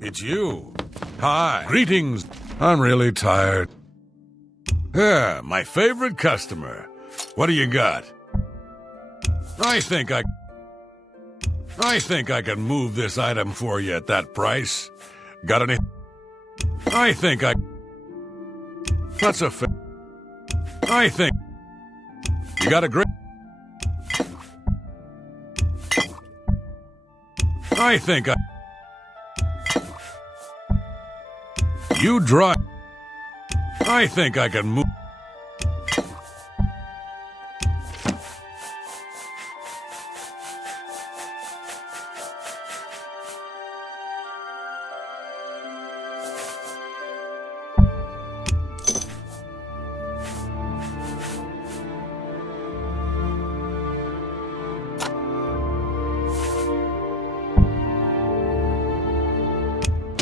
It's you. Hi. Greetings. I'm really tired. Yeah, my favorite customer. What do you got? I think I can move this item for you at that price. Got any? That's a I think you got a great. You drive. I think I can move.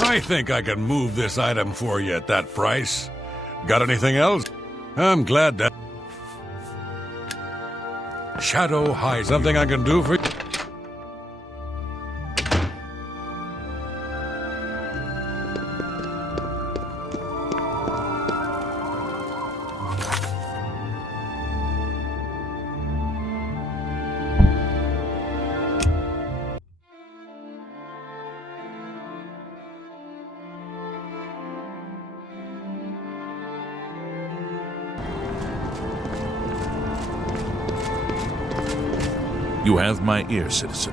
I think I can move this item for you at that price. Got anything else? I'm glad that... Shadow High, something I can do for you? You have my ear, citizen.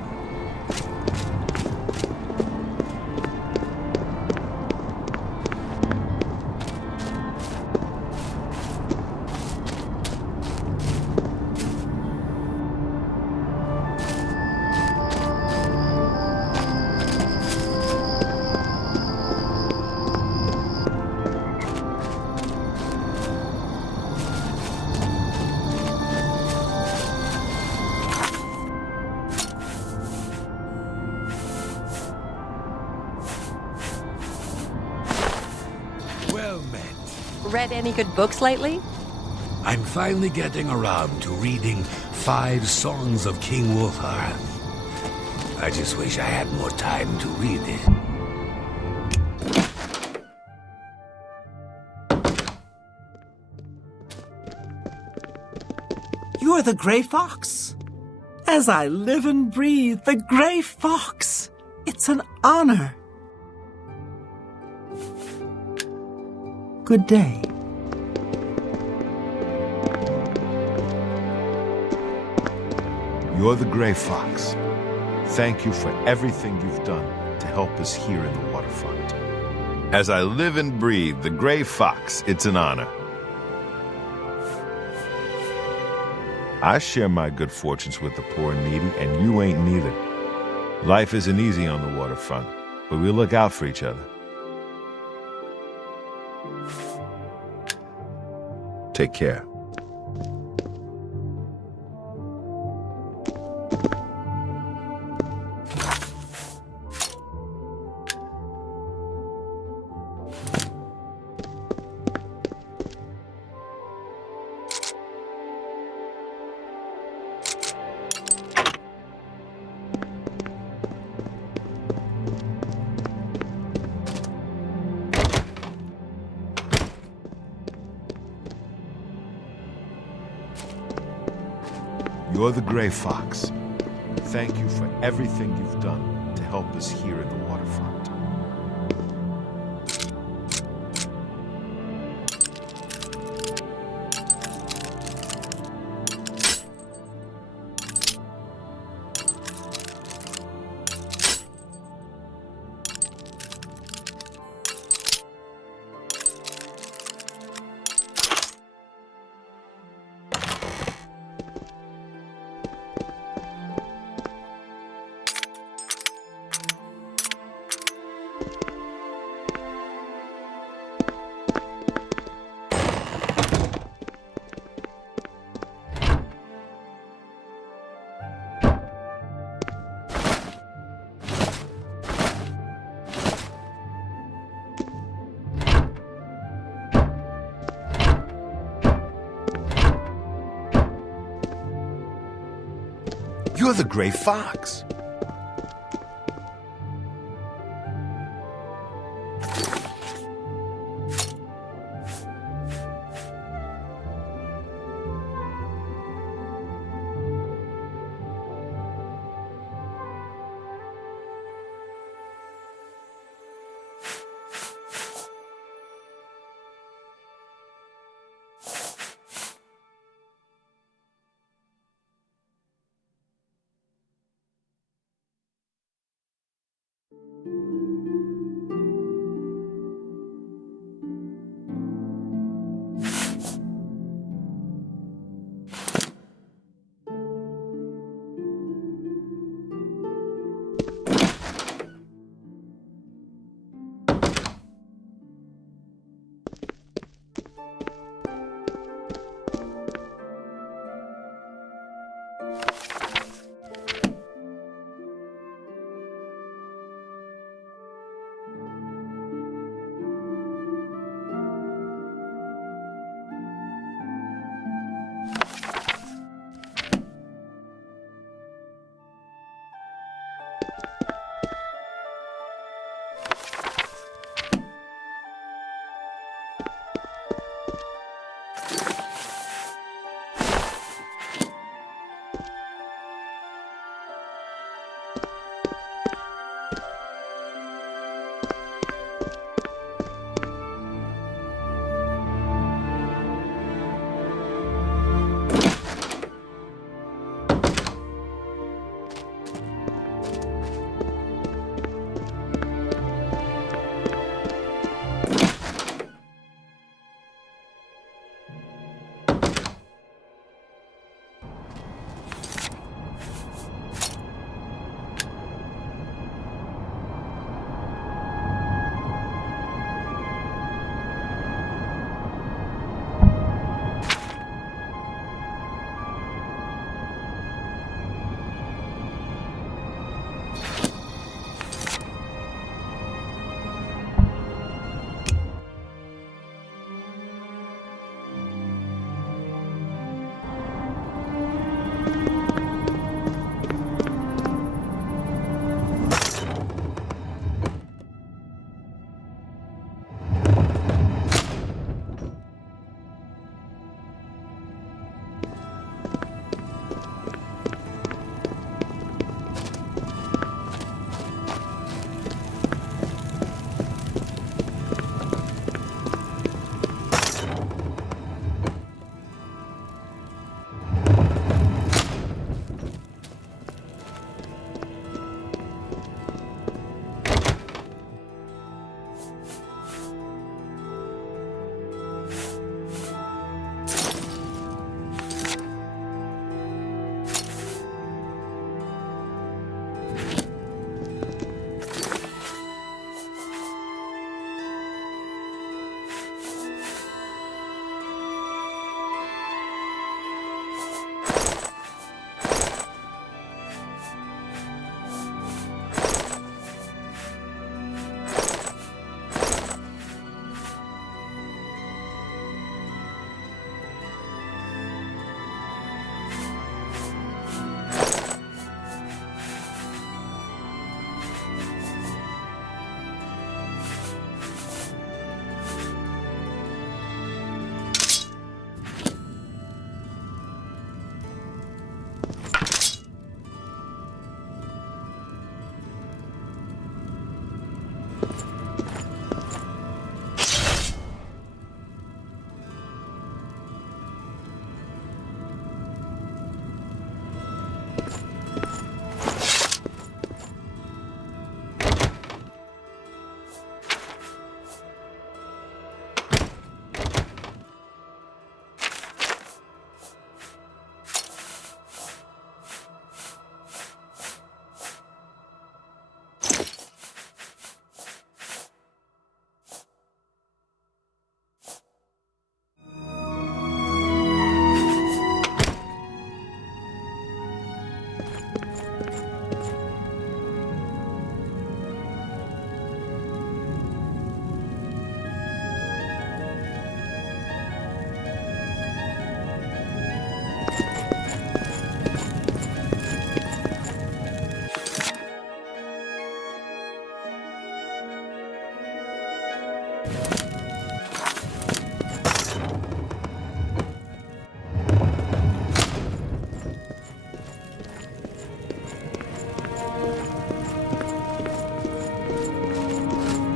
Read any good books lately? I'm finally getting around to reading 5 Songs of King Wolfhearth. I just wish I had more time to read it. You're the Grey Fox. As I live and breathe, the Grey Fox. It's an honor. Good day. You're the Grey Fox. Thank you for everything you've done to help us here in the waterfront. As I live and breathe, the Grey Fox, it's an honor. I share my good fortunes with the poor and needy, and you ain't neither. Life isn't easy on the waterfront, but we look out for each other. Take care. You're the Grey Fox. Thank you for everything you've done to help us here in the waterfront. You're the Grey Fox.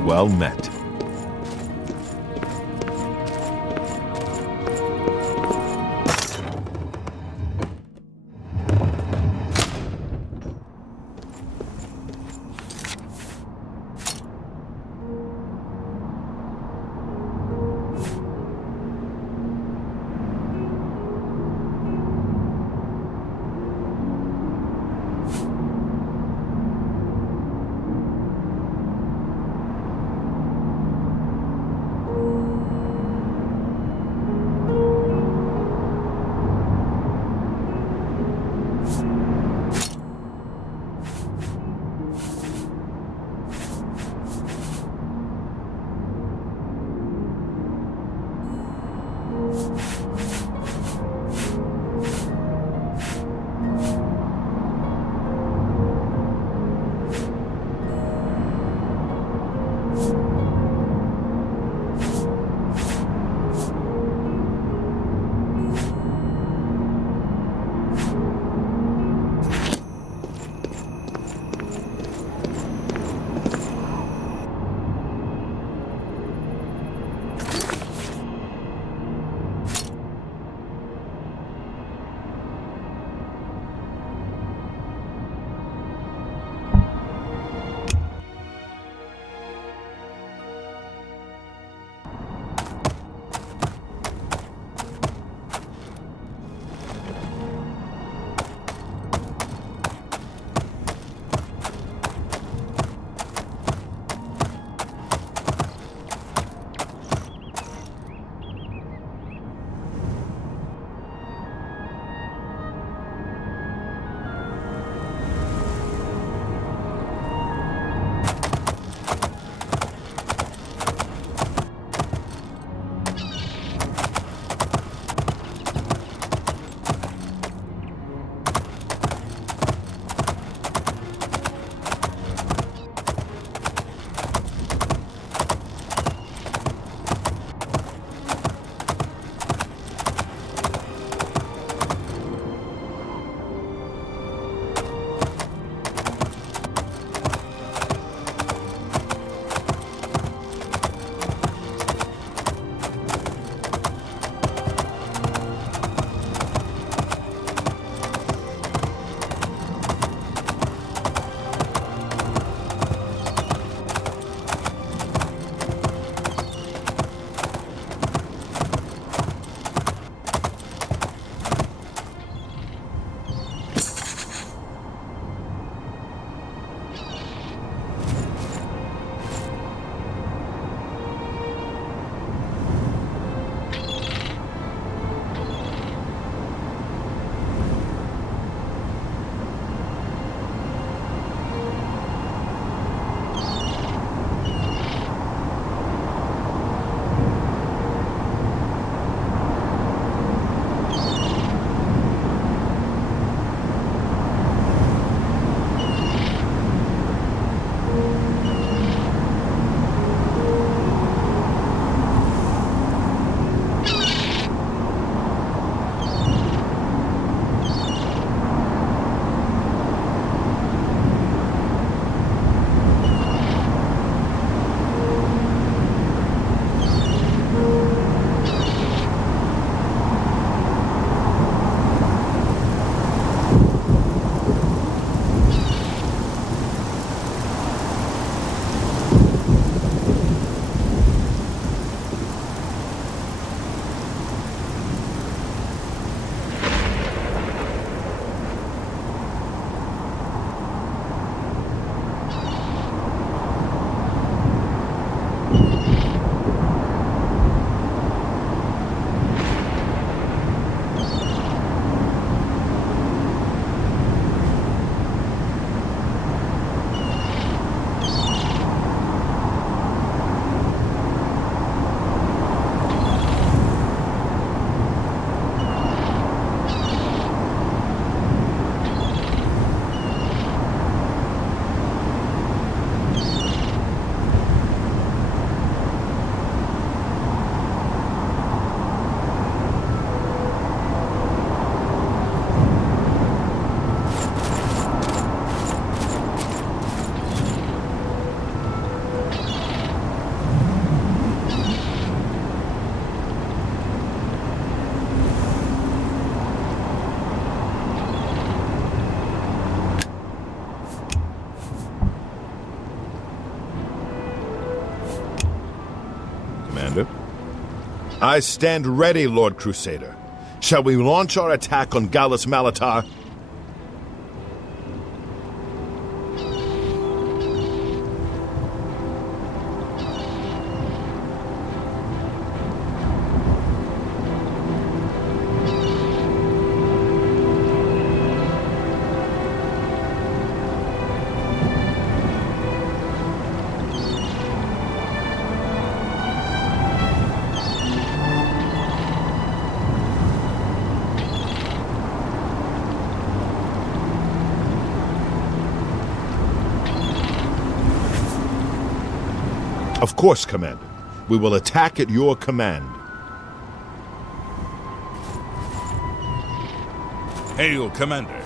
Well met. Commander. I stand ready, Lord Crusader. Shall we launch our attack on Gallus Malatar? Of course, Commander. We will attack at your command. Hail, Commander.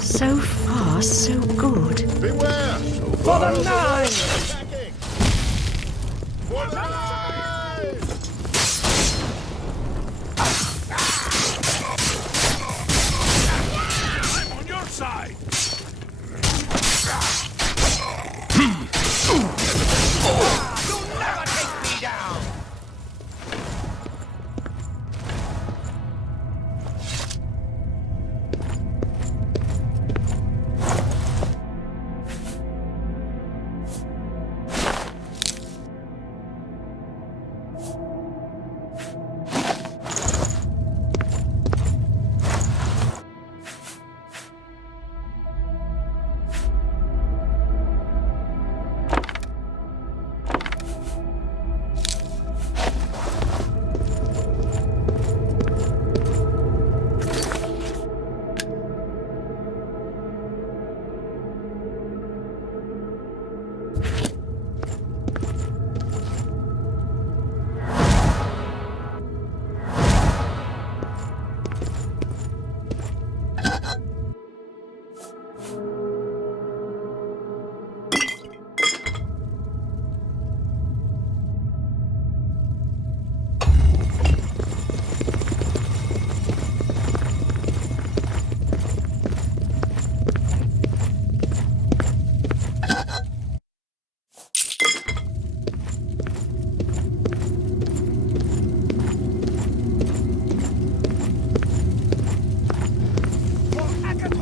So far, so good. Beware! For the nine! Attacking! For the nine! I'm on your side. You'll never take me down!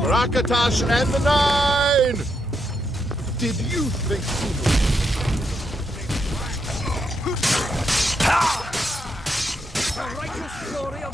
Rakatash and the Nine! Did you think The righteous glory of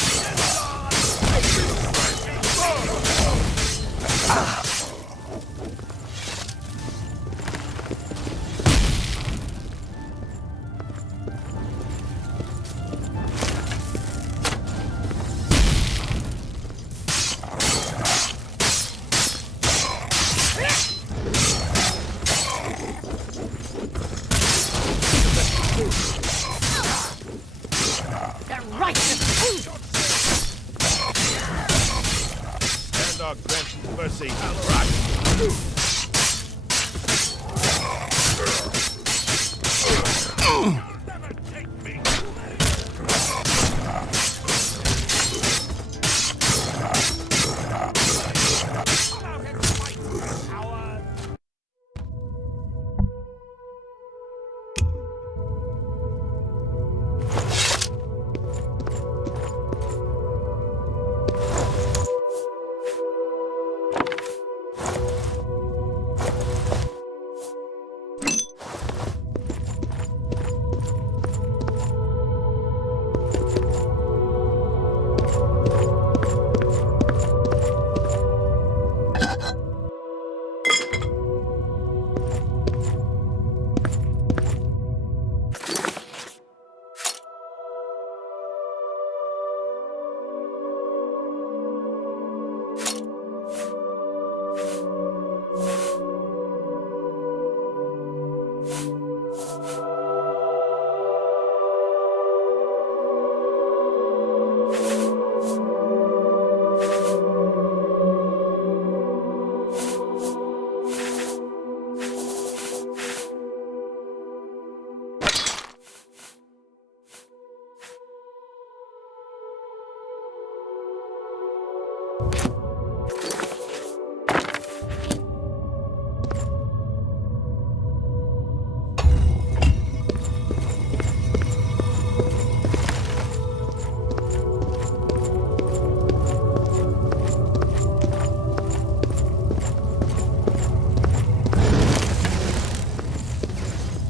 Sandog grants mercy?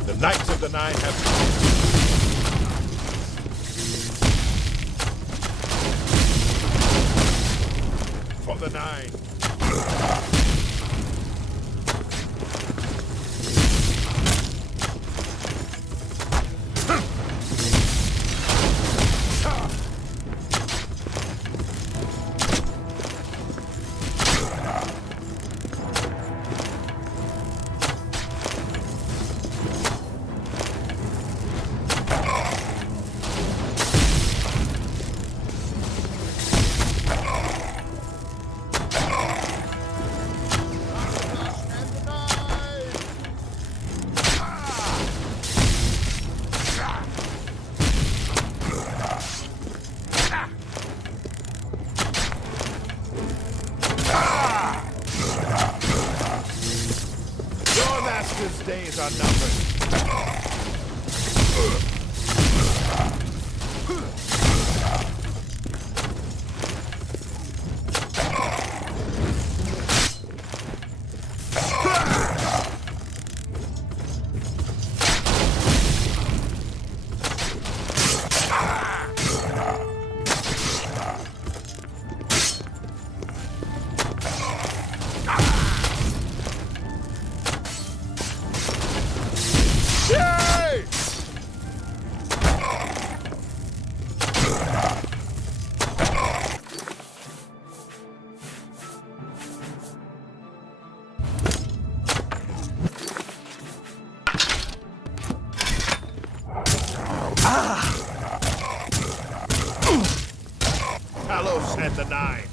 The Knights of the Nine have... For the Nine. Your master's days are numbered. Yay! Talos and the Nine.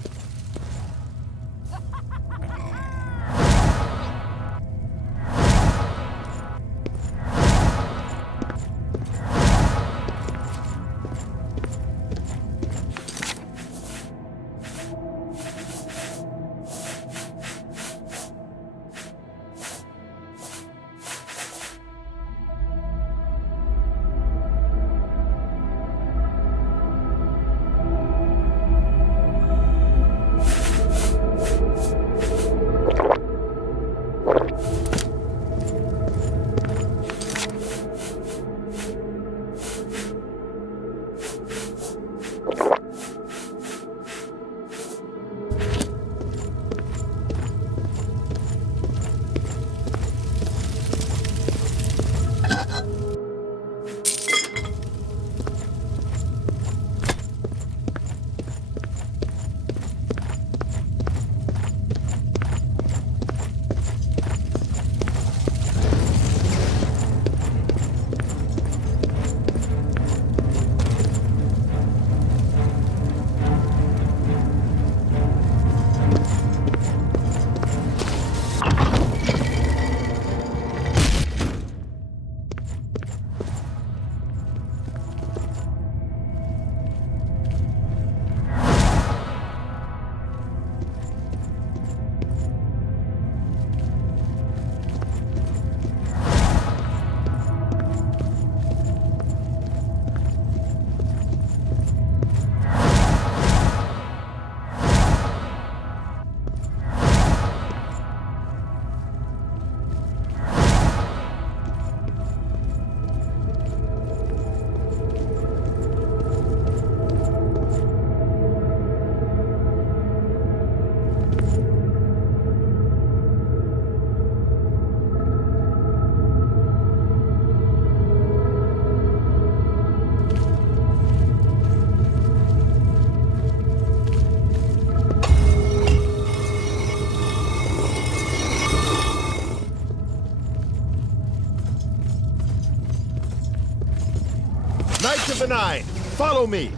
Knights of the Nine, follow me.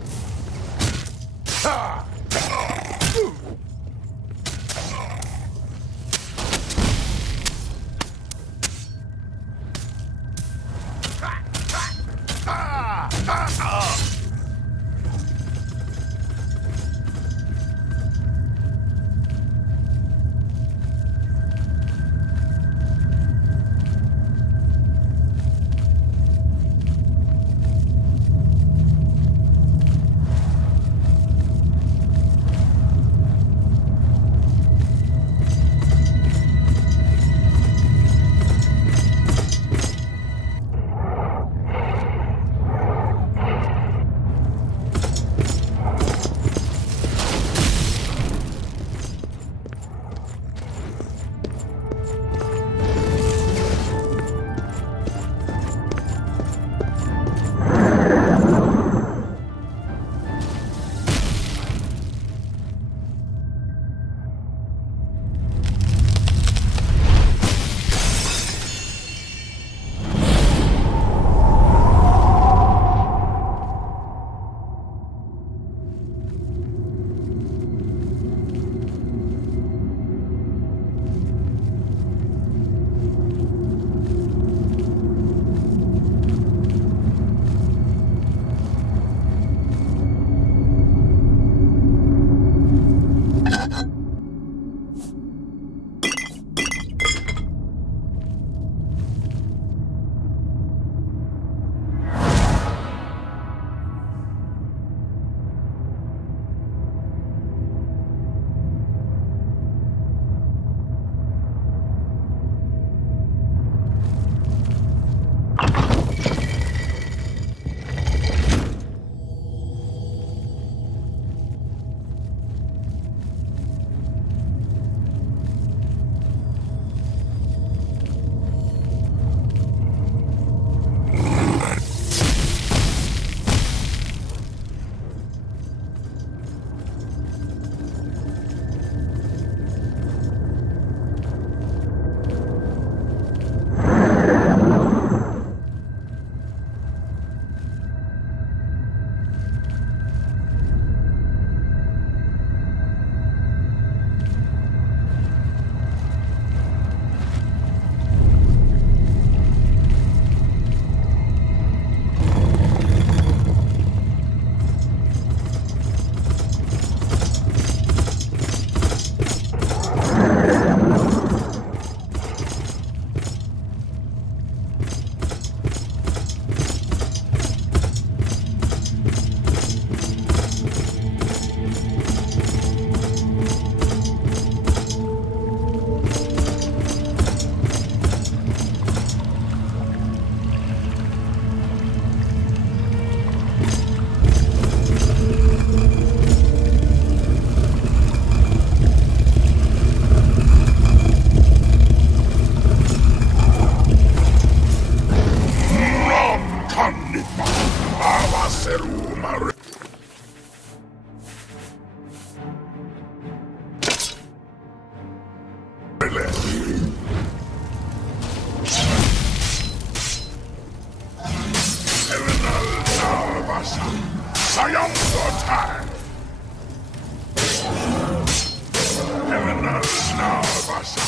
Heaven knows now, Basha.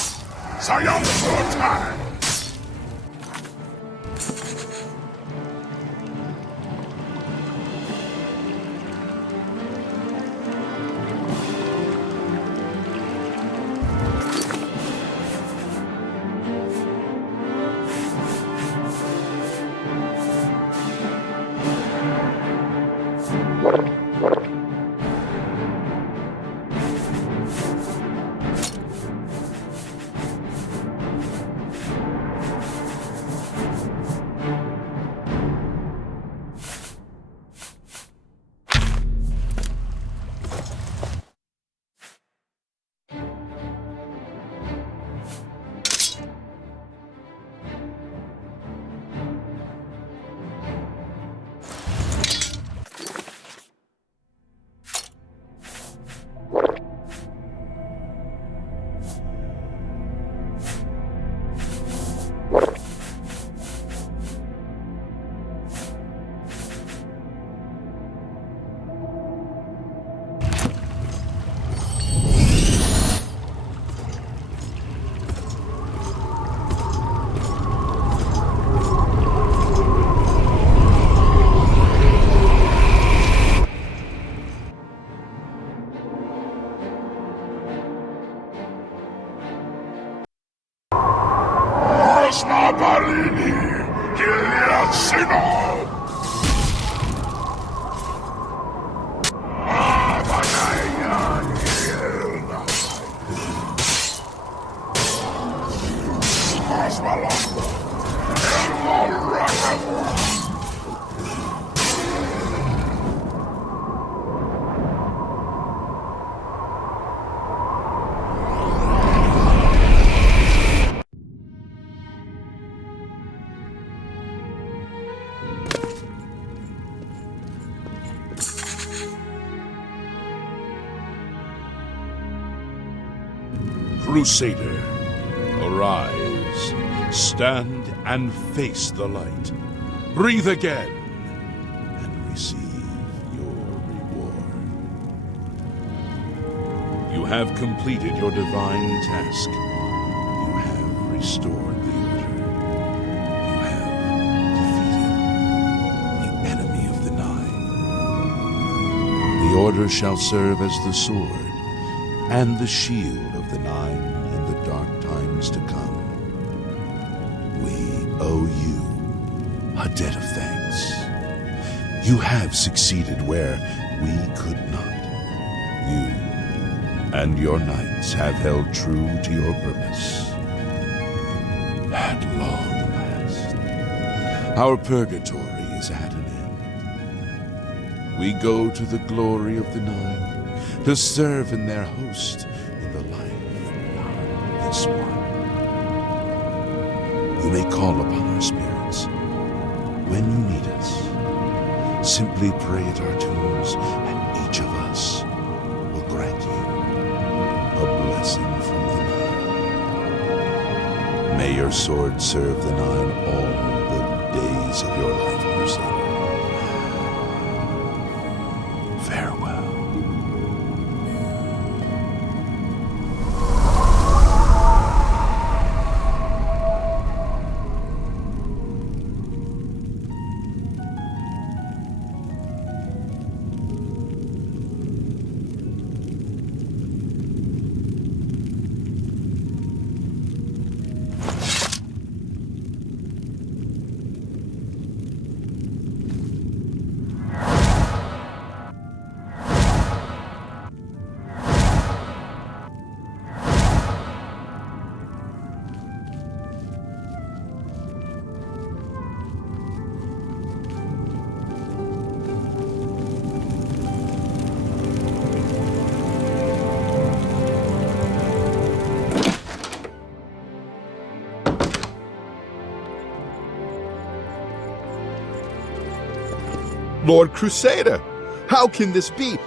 Sayang for time. Balini, Gilead Sinal. Crusader, arise, stand and face the light. Breathe again and receive your reward. You have completed your divine task. You have restored the order. You have defeated the enemy of the Nine. The order shall serve as the sword and the shield of the Nine in the dark times to come. We owe you a debt of thanks. You have succeeded where we could not. You and your knights have held true to your purpose. At long last, our purgatory is at an end. We go to the glory of the Nine, to serve in their host in the life of this one. You may call upon our spirits when you need us. Simply pray at our tombs, and each of us will grant you a blessing from the Nine. May your sword serve the Nine all the days of your life, Crusader. Farewell. Lord Crusader, how can this be?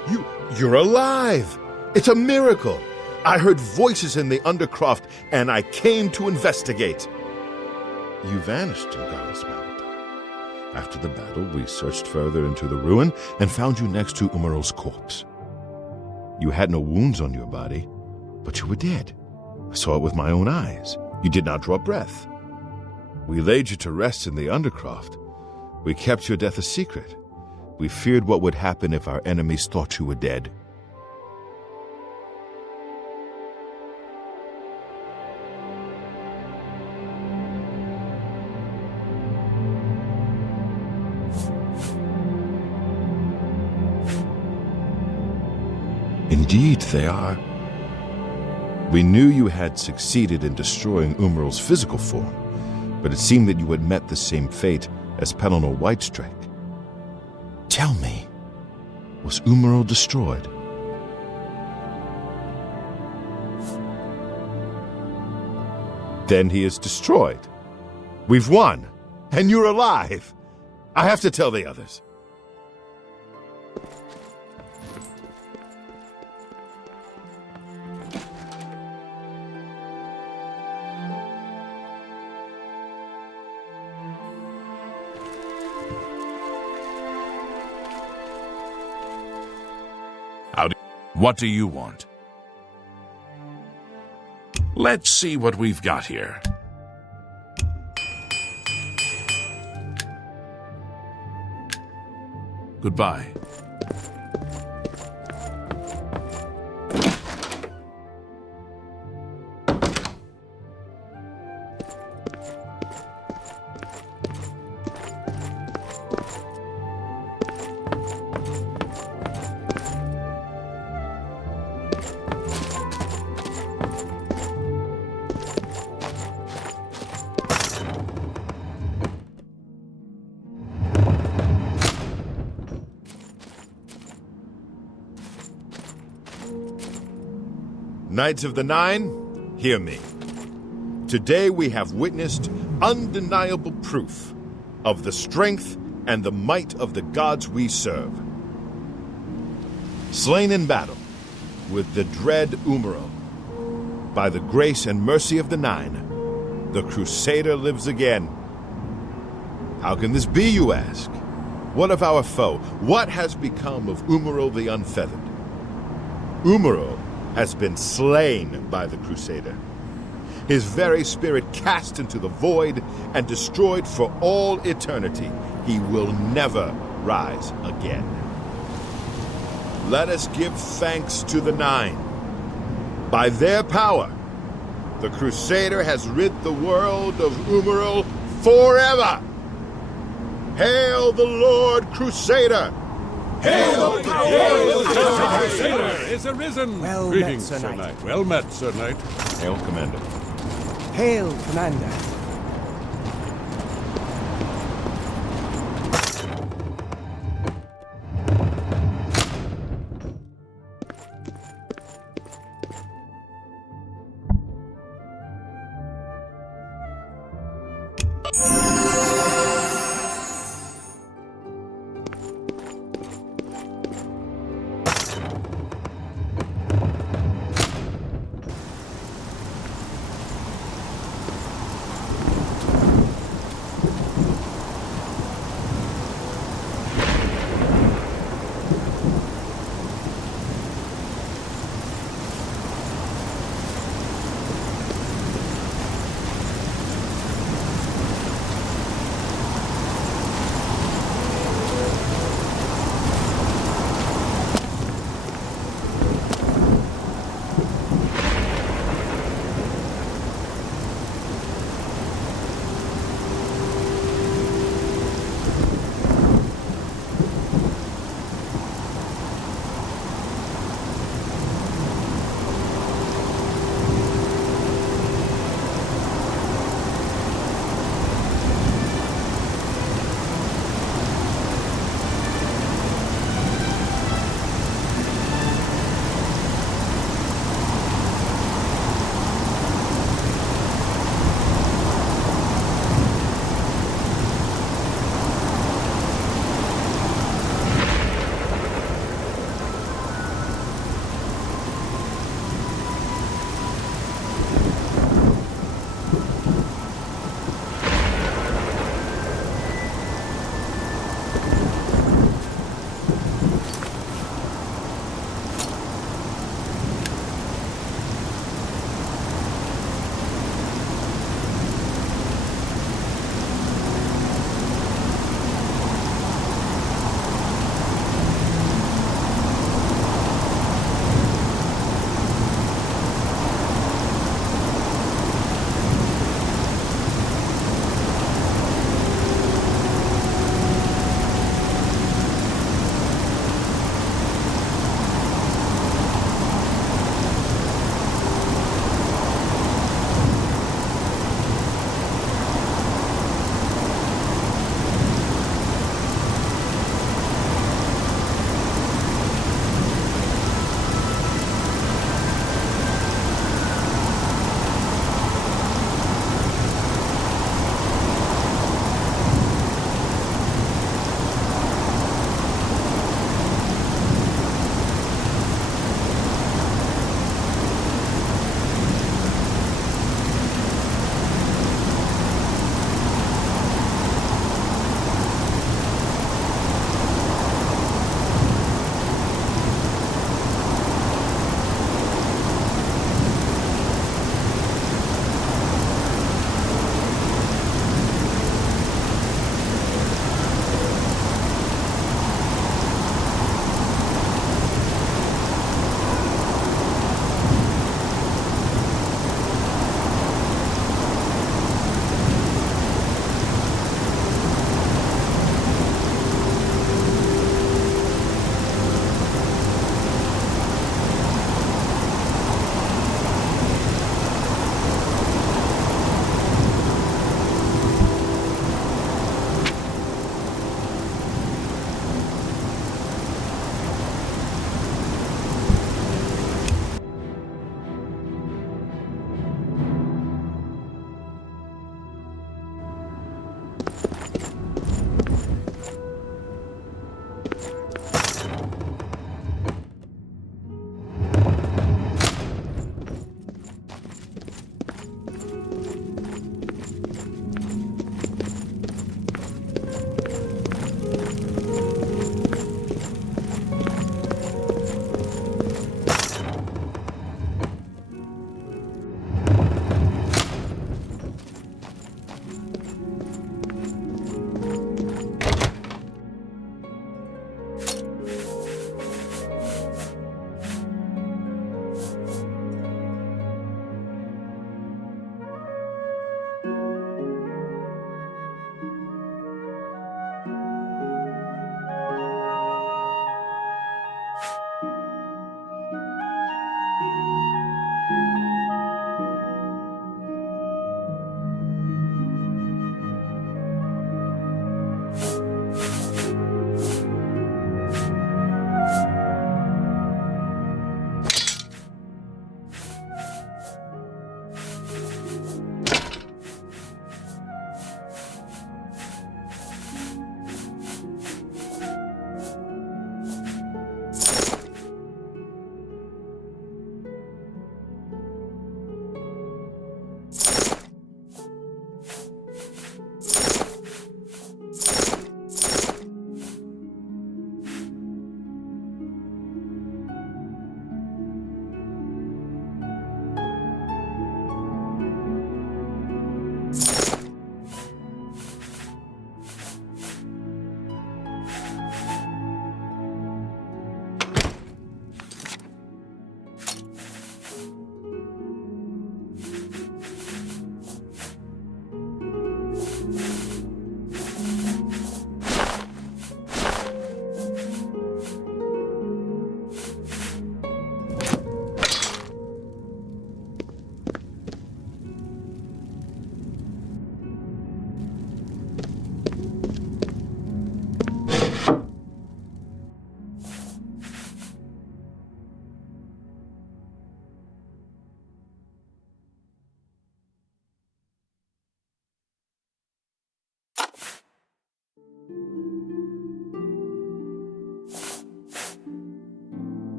You're alive. It's a miracle. I heard voices in the Undercroft, and I came to investigate. You vanished in Gallus Malata. After the battle, we searched further into the ruin and found you next to Umaral's corpse. You had no wounds on your body, but you were dead. I saw it with my own eyes. You did not draw breath. We laid you to rest in the Undercroft. We kept your death a secret. We feared what would happen if our enemies thought you were dead. Indeed, they are. We knew you had succeeded in destroying Umaral's physical form, but it seemed that you had met the same fate as Pelennor Whitestrake. Tell me, was Umaral destroyed? Then he is destroyed. We've won, and you're alive. I have to tell the others. What do you want? Let's see what we've got here. Goodbye. Knights of the Nine, hear me. Today we have witnessed undeniable proof of the strength and the might of the gods we serve. Slain in battle with the dread Umaral, by the grace and mercy of the Nine, the Crusader lives again. How can this be, you ask? What of our foe? What has become of Umaral the Unfeathered? Umaral has been slain by the Crusader. His very spirit cast into the void and destroyed for all eternity. He will never rise again. Let us give thanks to the Nine. By their power, the Crusader has rid the world of Umaral forever. Hail the Lord Crusader! Hail the Crusader is arisen! Well Greetings, met, Sir Sir Knight. Knight. Well met, Sir Knight. Hail, Commander. Hail, Commander.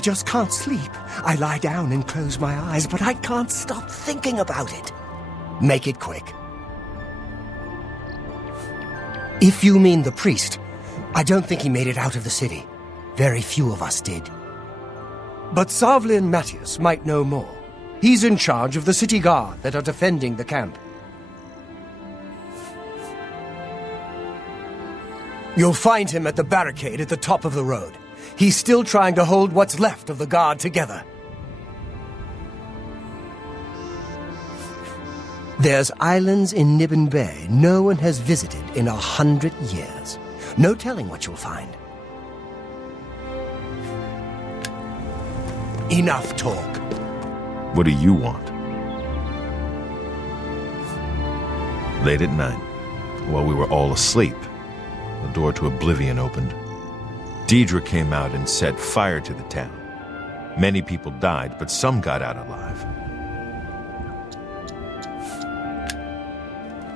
I just can't sleep. I lie down and close my eyes, but I can't stop thinking about it. Make it quick. If you mean the priest, I don't think he made it out of the city. Very few of us did. But Savlin Matthias might know more. He's in charge of the city guard that are defending the camp. You'll find him at the barricade at the top of the road. He's still trying to hold what's left of the guard together. There's islands in Nibbin Bay no one has visited in 100 years. No telling what you'll find. Enough talk. What do you want? Late at night, while we were all asleep, the door to Oblivion opened. Deidre came out and set fire to the town. Many people died, but some got out alive.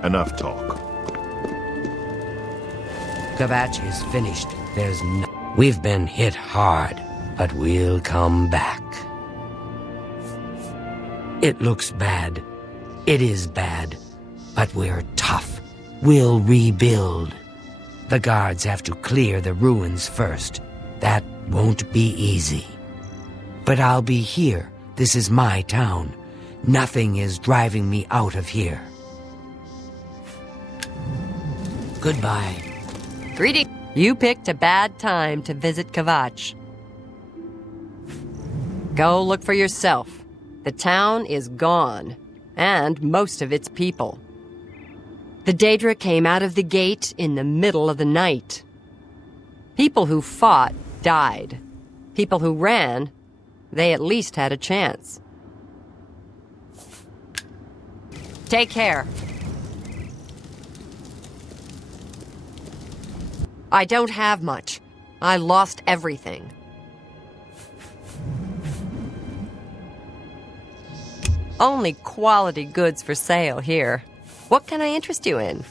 Enough talk. Kvatch is finished. There's no... We've been hit hard, but we'll come back. It looks bad. It is bad. But we're tough. We'll rebuild. The guards have to clear the ruins first. That won't be easy. But I'll be here. This is my town. Nothing is driving me out of here. Goodbye. Greetings. You picked a bad time to visit Kvatch. Go look for yourself. The town is gone, and most of its people. The Daedra came out of the gate in the middle of the night. People who fought died. People who ran, they at least had a chance. Take care. I don't have much. I lost everything. Only quality goods for sale here. What can I interest you in?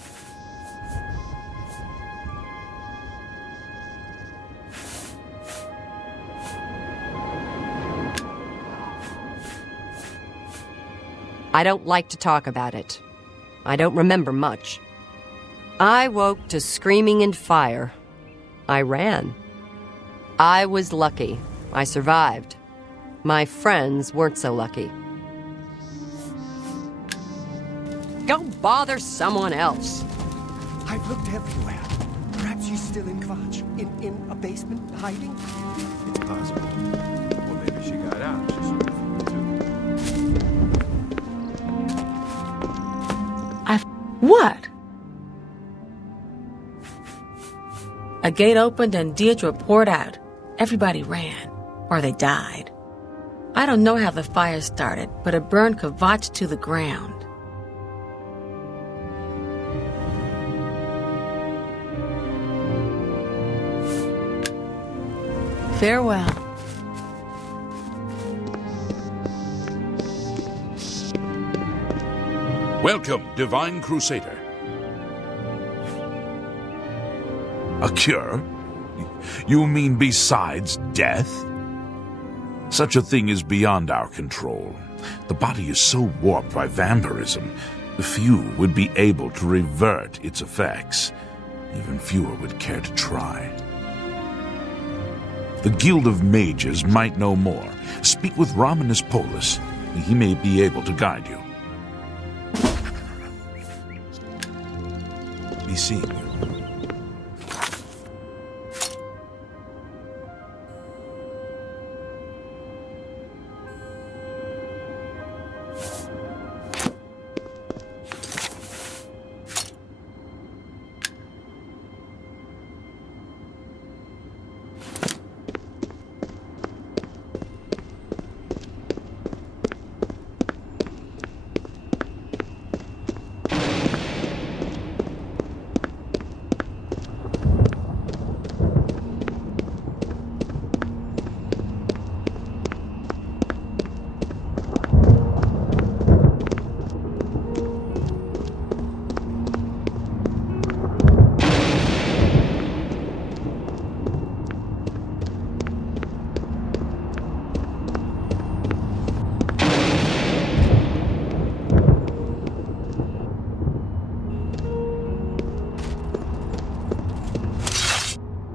I don't like to talk about it. I don't remember much. I woke to screaming and fire. I ran. I was lucky. I survived. My friends weren't so lucky. Go bother someone else. I've looked everywhere. Perhaps she's still in Kvatch, in a basement, hiding? It's possible. Or maybe she got out. She's sort of too. What? A gate opened and Deirdre poured out. Everybody ran, or they died. I don't know how the fire started, but it burned Kvatch to the ground. Farewell. Welcome, Divine Crusader. A cure? You mean besides death? Such a thing is beyond our control. The body is so warped by vampirism, few would be able to revert its effects. Even fewer would care to try. The Guild of Mages might know more. Speak with Romanus Polus. He may be able to guide you. Be seeing you.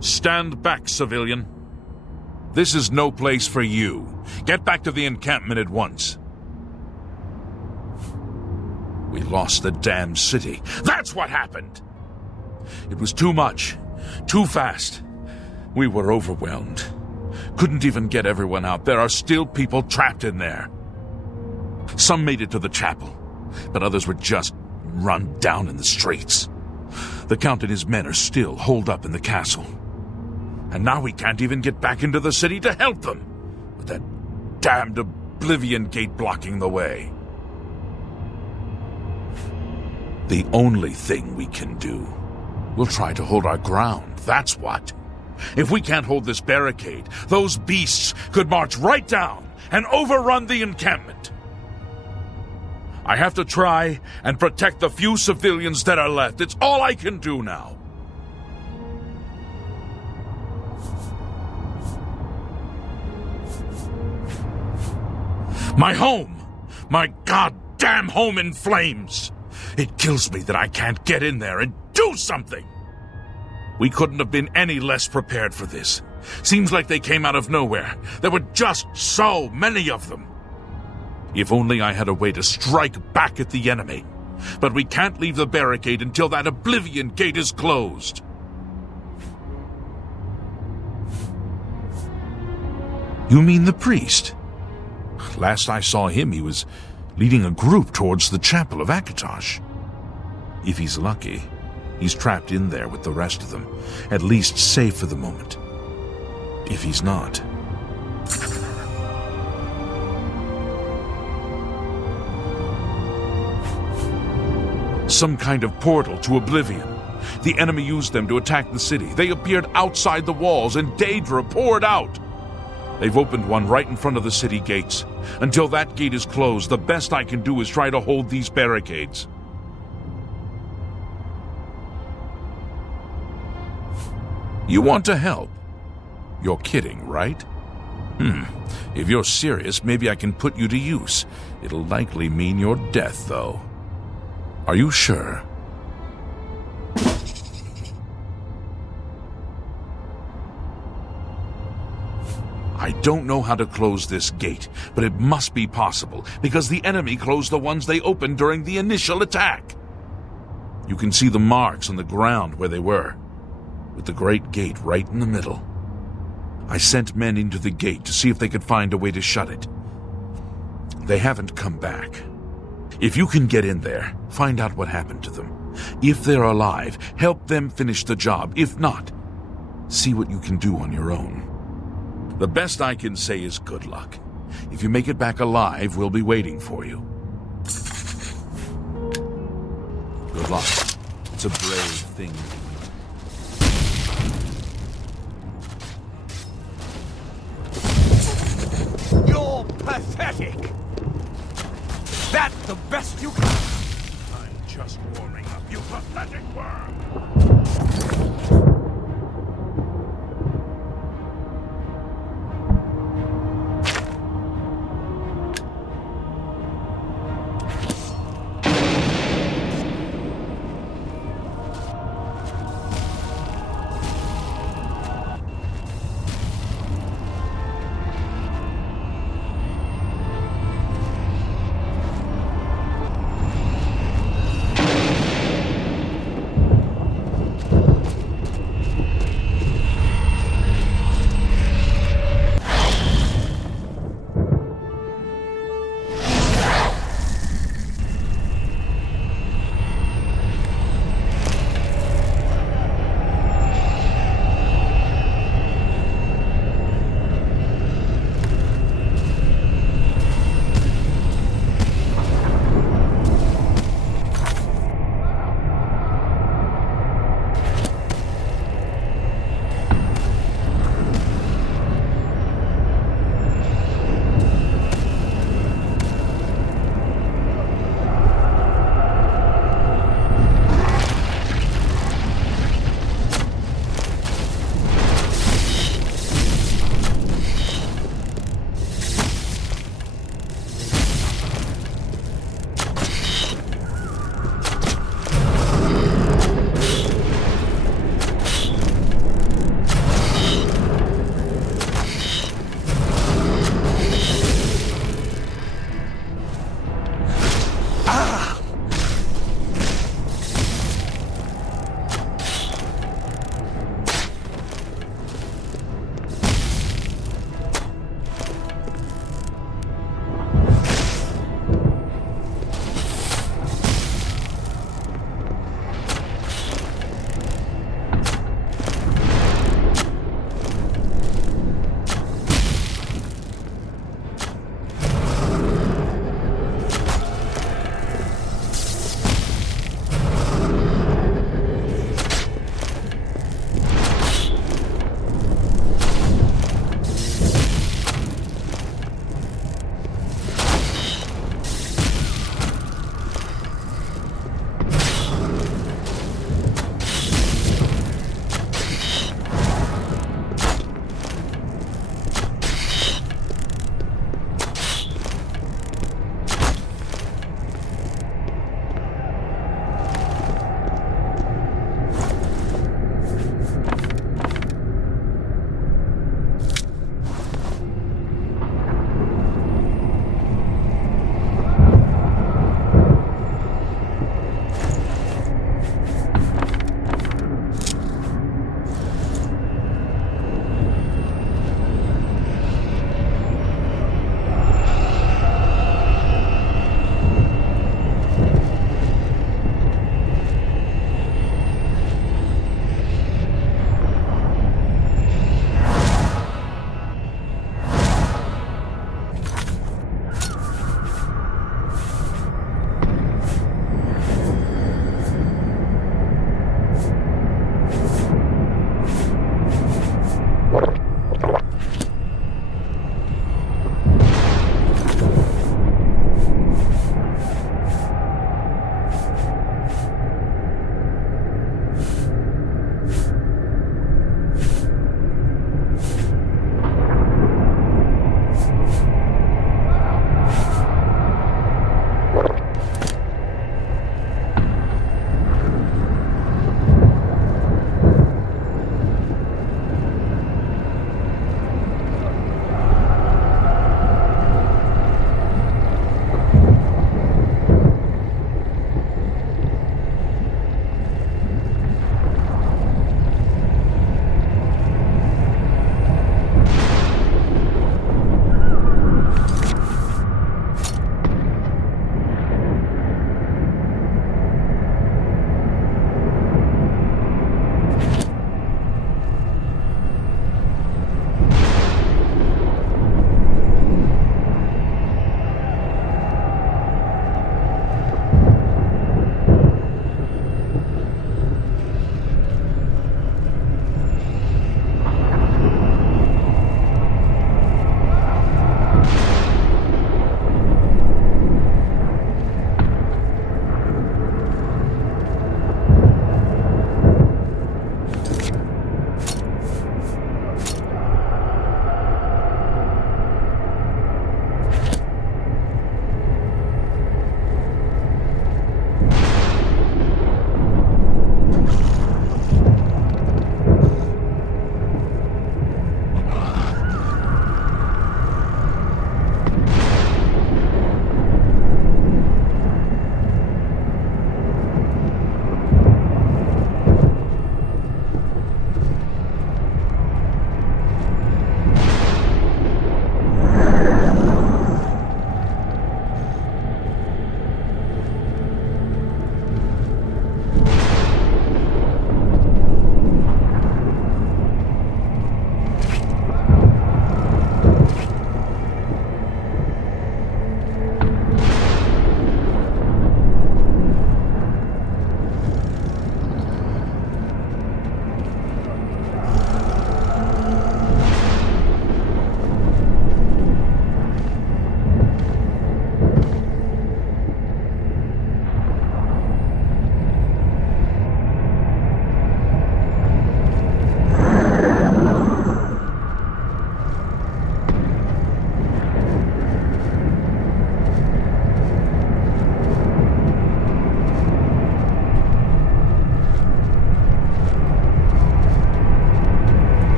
Stand back, civilian. This is no place for you. Get back to the encampment at once. We lost the damned city. That's what happened! It was too much. Too fast. We were overwhelmed. Couldn't even get everyone out. There are still people trapped in there. Some made it to the chapel, but others were just run down in the streets. The Count and his men are still holed up in the castle. And now we can't even get back into the city to help them, with that damned Oblivion gate blocking the way. The only thing we can do, we'll try to hold our ground, that's what. If we can't hold this barricade, those beasts could march right down and overrun the encampment. I have to try and protect the few civilians that are left. It's all I can do now. My home! My goddamn home in flames! It kills me that I can't get in there and do something! We couldn't have been any less prepared for this. Seems like they came out of nowhere. There were just so many of them. If only I had a way to strike back at the enemy. But we can't leave the barricade until that Oblivion gate is closed. You mean the priest? Last I saw him, he was leading a group towards the chapel of Akatosh. If he's lucky, he's trapped in there with the rest of them, at least safe for the moment. If he's not... Some kind of portal to Oblivion. The enemy used them to attack the city. They appeared outside the walls, and Daedra poured out. They've opened one right in front of the city gates. Until that gate is closed, the best I can do is try to hold these barricades. You want to help? You're kidding, right? If you're serious, maybe I can put you to use. It'll likely mean your death, though. Are you sure? I don't know how to close this gate, but it must be possible, because the enemy closed the ones they opened during the initial attack. You can see the marks on the ground where they were, with the great gate right in the middle. I sent men into the gate to see if they could find a way to shut it. They haven't come back. If you can get in there, find out what happened to them. If they're alive, help them finish the job. If not, see what you can do on your own. The best I can say is good luck. If you make it back alive, we'll be waiting for you. Good luck. It's a brave thing. You're pathetic! That's the best you can... I'm just warming up, you pathetic worm!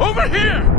Over here!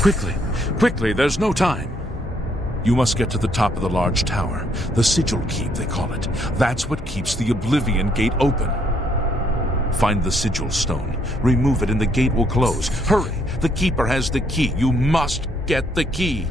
Quickly! Quickly, there's no time! You must get to the top of the large tower. The Sigil Keep, they call it. That's what keeps the Oblivion Gate open. Find the Sigil Stone. Remove it and the gate will close. Hurry! The Keeper has the key. You must get the key.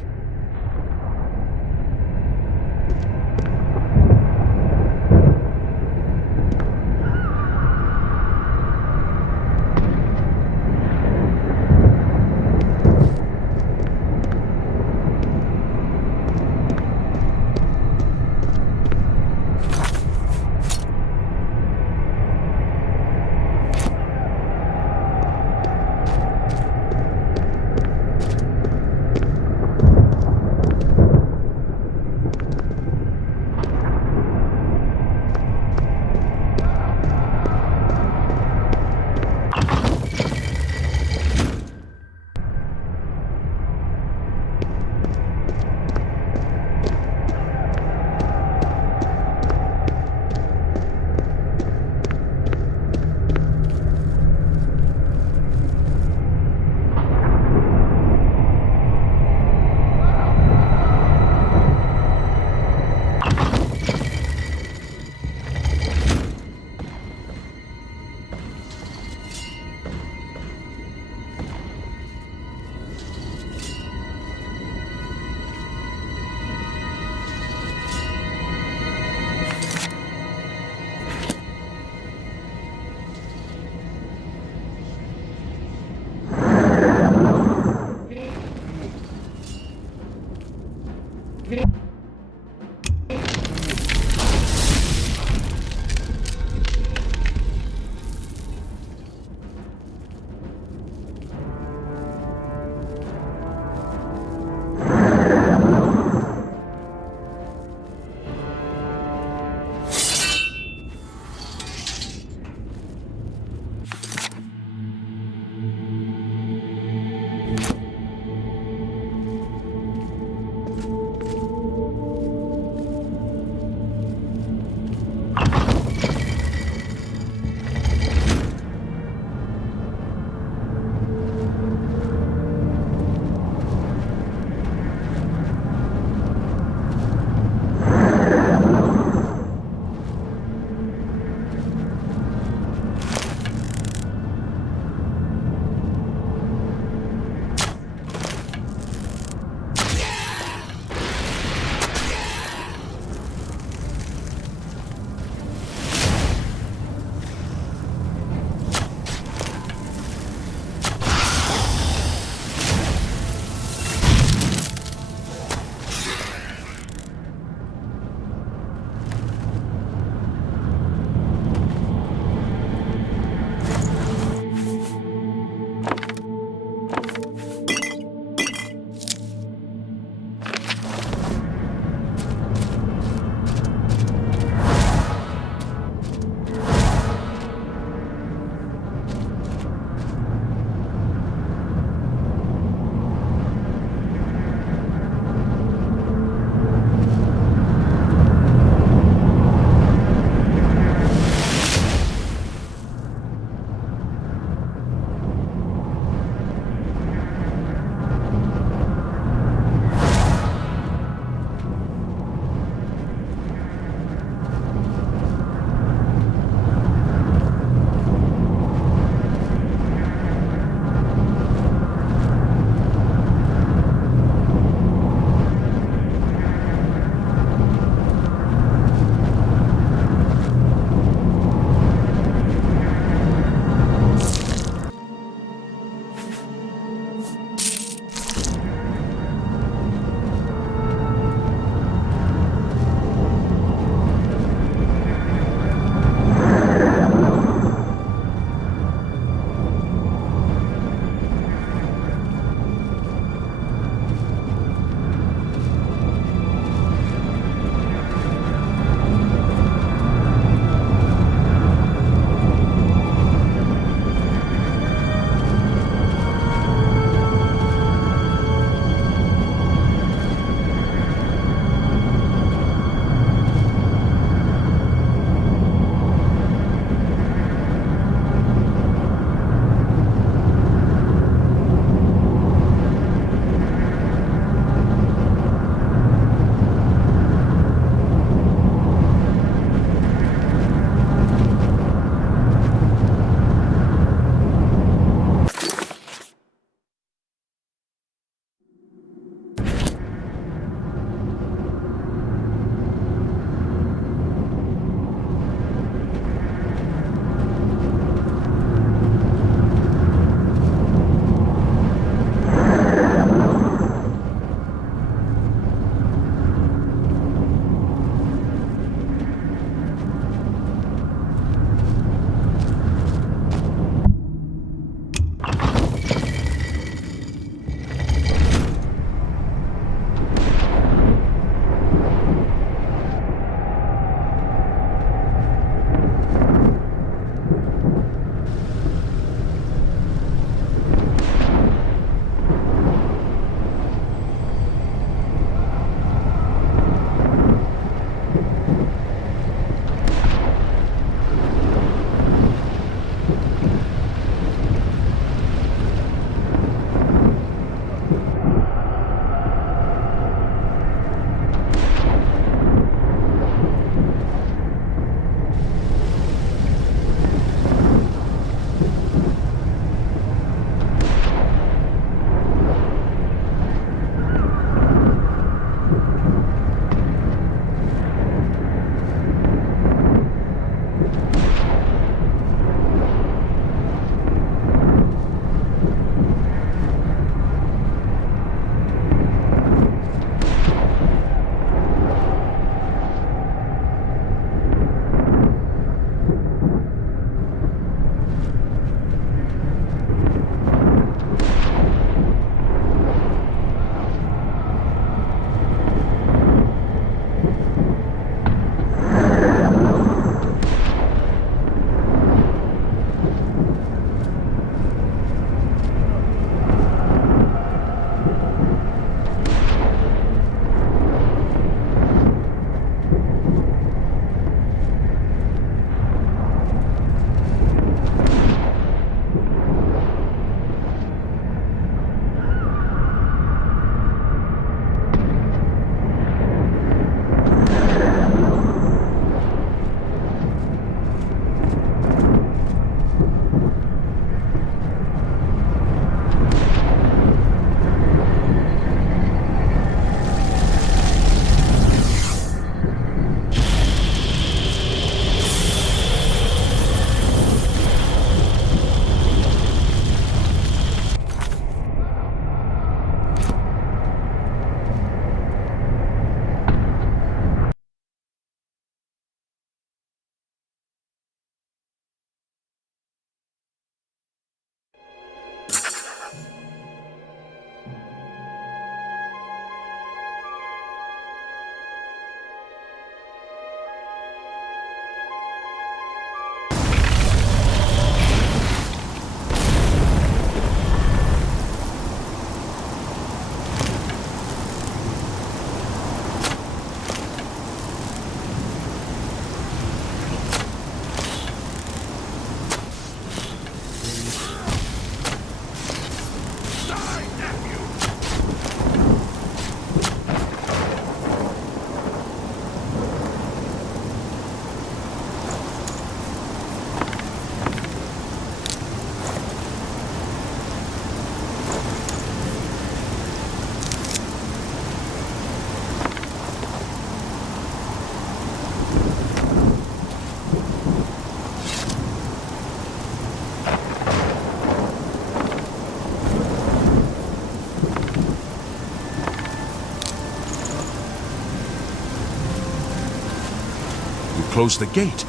You closed the gate.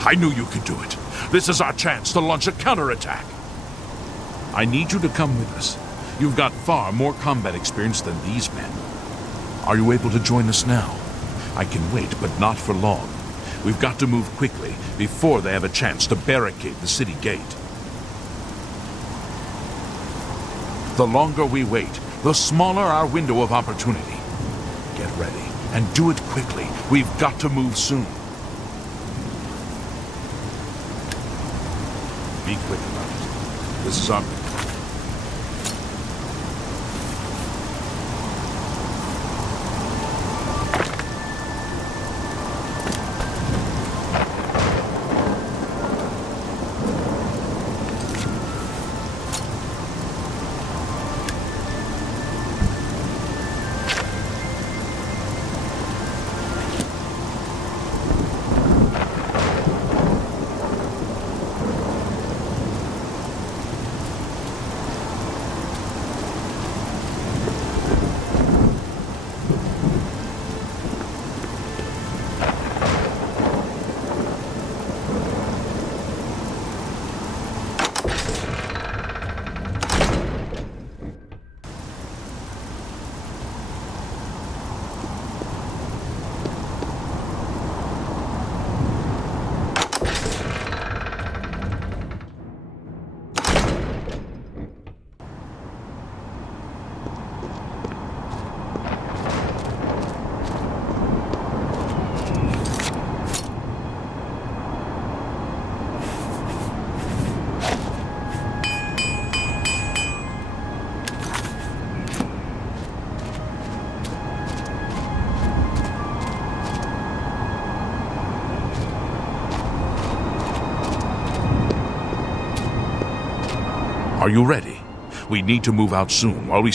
I knew you could do it. This is our chance to launch a counterattack. I need you to come with us. You've got far more combat experience than these men. Are you able to join us now? I can wait, but not for long. We've got to move quickly before they have a chance to barricade the city gate. The longer we wait, the smaller our window of opportunity. Get ready, and do it quickly. We've got to move soon. Be quick about it. This is our... Are you ready? We need to move out soon while we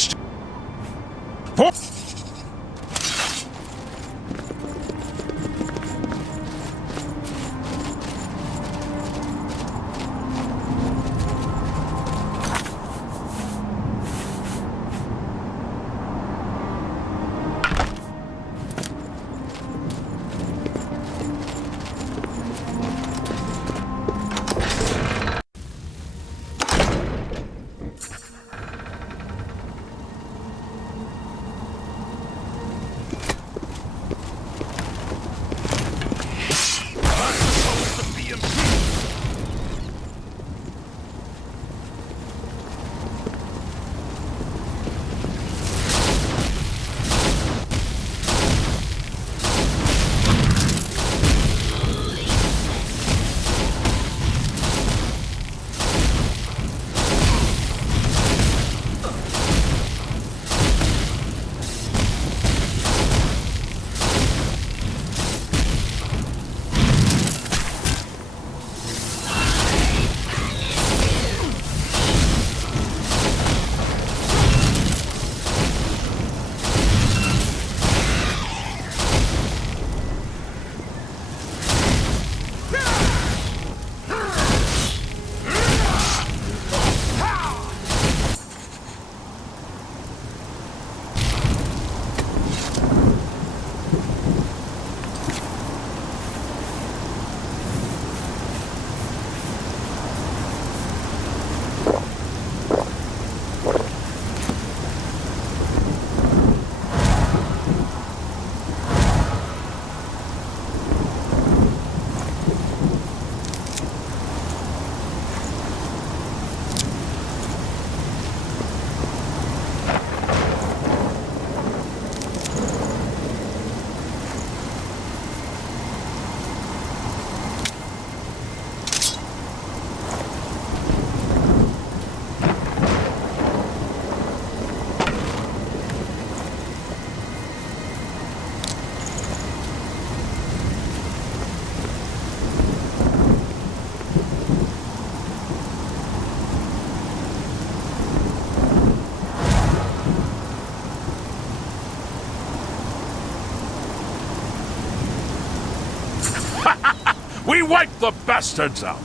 We wiped the bastards out!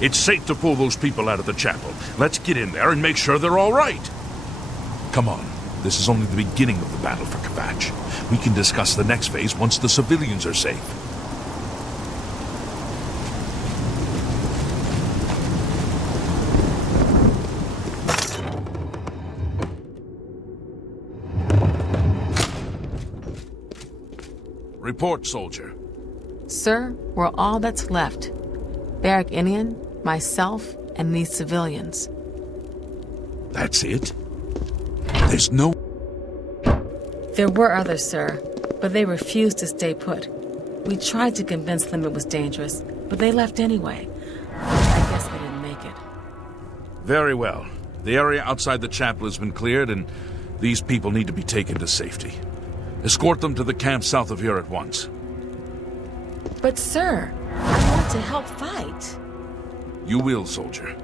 It's safe to pull those people out of the chapel. Let's get in there and make sure they're all right. Come on. This is only the beginning of the battle for Kvatch. We can discuss the next phase once the civilians are safe. Report, soldier. Sir, we're all that's left. Barrack Inian, myself, and these civilians. That's it? There's no... There were others, sir, but they refused to stay put. We tried to convince them it was dangerous, but they left anyway. I guess they didn't make it. Very well. The area outside the chapel has been cleared, and these people need to be taken to safety. Escort them to the camp south of here at once. But sir, I want to help fight. You will, soldier.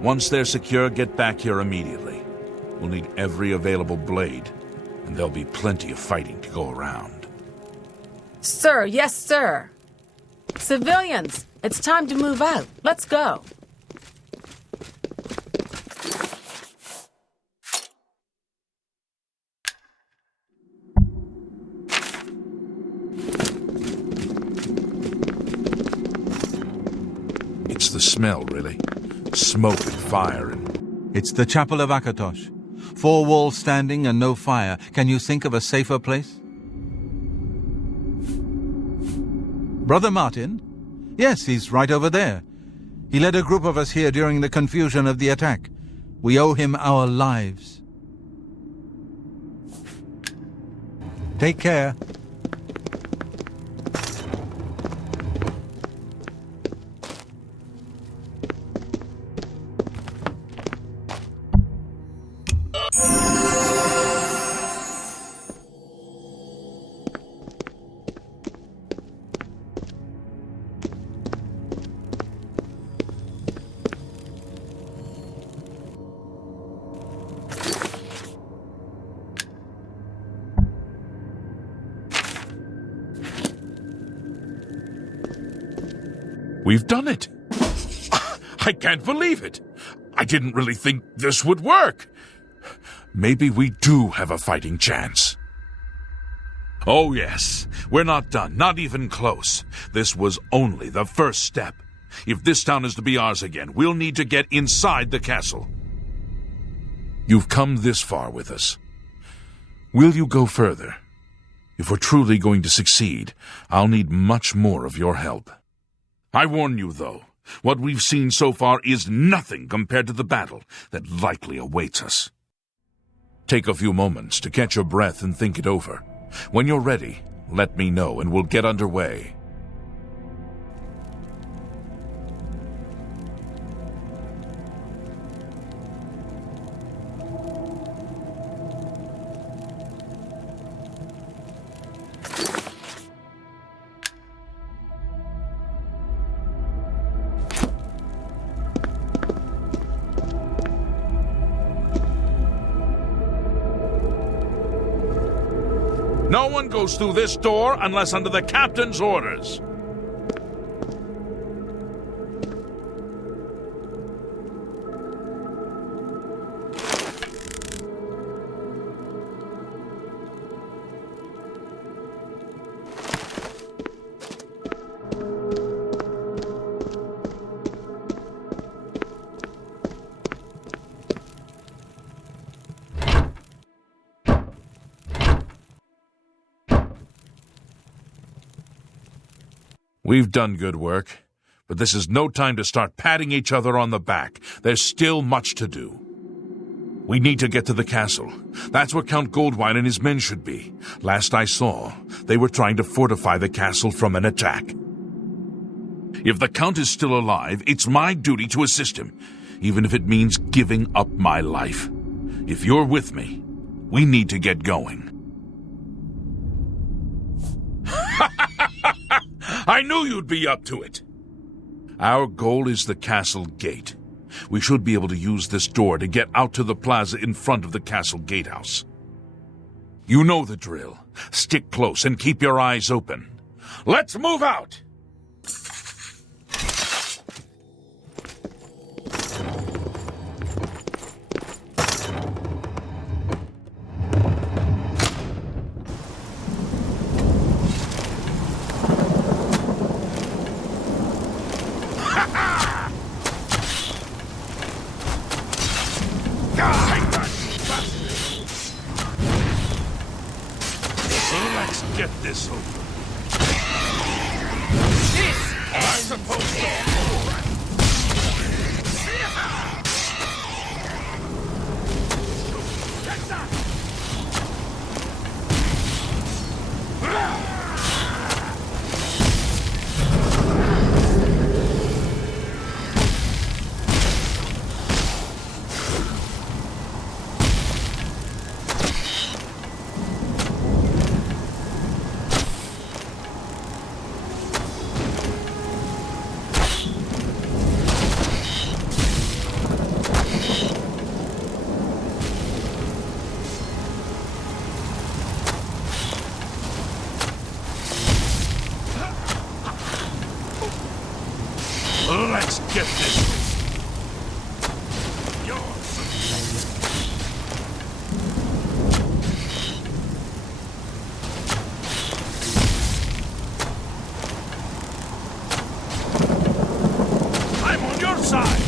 Once they're secure, get back here immediately. We'll need every available blade, and there'll be plenty of fighting to go around. Sir, yes, sir. Civilians, it's time to move out. Let's go. It's the smell, really. Smoke and fire and... It's the Chapel of Akatosh. 4 walls standing and no fire. Can you think of a safer place? Brother Martin? Yes, he's right over there. He led a group of us here during the confusion of the attack. We owe him our lives. Take care. We've done it! I can't believe it! I didn't really think this would work! Maybe we do have a fighting chance. Oh yes, we're not done, not even close. This was only the first step. If this town is to be ours again, we'll need to get inside the castle. You've come this far with us. Will you go further? If we're truly going to succeed, I'll need much more of your help. I warn you, though, what we've seen so far is nothing compared to the battle that likely awaits us. Take a few moments to catch your breath and think it over. When you're ready, let me know and we'll get underway. No one goes through this door unless under the captain's orders. We've done good work, but this is no time to start patting each other on the back. There's still much to do. We need to get to the castle. That's where Count Goldwine and his men should be. Last I saw, they were trying to fortify the castle from an attack. If the Count is still alive, it's my duty to assist him, even if it means giving up my life. If you're with me, we need to get going. I knew you'd be up to it. Our goal is the castle gate. We should be able to use this door to get out to the plaza in front of the castle gatehouse. You know the drill. Stick close and keep your eyes open. Let's move out! Let's get this over. Let's get this. I'm on your side.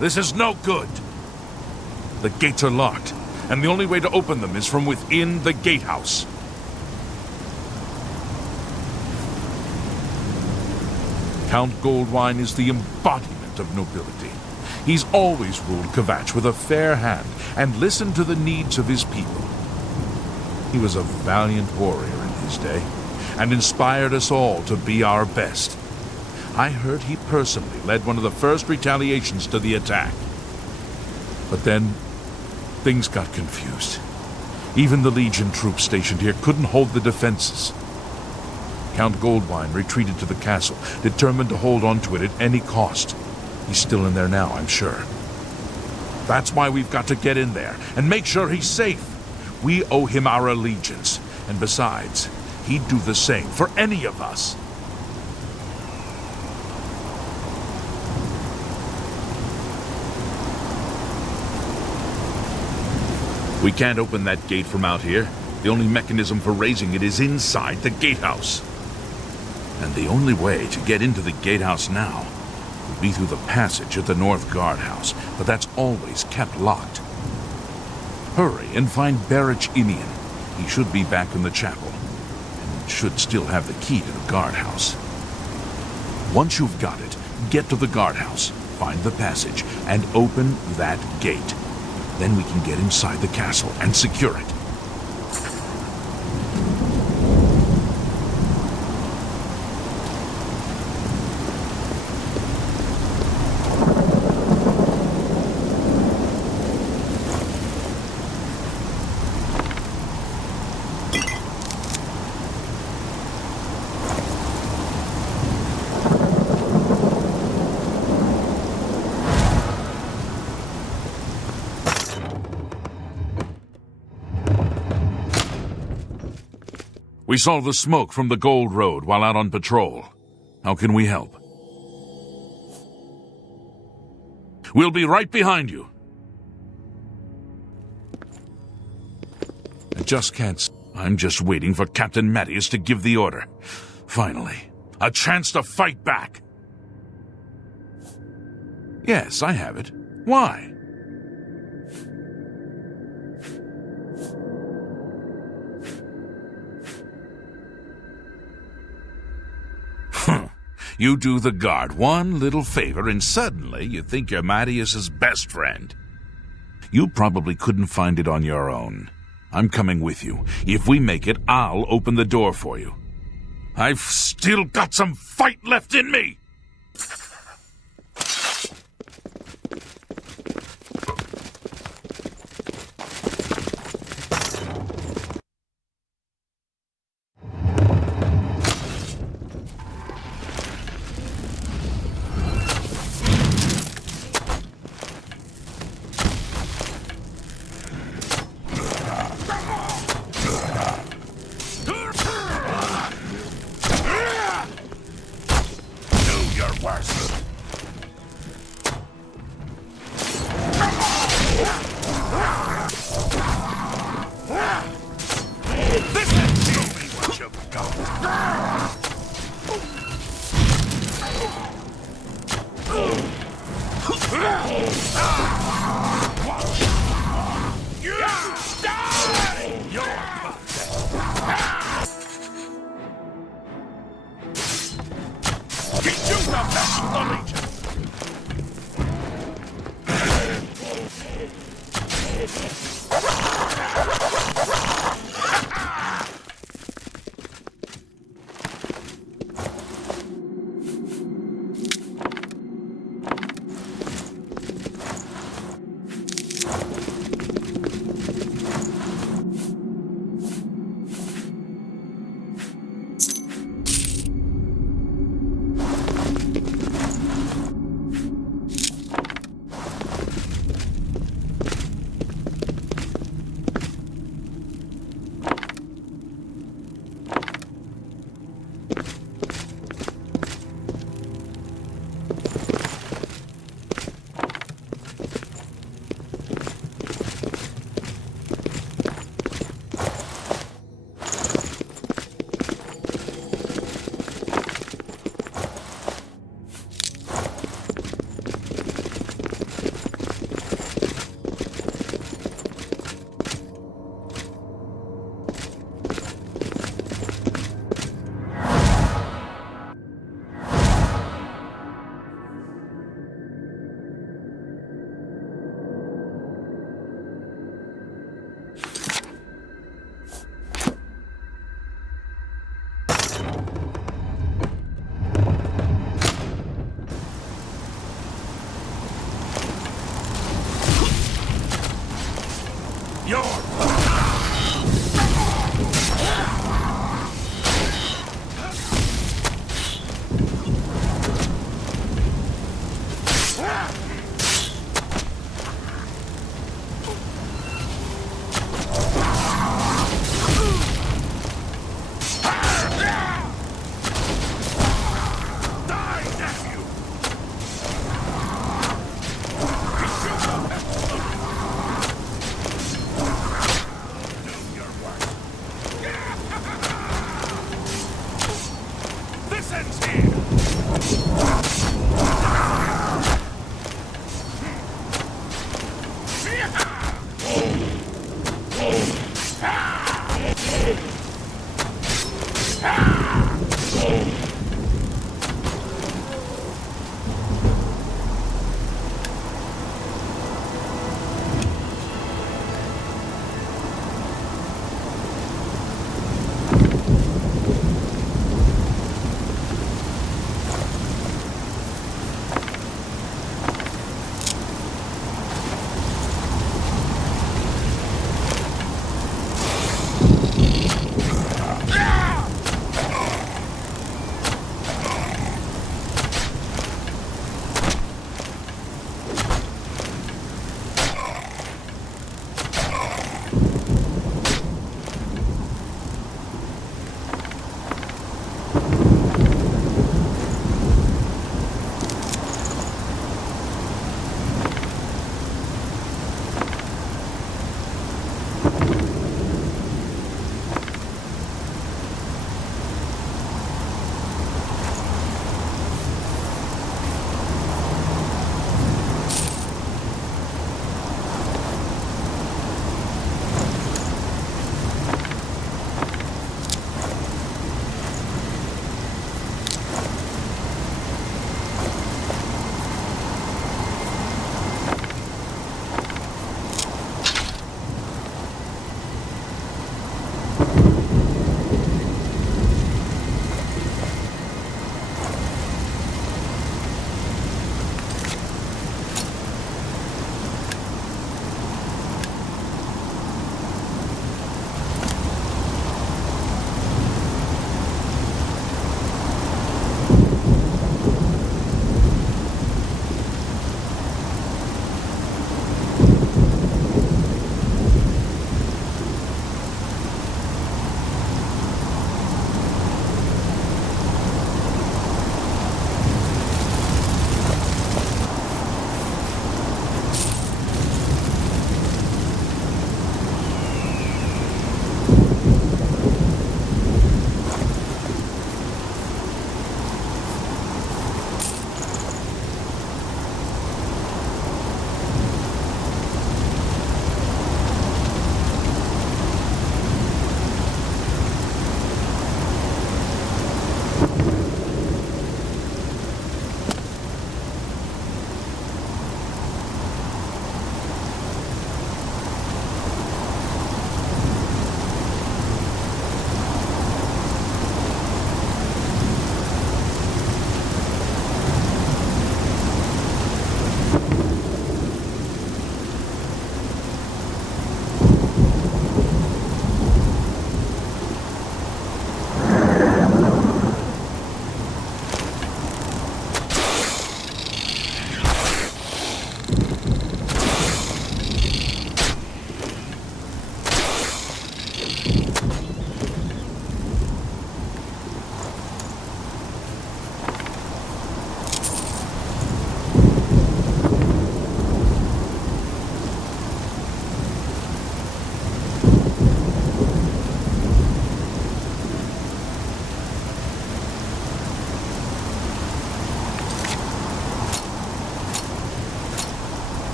This is no good. The gates are locked, and the only way to open them is from within the gatehouse. Count Goldwine is the embodiment of nobility. He's always ruled Kvatch with a fair hand and listened to the needs of his people. He was a valiant warrior in his day, and inspired us all to be our best. I heard he personally led one of the first retaliations to the attack. But then, things got confused. Even the Legion troops stationed here couldn't hold the defenses. Count Goldwine retreated to the castle, determined to hold on to it at any cost. He's still in there now, I'm sure. That's why we've got to get in there and make sure he's safe. We owe him our allegiance, and besides, he'd do the same for any of us. We can't open that gate from out here. The only mechanism for raising it is inside the gatehouse. And the only way to get into the gatehouse now would be through the passage at the North Guardhouse, but that's always kept locked. Hurry and find Barrich Inian. He should be back in the chapel, and should still have the key to the guardhouse. Once you've got it, get to the guardhouse, find the passage, and open that gate. Then we can get inside the castle and secure it. We saw the smoke from the Gold Road while out on patrol. How can we help? We'll be right behind you. I just can't... I'm just waiting for Captain Mattias to give the order. Finally, a chance to fight back. Yes, I have it. Why? You do the guard one little favor and suddenly you think you're Mattias's best friend. You probably couldn't find it on your own. I'm coming with you. If we make it, I'll open the door for you. I've still got some fight left in me!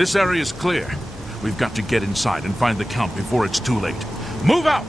This area is clear. We've got to get inside and find the Count before it's too late. Move out!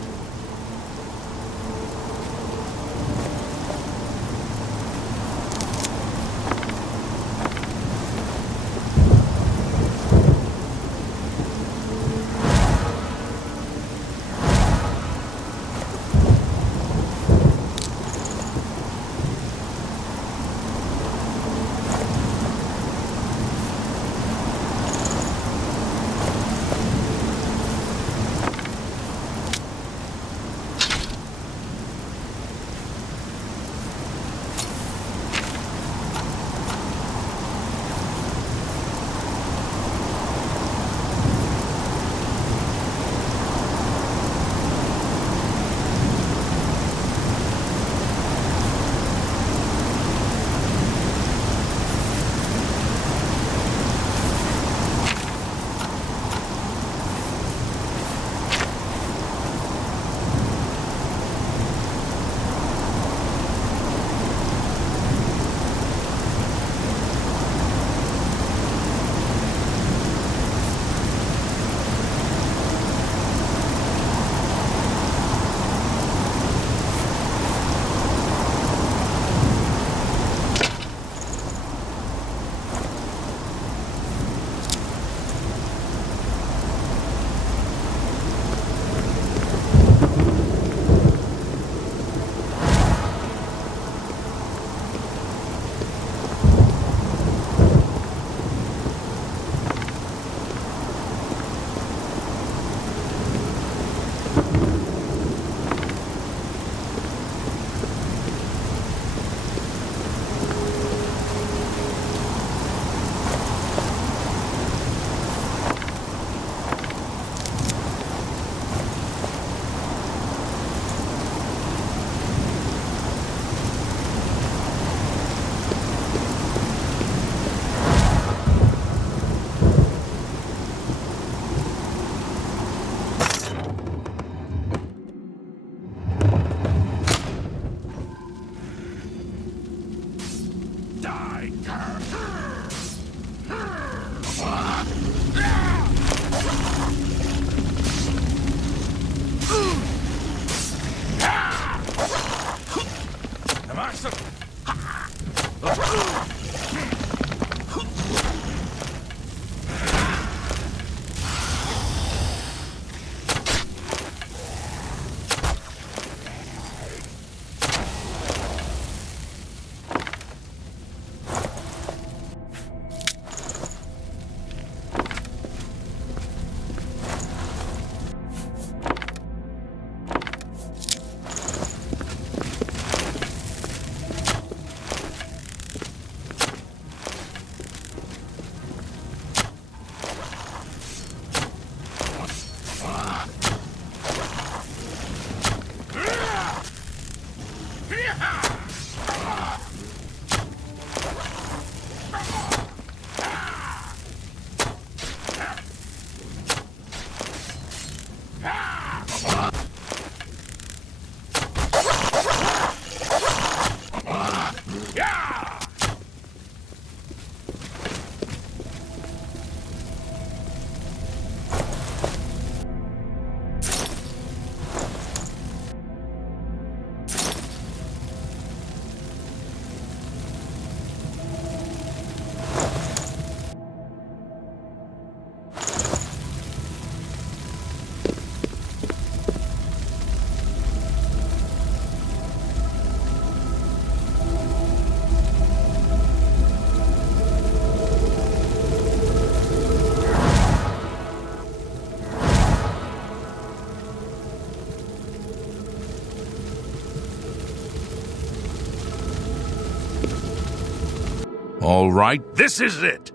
All right, this is it.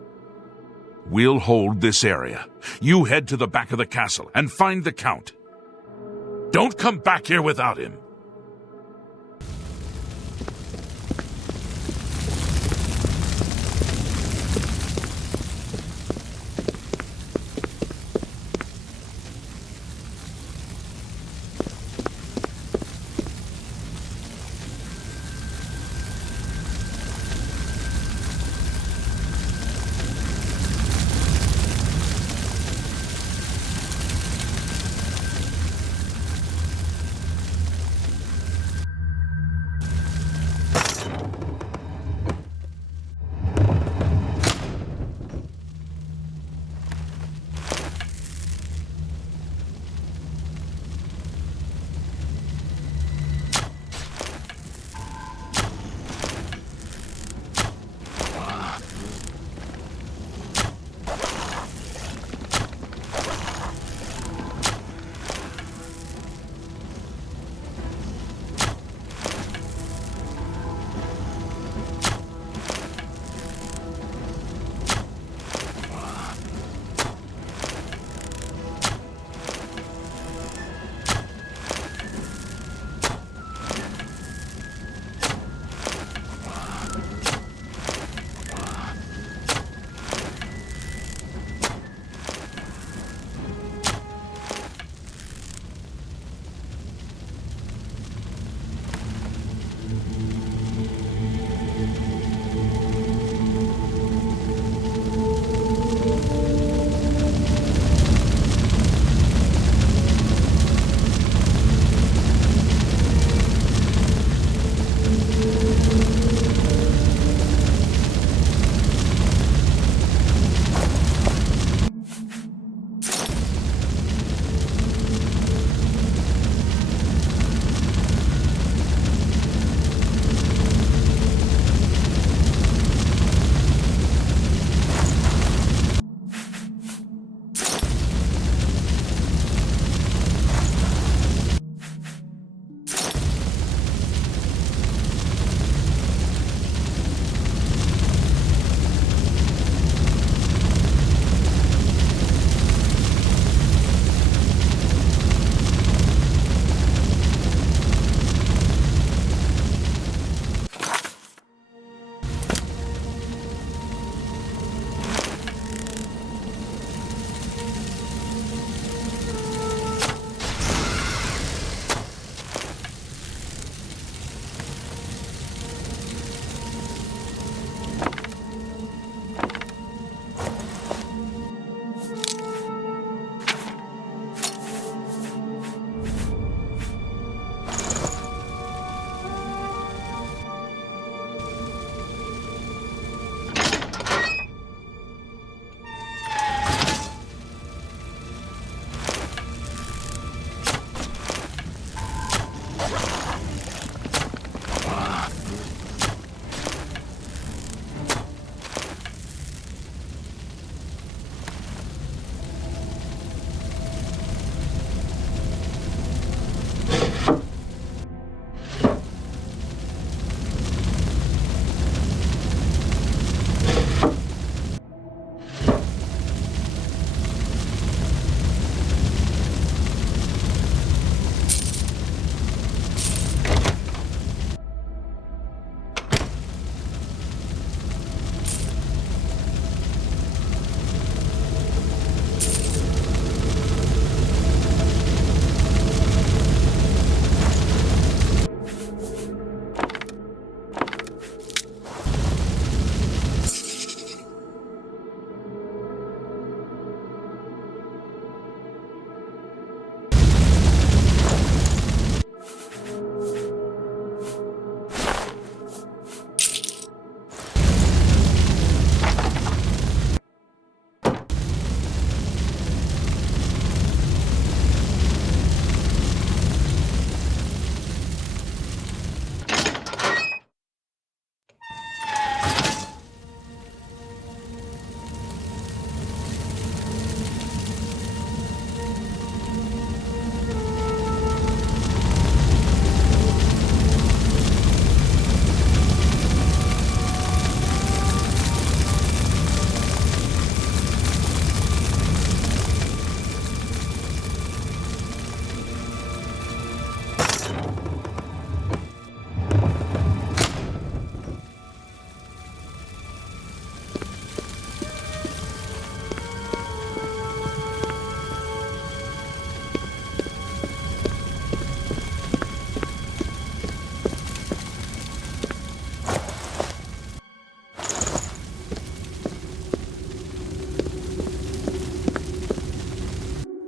We'll hold this area. You head to the back of the castle and find the Count. Don't come back here without him.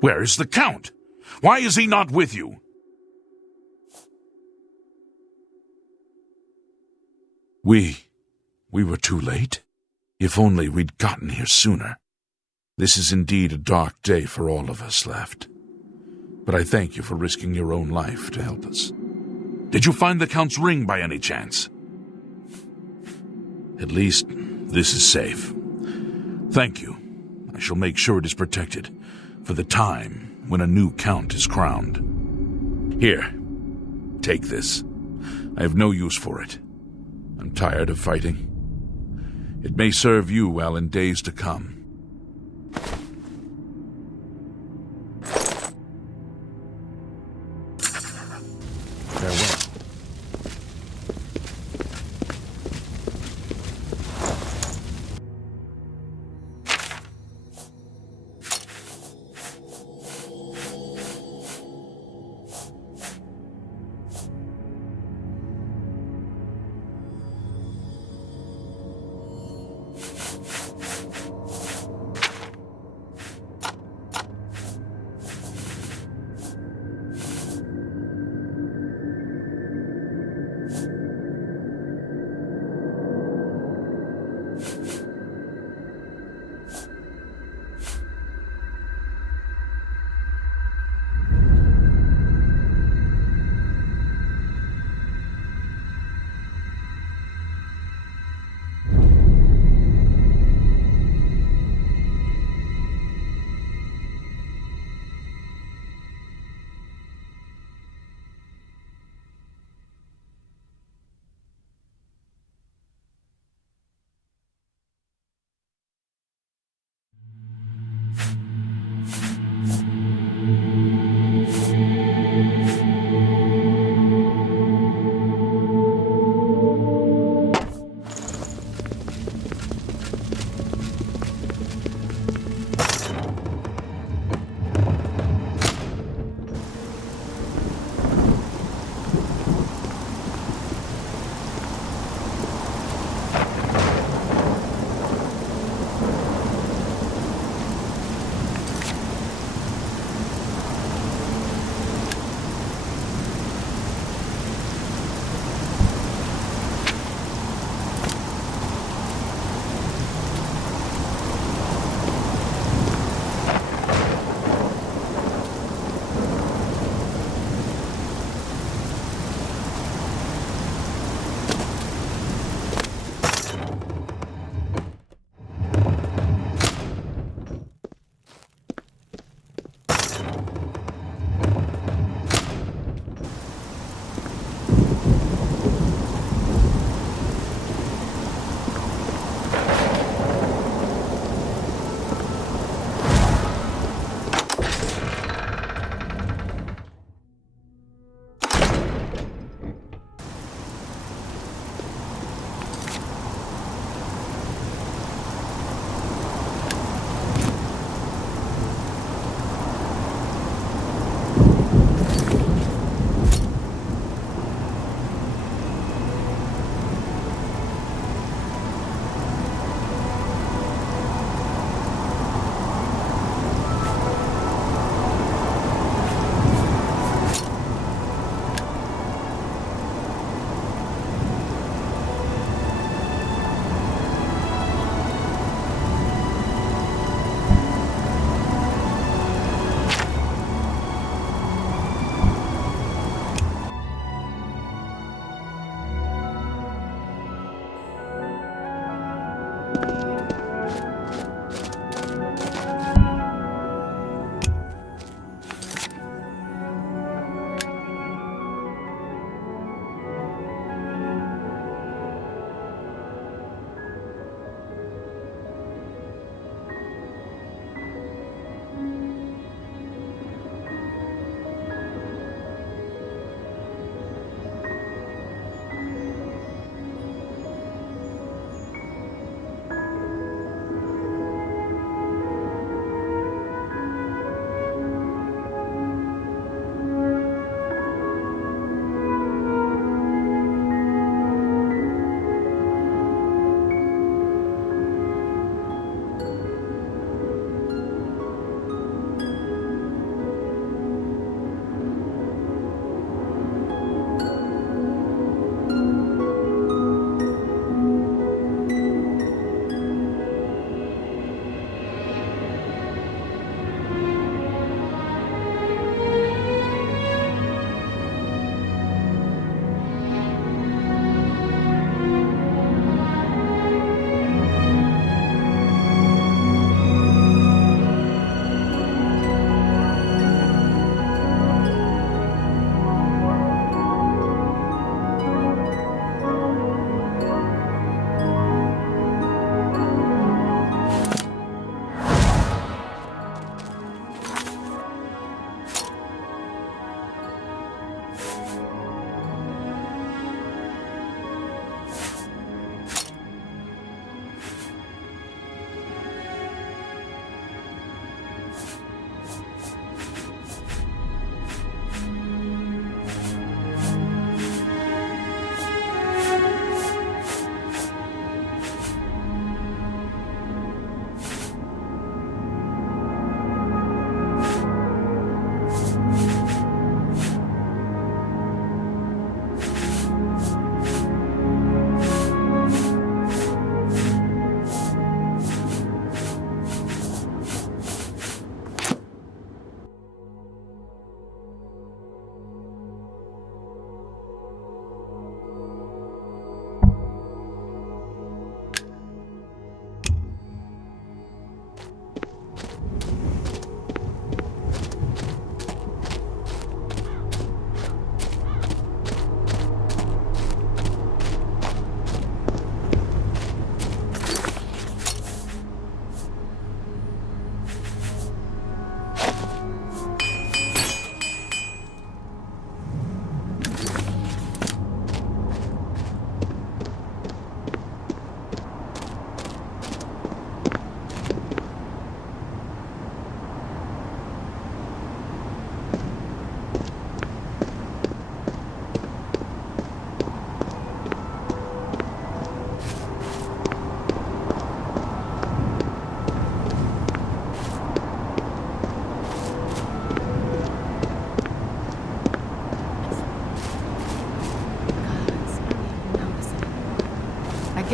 Where is the Count? Why is he not with you? We were too late. If only we'd gotten here sooner. This is indeed a dark day for all of us left. But I thank you for risking your own life to help us. Did you find the Count's ring by any chance? At least, this is safe. Thank you. I shall make sure it is protected for the time when a new Count is crowned. Here, take this. I have no use for it. I'm tired of fighting. It may serve you well in days to come. Farewell.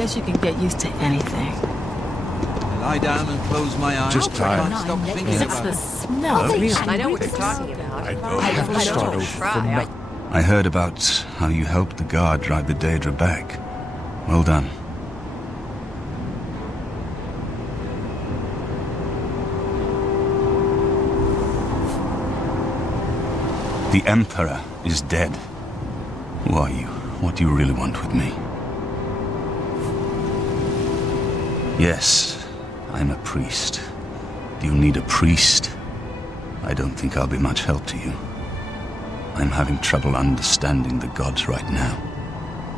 guess you can get used to anything. I lie down and close my eyes. Just I can't tired. stop thinking It's about the it. smell. Really. I know what you're talking about. I know. I have to don't start over try. from now. I heard about how you helped the guard drive the Daedra back. Well done. The Emperor is dead. Who are you? What do you really want with me? Yes, I'm a priest. Do you need a priest? I don't think I'll be much help to you. I'm having trouble understanding the gods right now.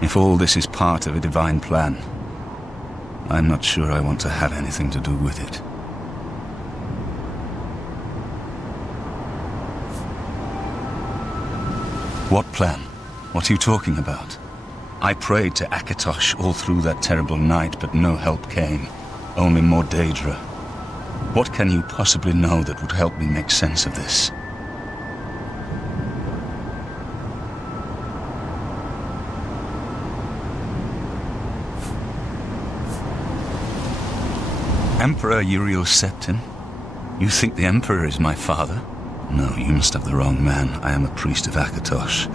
If all this is part of a divine plan, I'm not sure I want to have anything to do with it. What plan? What are you talking about? I prayed to Akatosh all through that terrible night, but no help came. Only more Daedra. What can you possibly know that would help me make sense of this? Emperor Uriel Septim? You think the Emperor is my father? No, you must have the wrong man. I am a priest of Akatosh.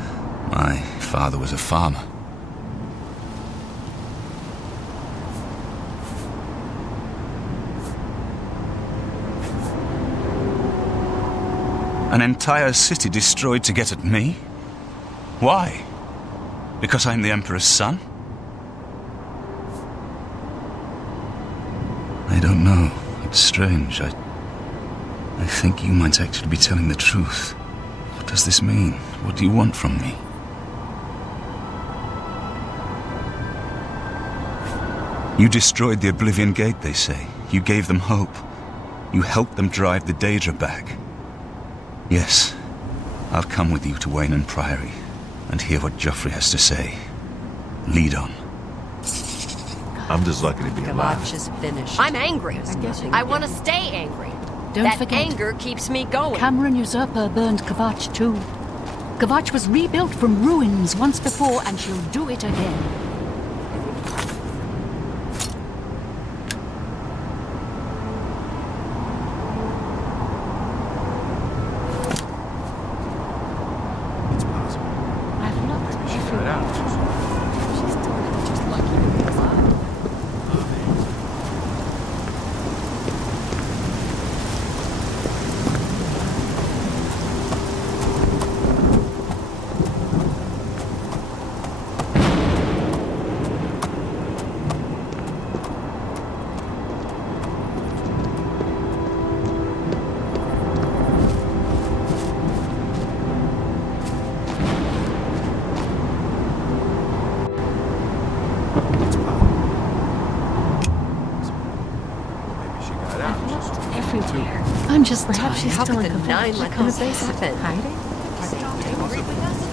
My father was a farmer. An entire city destroyed to get at me? Why? Because I'm the Emperor's son? I don't know. It's strange. I think you might actually be telling the truth. What does this mean? What do you want from me? You destroyed the Oblivion Gate, they say. You gave them hope. You helped them drive the Daedra back. Yes, I'll come with you to Wayne Priory and hear what Joffrey has to say. Lead on. I'm just lucky to be alive. Kvatch is finished. I'm angry. I want to stay angry. Don't that forget. anger keeps me going. Cameron Usurper burned Kvatch too. Kvatch was rebuilt from ruins once before, and she'll do it again. It's possible. I've looked Maybe she got out. She's still just lucky to be alive. Maybe she got out. I've looked everywhere. I'm just Perhaps she's How still could in the Kvatch. Nine let Could this they happen? hiding? Are they angry with us?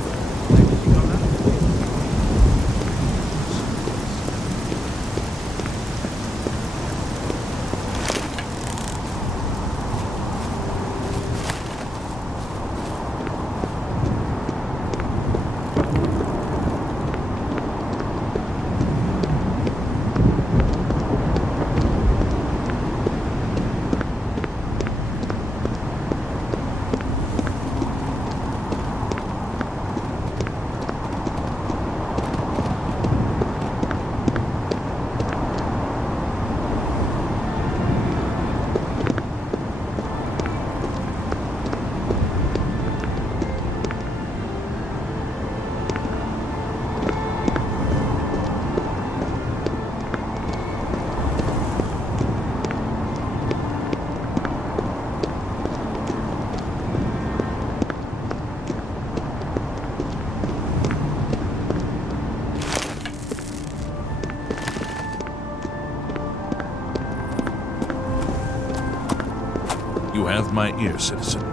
You have my ear, citizen.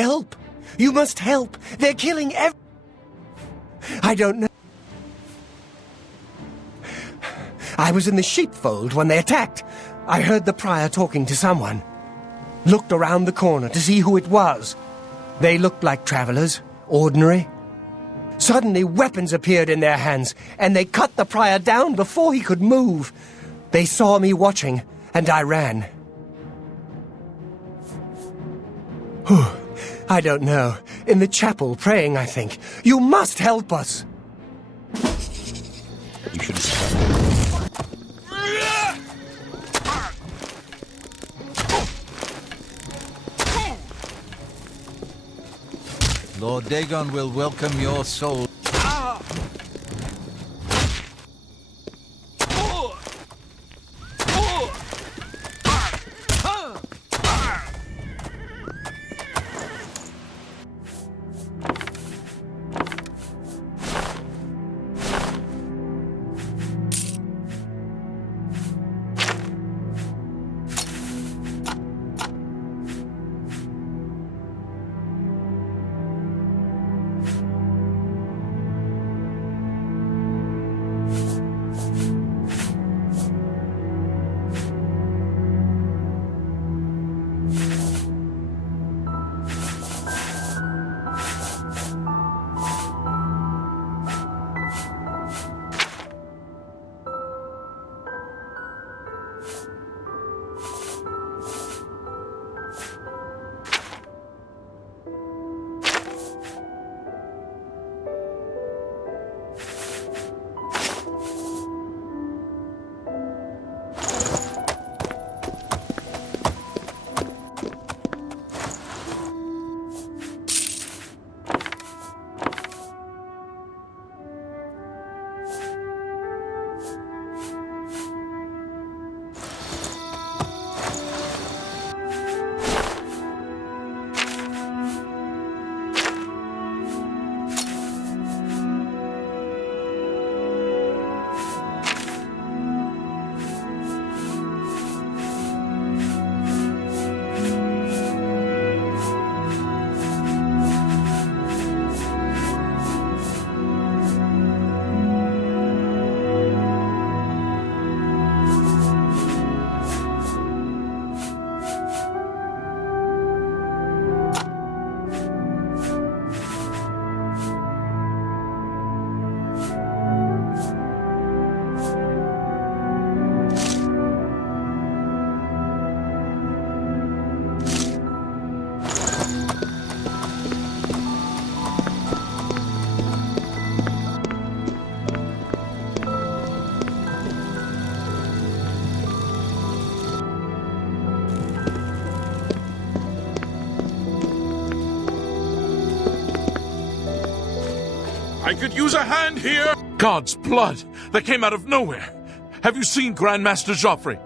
Help! You must help! They're killing I don't know. I was in the sheepfold when they attacked. I heard the prior talking to someone. Looked around the corner to see who it was. They looked like travelers, ordinary. Suddenly weapons appeared in their hands, and they cut the prior down before he could move. They saw me watching, and I ran. I don't know. In the chapel, praying, I think. You must help us! You shouldn't have. Lord Dagon will welcome your soul. I could use a hand here! God's blood that came out of nowhere! Have you seen Grandmaster Joffrey?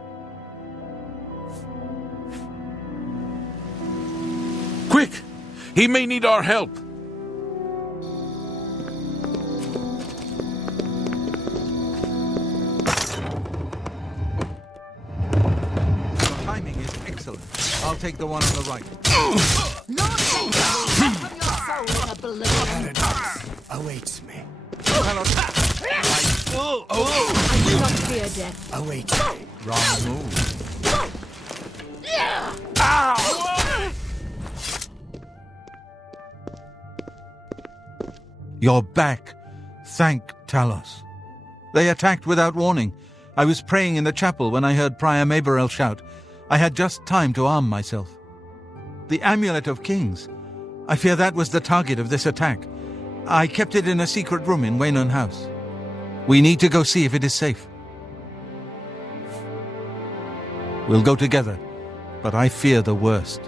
Quick! He may need our help! Your timing is excellent. I'll take the one on the right. Lord Dagon will welcome your soul in Oblivion. Paradox awaits me. I do not fear death. Awaits me. Wrong move. You're back. Thank Talos. They attacked without warning. I was praying in the chapel when I heard Prior Maberel shout. I had just time to arm myself. The Amulet of Kings. I fear that was the target of this attack. I kept it in a secret room in Waynon House. We need to go see if it is safe. We'll go together, but I fear the worst.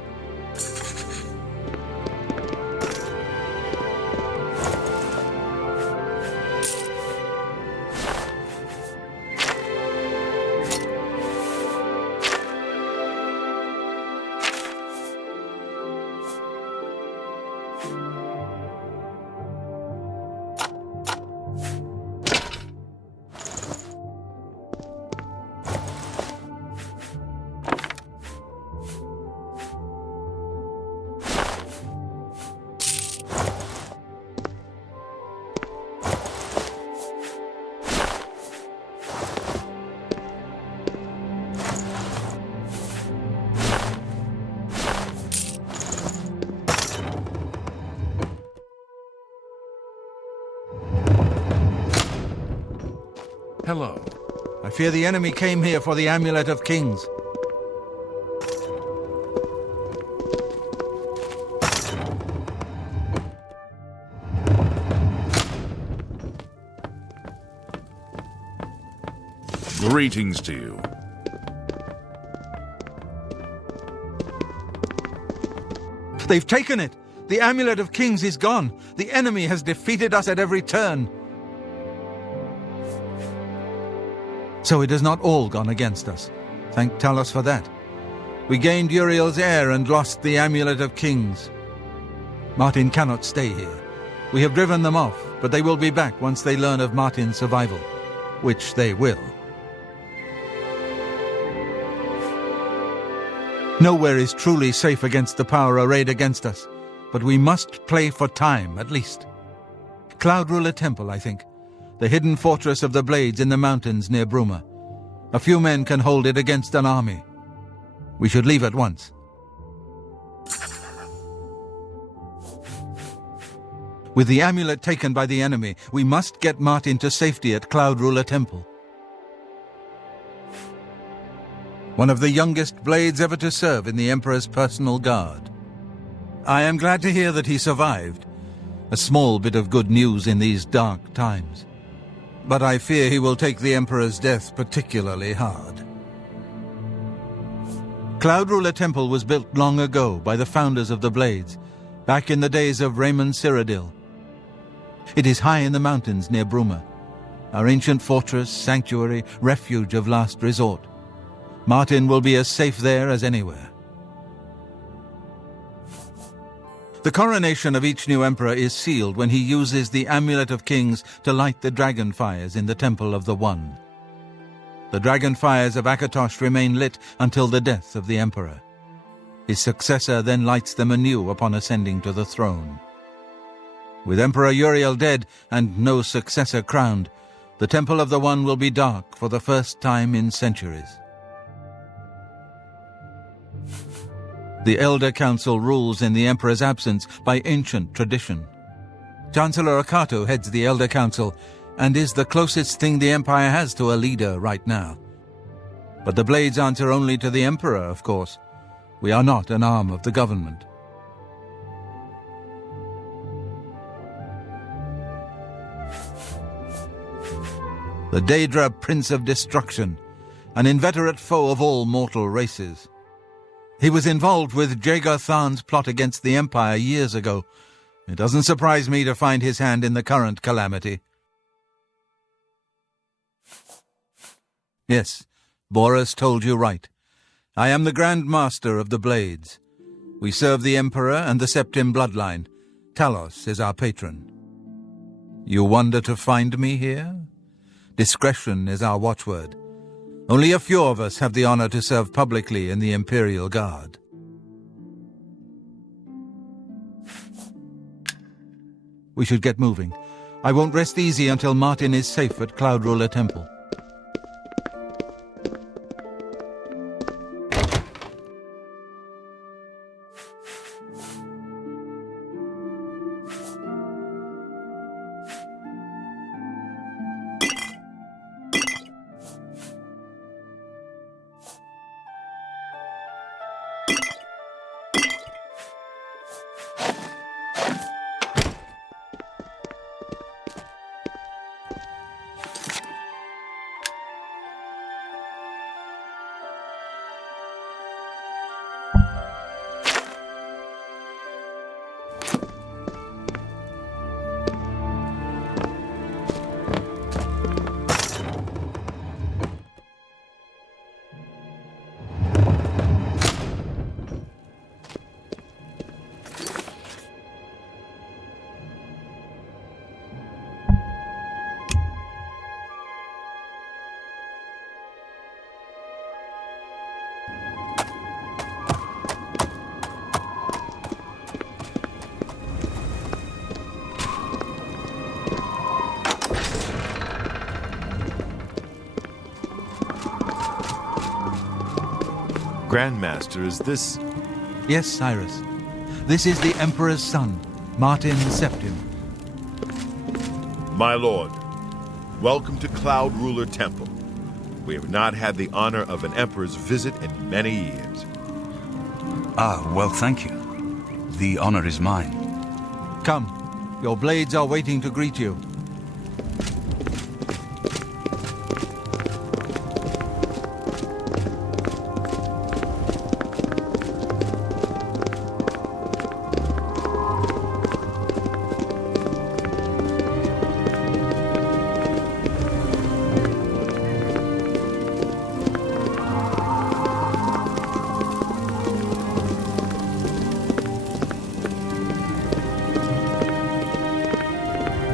Hello. I fear the enemy came here for the Amulet of Kings. Greetings to you. They've taken it! The Amulet of Kings is gone! The enemy has defeated us at every turn! So it has not all gone against us. Thank Talos for that. We gained Uriel's heir and lost the Amulet of Kings. Martin cannot stay here. We have driven them off, but they will be back once they learn of Martin's survival. Which they will. Nowhere is truly safe against the power arrayed against us, but we must play for time, at least. Cloud Ruler Temple, I think. The hidden fortress of the Blades in the mountains near Bruma. A few men can hold it against an army. We should leave at once. With the amulet taken by the enemy, we must get Martin to safety at Cloud Ruler Temple. One of the youngest Blades ever to serve in the Emperor's personal guard. I am glad to hear that he survived. A small bit of good news in these dark times. But I fear he will take the Emperor's death particularly hard. Cloud Ruler Temple was built long ago by the founders of the Blades, back in the days of Raymond Cyrodiil. It is high in the mountains near Bruma, our ancient fortress, sanctuary, refuge of last resort. Martin will be as safe there as anywhere. The coronation of each new emperor is sealed when he uses the Amulet of Kings to light the dragon fires in the Temple of the One. The dragon fires of Akatosh remain lit until the death of the emperor. His successor then lights them anew upon ascending to the throne. With Emperor Uriel dead and no successor crowned, the Temple of the One will be dark for the first time in centuries. The Elder Council rules in the Emperor's absence by ancient tradition. Chancellor Akato heads the Elder Council and is the closest thing the Empire has to a leader right now. But the Blades answer only to the Emperor, of course. We are not an arm of the government. The Daedra Prince of Destruction, an inveterate foe of all mortal races. He was involved with Jagar Tharn's plot against the Empire years ago. It doesn't surprise me to find his hand in the current calamity. Yes, Boris told you right. I am the Grand Master of the Blades. We serve the Emperor and the Septim bloodline. Talos is our patron. You wonder to find me here? Discretion is our watchword. Only a few of us have the honor to serve publicly in the Imperial Guard. We should get moving. I won't rest easy until Martin is safe at Cloud Ruler Temple. Grandmaster, is this... Yes, Cyrus. This is the Emperor's son, Martin Septim. My lord, Welcome to Cloud Ruler Temple. We have not had the honor of an emperor's visit in many years. Ah, well, thank you. The honor is mine. Come. Your blades are waiting to greet you.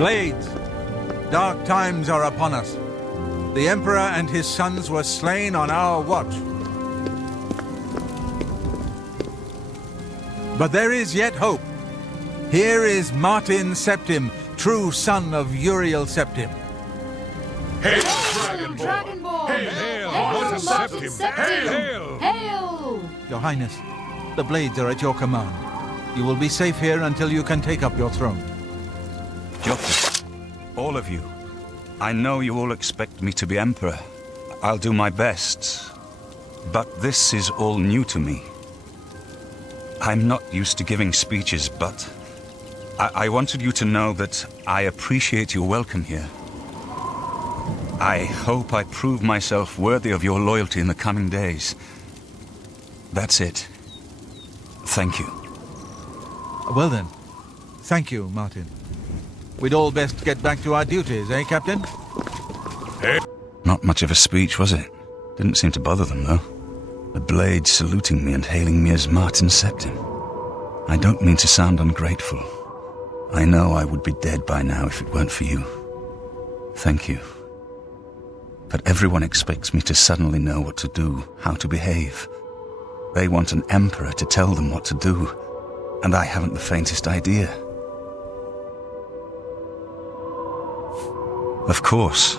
Blades, dark times are upon us. The Emperor and his sons were slain on our watch. But there is yet hope. Here is Martin Septim, true son of Uriel Septim. Hail, Dragonborn! Hail, Martin Septim! Hail! Hail! Your Highness, the Blades are at your command. You will be safe here until you can take up your throne. Joffrey, all of you, I know you all expect me to be Emperor. I'll do my best. But this is all new to me. I'm not used to giving speeches, but I wanted you to know that I appreciate your welcome here. I hope I prove myself worthy of your loyalty in the coming days. That's it. Thank you. Well then, thank you, Martin. We'd all best get back to our duties, eh, Captain? Not much of a speech, was it? Didn't seem to bother them, though. The Blades saluting me and hailing me as Martin Septim. I don't mean to sound ungrateful. I know I would be dead by now if it weren't for you. Thank you. But everyone expects me to suddenly know what to do, how to behave. They want an emperor to tell them what to do, and I haven't the faintest idea. Of course,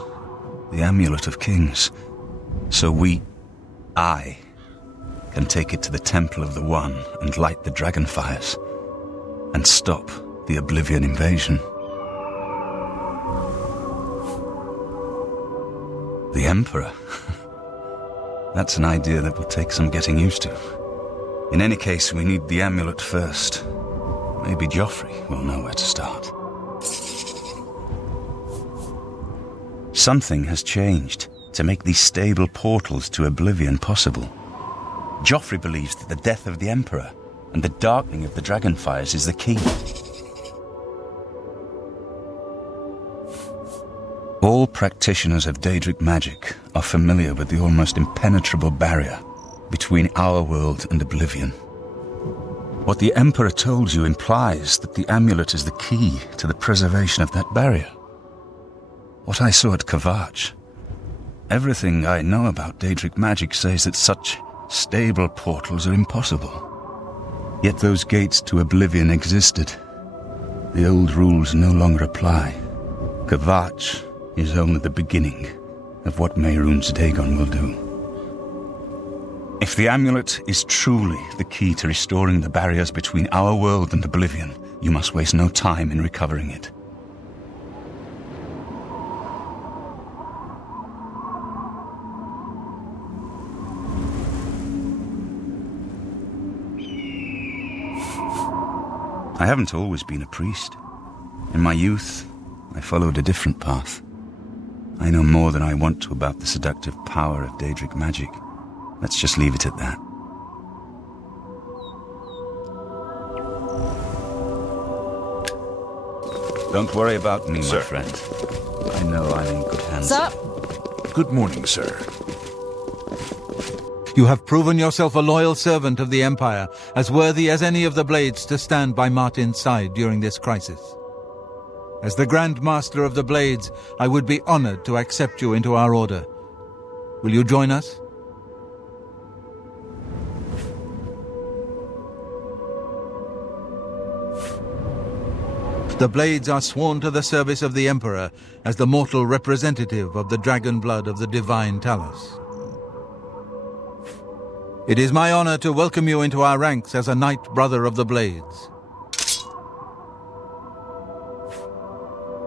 the Amulet of Kings. So I, can take it to the Temple of the One and light the dragon fires, and stop the Oblivion invasion. The Emperor? That's an idea that will take some getting used to. In any case, we need the amulet first. Maybe Joffrey will know where to start. Something has changed to make these stable portals to Oblivion possible. Joffrey believes that the death of the Emperor and the darkening of the Dragonfires is the key. All practitioners of Daedric magic are familiar with the almost impenetrable barrier between our world and Oblivion. What the Emperor told you implies that the amulet is the key to the preservation of that barrier. What I saw at Kvatch, everything I know about Daedric magic says that such stable portals are impossible. Yet those gates to Oblivion existed. The old rules no longer apply. Kvatch is only the beginning of what Mehrunes Dagon will do. If the amulet is truly the key to restoring the barriers between our world and Oblivion, you must waste no time in recovering it. I haven't always been a priest. In my youth, I followed a different path. I know more than I want to about the seductive power of Daedric magic. Let's just leave it at that. Don't worry about me, my friend. I know I'm in good hands. Sir? Good morning, sir. You have proven yourself a loyal servant of the Empire, as worthy as any of the Blades to stand by Martin's side during this crisis. As the Grand Master of the Blades, I would be honored to accept you into our order. Will you join us? The Blades are sworn to the service of the Emperor as the mortal representative of the dragon blood of the divine Talos. It is my honor to welcome you into our ranks as a Knight Brother of the Blades.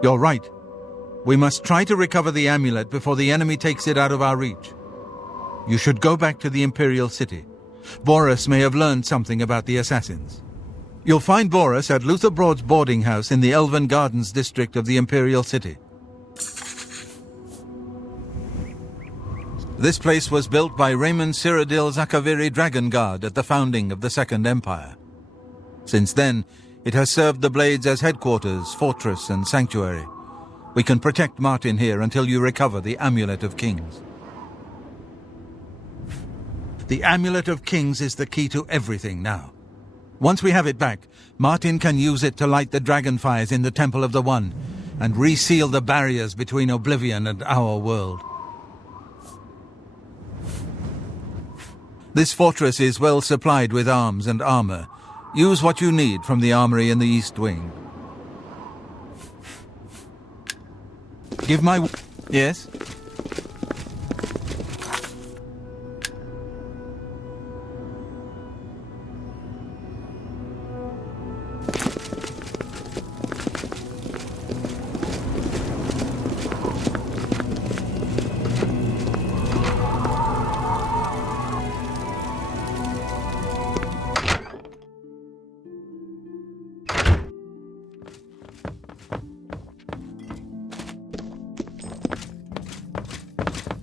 You're right. We must try to recover the amulet before the enemy takes it out of our reach. You should go back to the Imperial City. Boris may have learned something about the assassins. You'll find Boris at Luther Broad's boarding house in the Elven Gardens district of the Imperial City. This place was built by Raymond Cyrodiil Zakaviri Dragon Guard at the founding of the Second Empire. Since then, it has served the Blades as headquarters, fortress, and sanctuary. We can protect Martin here until you recover the Amulet of Kings. The Amulet of Kings is the key to everything now. Once we have it back, Martin can use it to light the dragonfires in the Temple of the One and reseal the barriers between Oblivion and our world. This fortress is well supplied with arms and armor. Use what you need from the armory in the East Wing. Give my... Yes?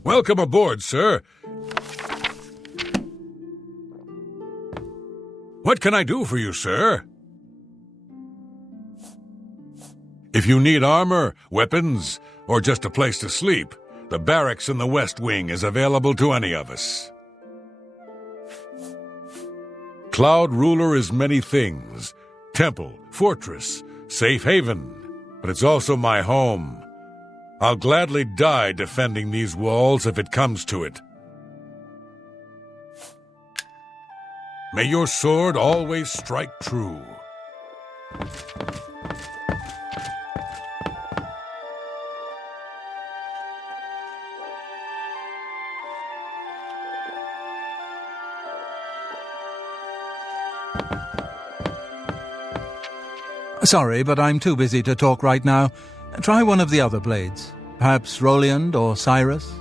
Welcome aboard, sir. What can I do for you, sir? If you need armor, weapons, or just a place to sleep, the barracks in the West Wing is available to any of us. Cloud Ruler is many things. Temple, fortress, safe haven. But it's also my home. I'll gladly die defending these walls if it comes to it. May your sword always strike true. Sorry, but I'm too busy to talk right now. Try one of the other blades. Perhaps Roliand or Cyrus?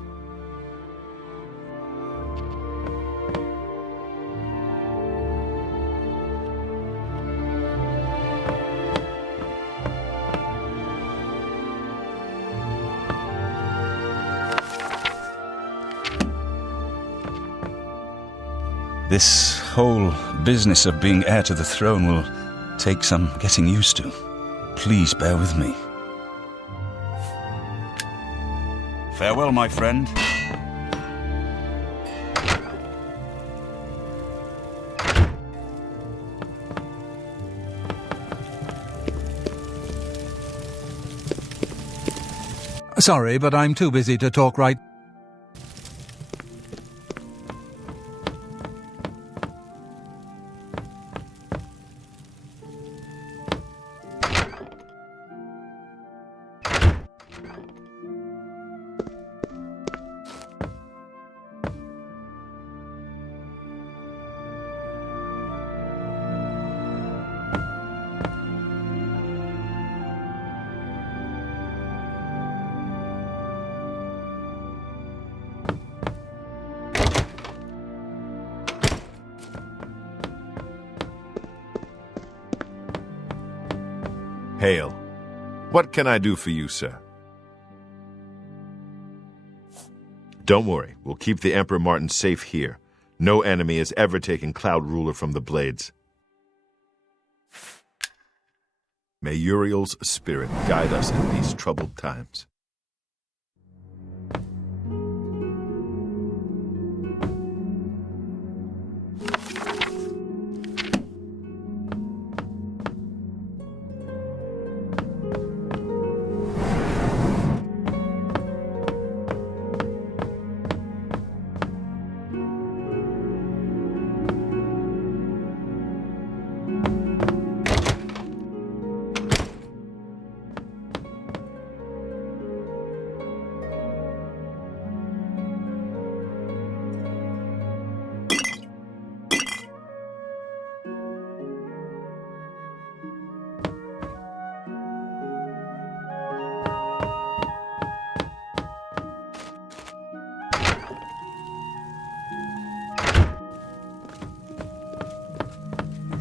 This whole business of being heir to the throne will take some getting used to. Please bear with me. Farewell, my friend. Sorry, but I'm too busy to talk right... Hail. What can I do for you, sir? Don't worry, we'll keep the Emperor Martin safe here. No enemy has ever taken Cloud Ruler from the Blades. May Uriel's spirit guide us in these troubled times.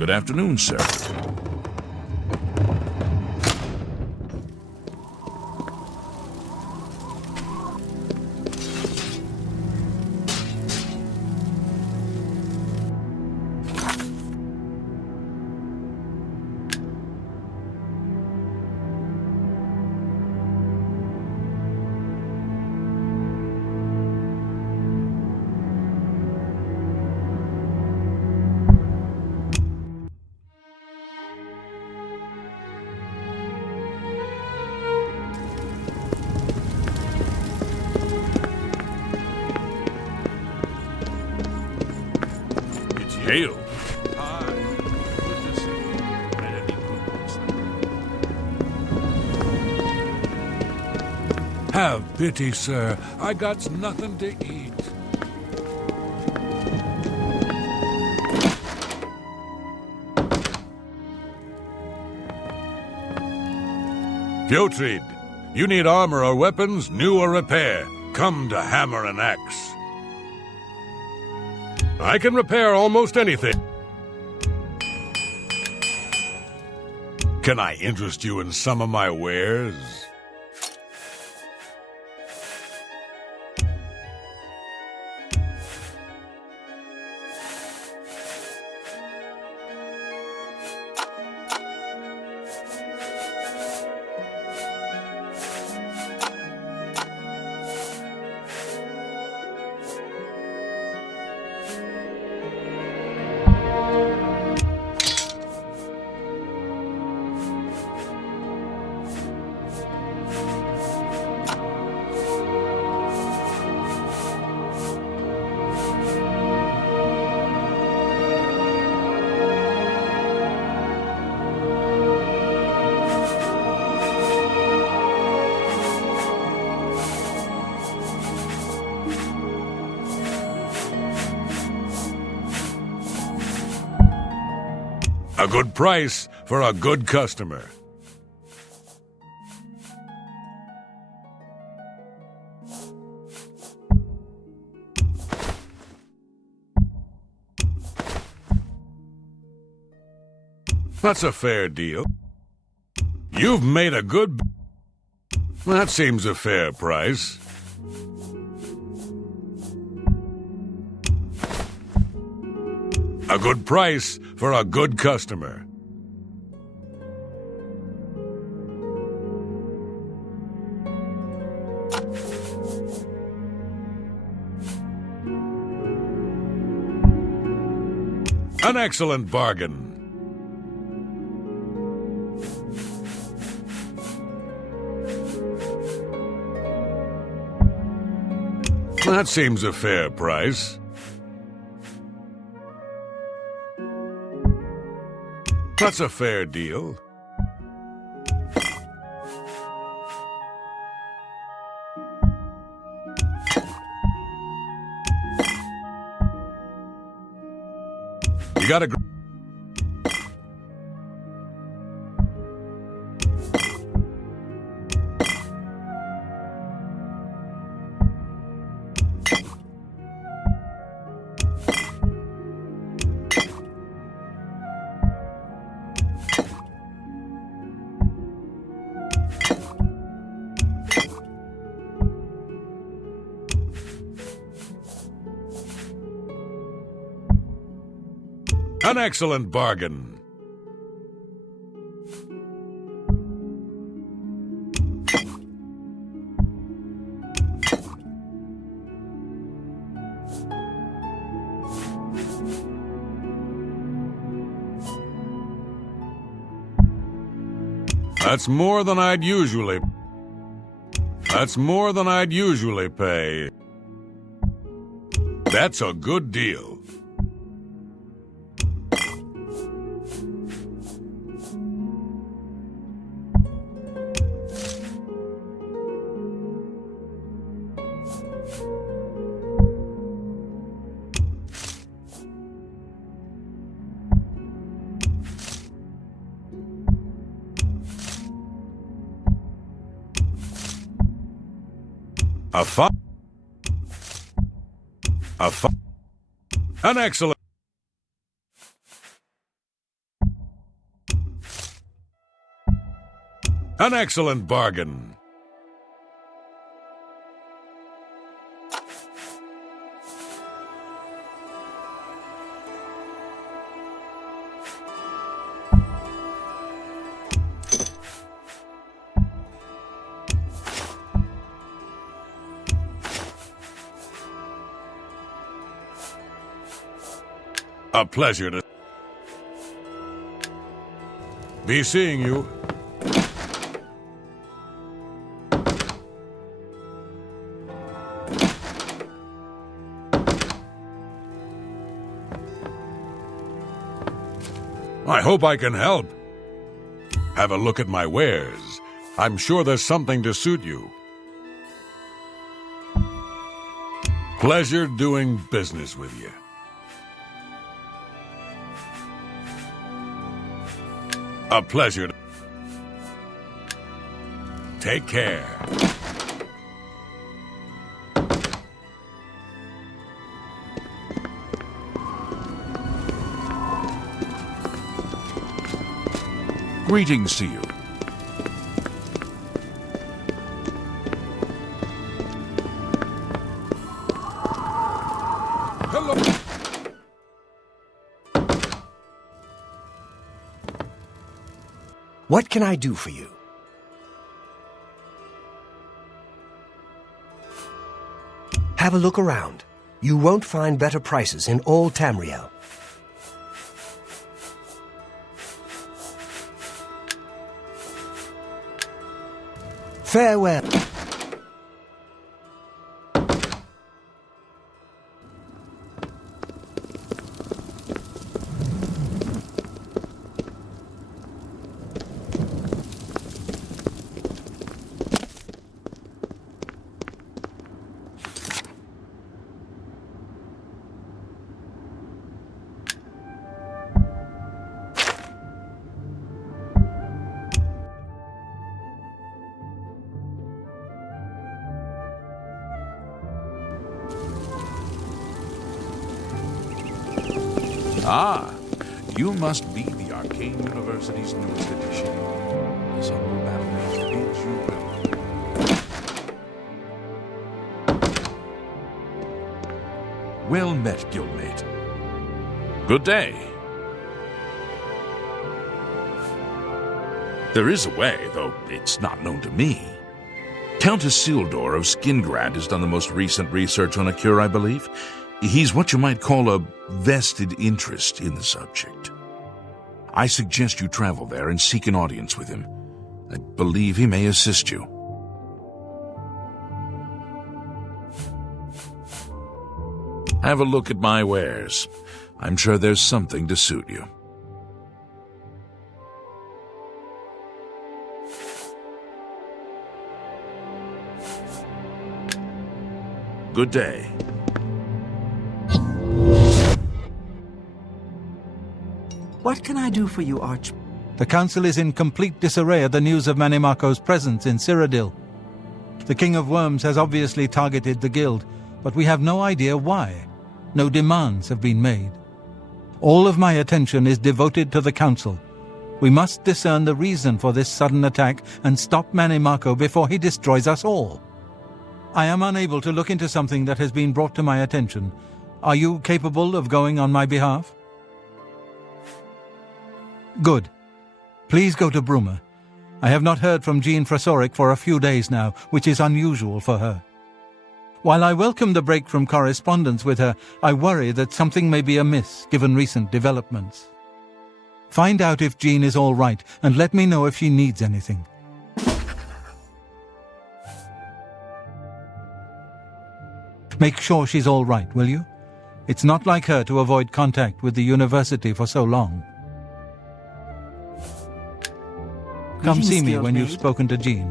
Good afternoon, sir. Hail. Have pity, sir. I got nothing to eat. Putrid, you need armor or weapons, new or repair. Come to Hammer and Axe. I can repair almost anything. Can I interest you in some of my wares? A good price for a good customer. That's a fair deal. You've made a good... That seems a fair price. A good price for a good customer. An excellent bargain. That seems a fair price. That's a fair deal. You got a... An excellent bargain. That's more than I'd usually... That's more than I'd usually pay. That's a good deal. An excellent... An excellent bargain. A pleasure to be seeing you. I hope I can help. Have a look at my wares. I'm sure there's something to suit you. Pleasure doing business with you. A pleasure. Take care. Greetings to you. Hello. What can I do for you? Have a look around. You won't find better prices in all Tamriel. Farewell. Ah, you must be the Arcane University's newest edition. This humble battle bids you welcome. Well met, guildmate. Good day. There is a way, though it's not known to me. Countess Sildor of Skingrad has done the most recent research on a cure, I believe. He's what you might call a vested interest in the subject. I suggest you travel there and seek an audience with him. I believe he may assist you. Have a look at my wares. I'm sure there's something to suit you. Good day. What can I do for you, Arch? The council is in complete disarray at the news of Manimako's presence in Cyrodiil. The King of Worms has obviously targeted the guild, but we have no idea why. No demands have been made. All of my attention is devoted to the council. We must discern the reason for this sudden attack and stop Manimako before he destroys us all. I am unable to look into something that has been brought to my attention. Are you capable of going on my behalf? Good. Please go to Bruma. I have not heard from Jean Frasoric for a few days now, which is unusual for her. While I welcome the break from correspondence with her, I worry that something may be amiss given recent developments. Find out if Jean is all right and let me know if she needs anything. Make sure she's all right, will you? It's not like her to avoid contact with the university for so long. Come see me when you've spoken to Jean.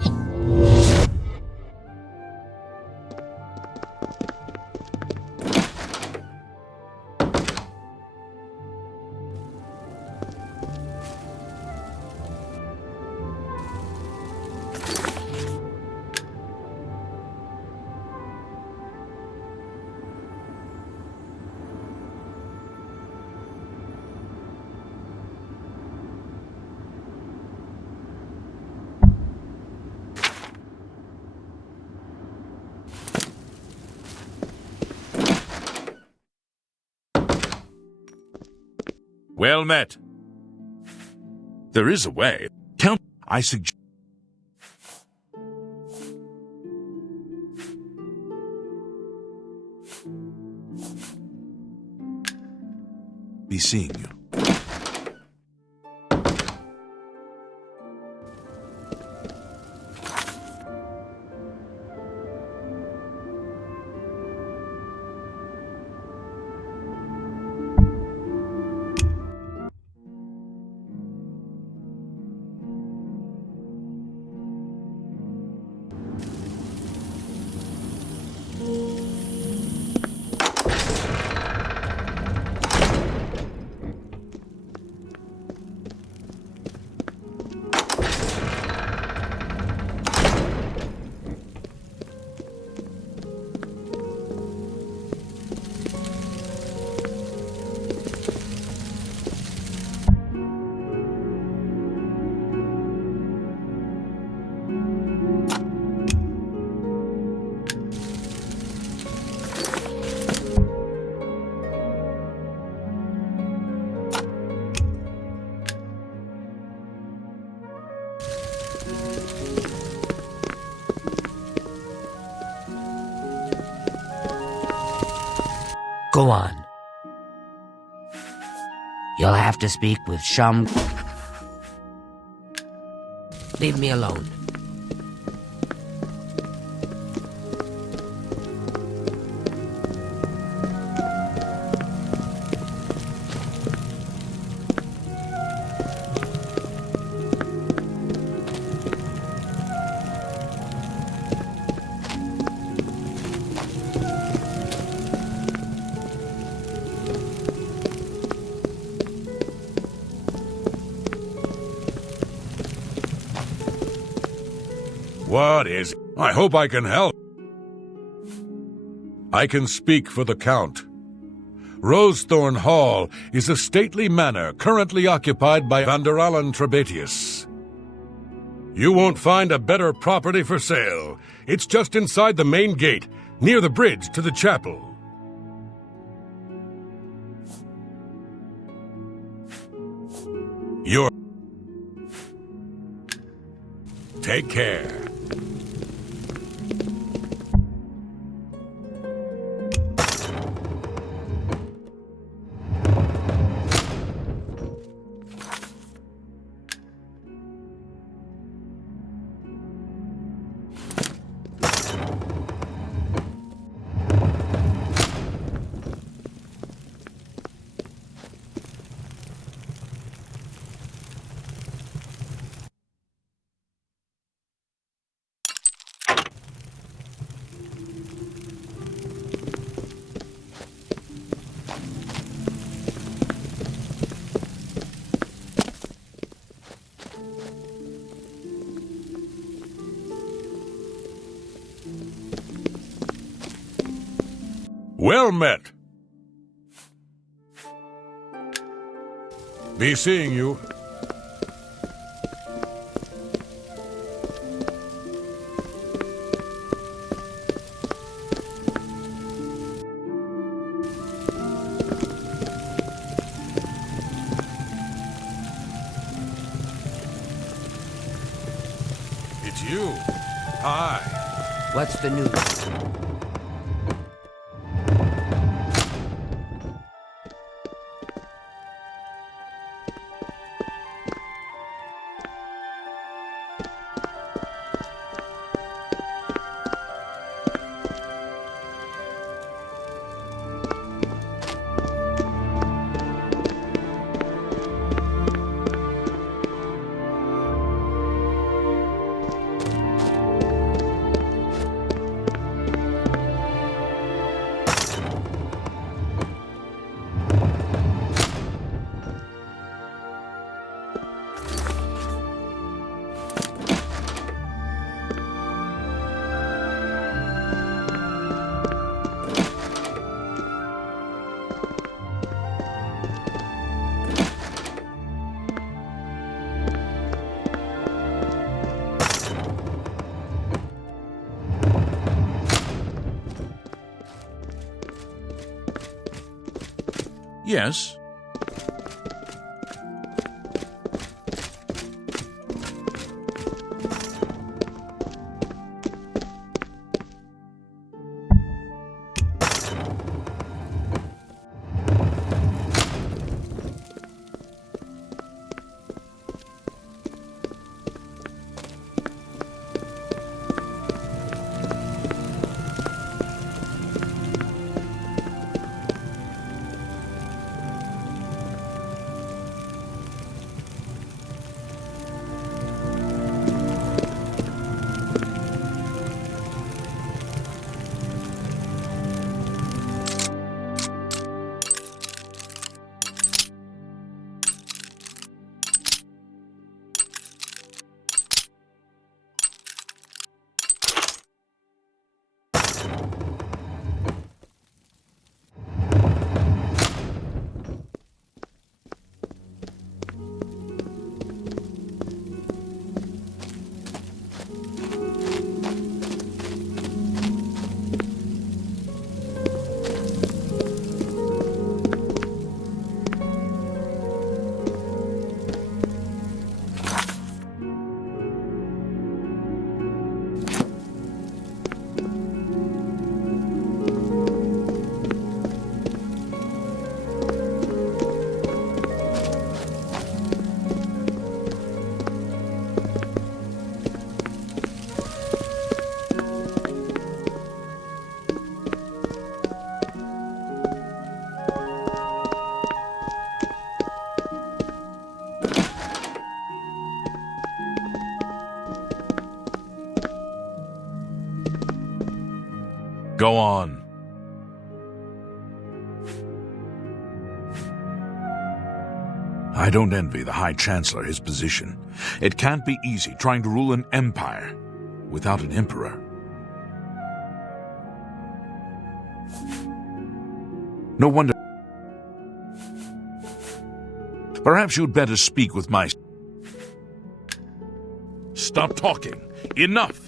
Well met. There is a way. Count, I suggest. Be seeing you. Go on. You'll have to speak with Shum. Leave me alone. What is it? I hope I can help. I can speak for the Count. Rosethorn Hall is a stately manor currently occupied by Vanderalan Trebatius. You won't find a better property for sale. It's just inside the main gate, near the bridge to the chapel. Take care. Well met. Be seeing you. It's you. Hi. What's the news? Yes. Go on. I don't envy the High Chancellor his position. It can't be easy trying to rule an empire without an emperor. No wonder. Perhaps you'd better speak with my... Stop talking. Enough!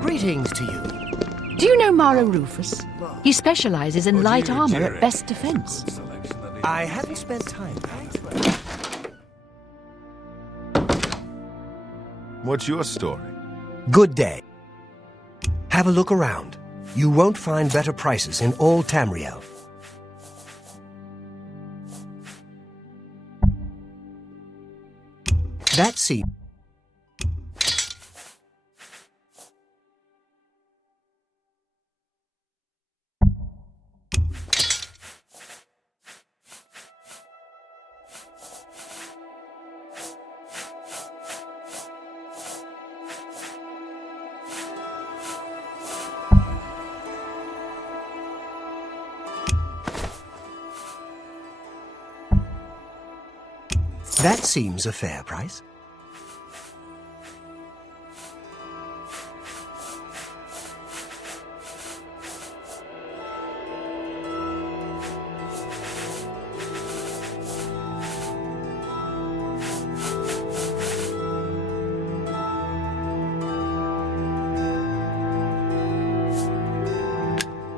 Greetings to you. Do you know Mara Rufus? He specializes in light armor at best defense. I haven't spent time. What's your story? Good day. Have a look around. You won't find better prices in all Tamriel. That seems... That seems a fair price.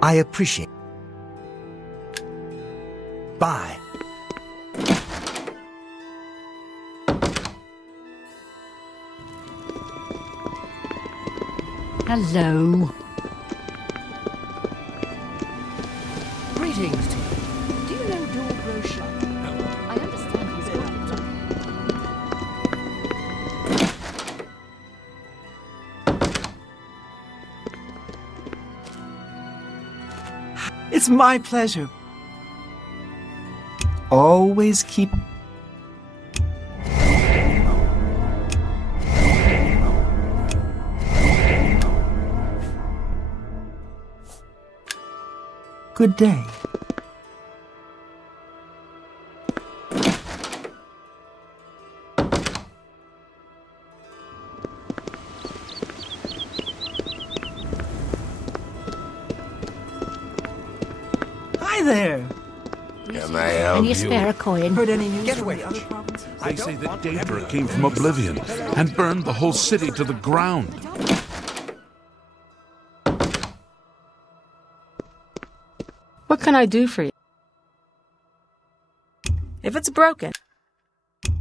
I appreciate. Bye. Hello. Greetings to you. Do you know door brochure? I understand he's worked. It's my pleasure. Always keep... Good day. Hi there. Can I help Any you? spare coin? Heard any news Get from away the from other me. provinces? They say that Daedra came from Oblivion and burned the whole city to the ground. What can I do for you? If it's broken,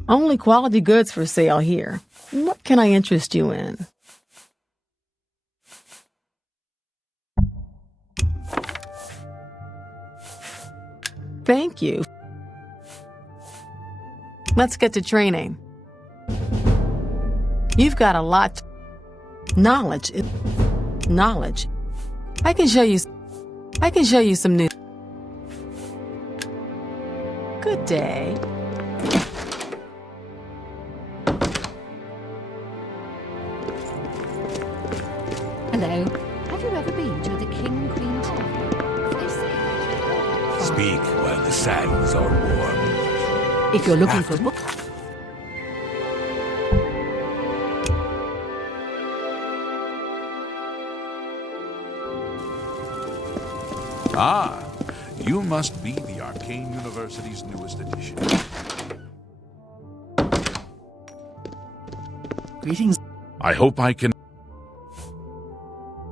only quality goods for sale here. What can I interest you in? Thank you. Let's get to training. You've got a lot. Knowledge. Knowledge. I can show you some new. Good day. Hello. Have you ever been to the King and Queen Tavern? They say that Speak while the sands are warm. if you're looking for books. Ah, you must be the Arcane University's newest edition. Greetings. I hope I can...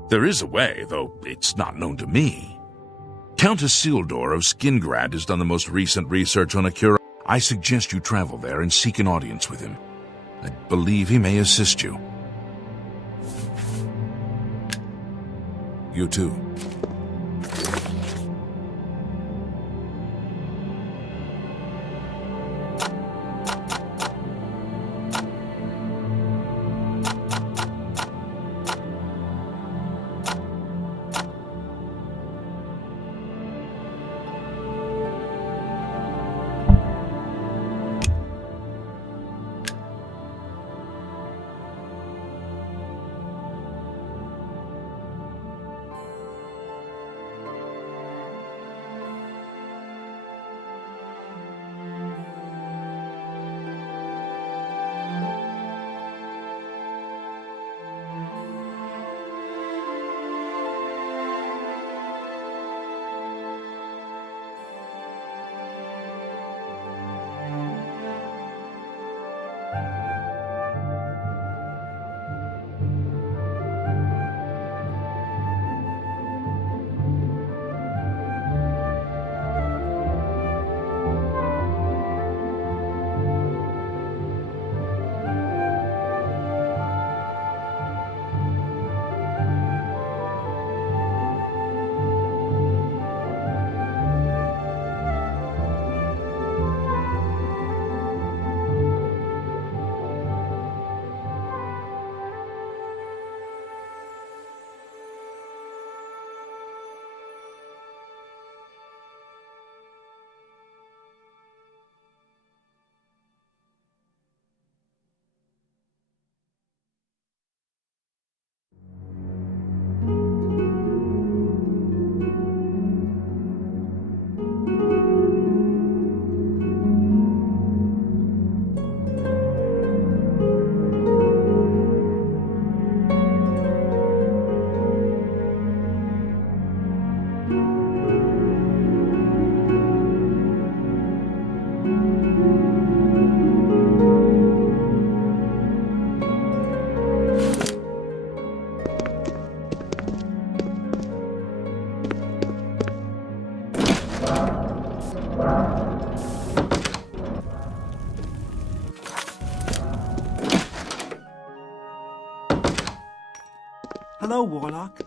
There is a way, though it's not known to me. Countess Isildur of Skingrad has done the most recent research on a cure. I suggest you travel there and seek an audience with him. I believe he may assist you. You too. Hello, Warlock.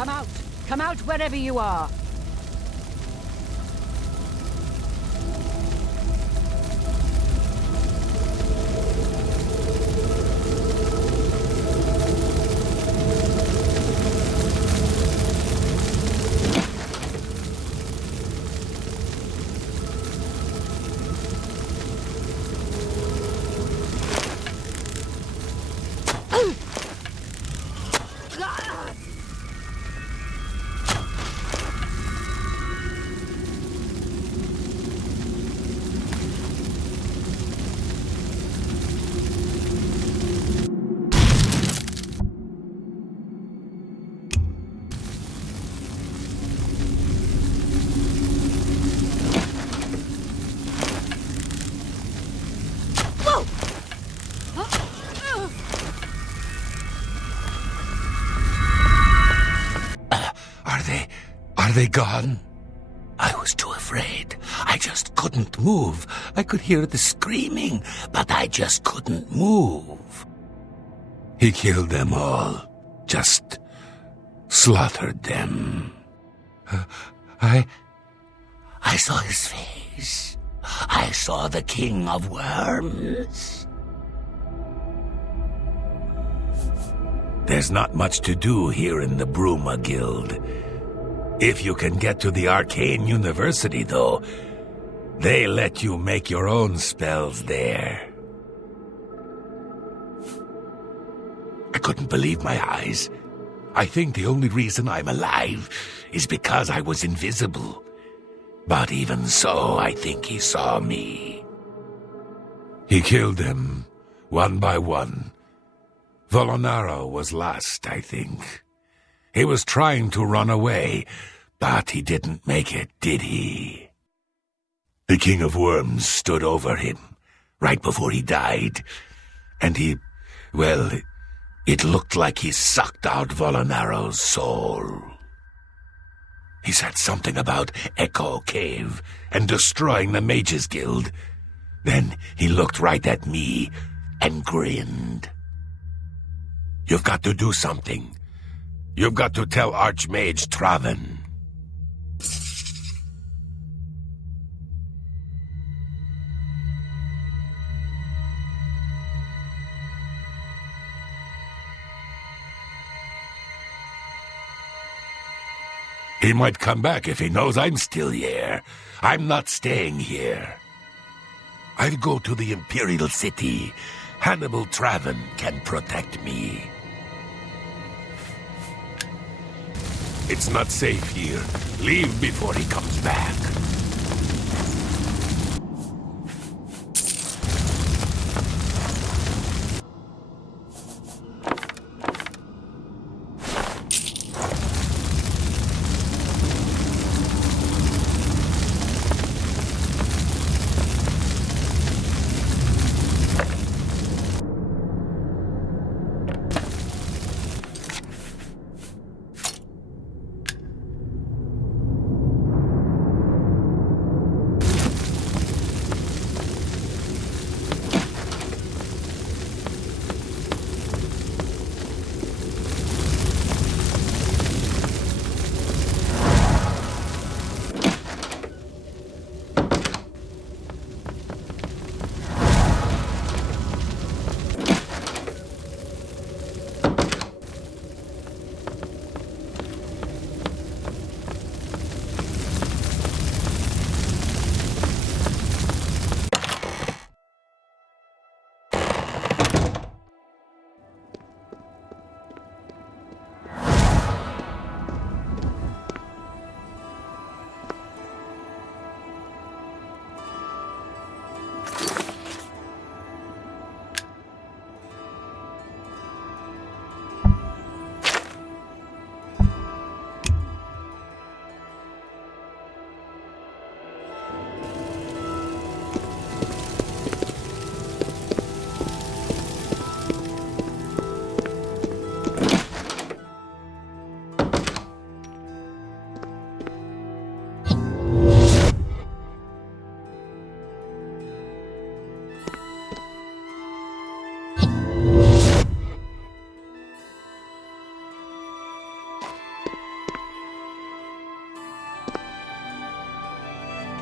Come out! Come out wherever you are! Are they gone? I was too afraid. I just couldn't move. I could hear the screaming, but I just couldn't move. He killed them all. Just slaughtered them. I saw his face. I saw the King of Worms. There's not much to do here in the Bruma Guild. If you can get to the Arcane University, though, they let you make your own spells there. I couldn't believe my eyes. I think the only reason I'm alive is because I was invisible. But even so, I think he saw me. He killed them, one by one. Volonaro was last, I think. He was trying to run away, but he didn't make it, did he? The King of Worms stood over him, right before he died, and it looked like he sucked out Volonaro's soul. He said something about Echo Cave and destroying the Mages Guild. Then he looked right at me and grinned. You've got to do something. You've got to tell Archmage Traven. He might come back if he knows I'm still here. I'm not staying here. I'll go to the Imperial City. Hannibal Traven can protect me. It's not safe here. Leave before he comes back.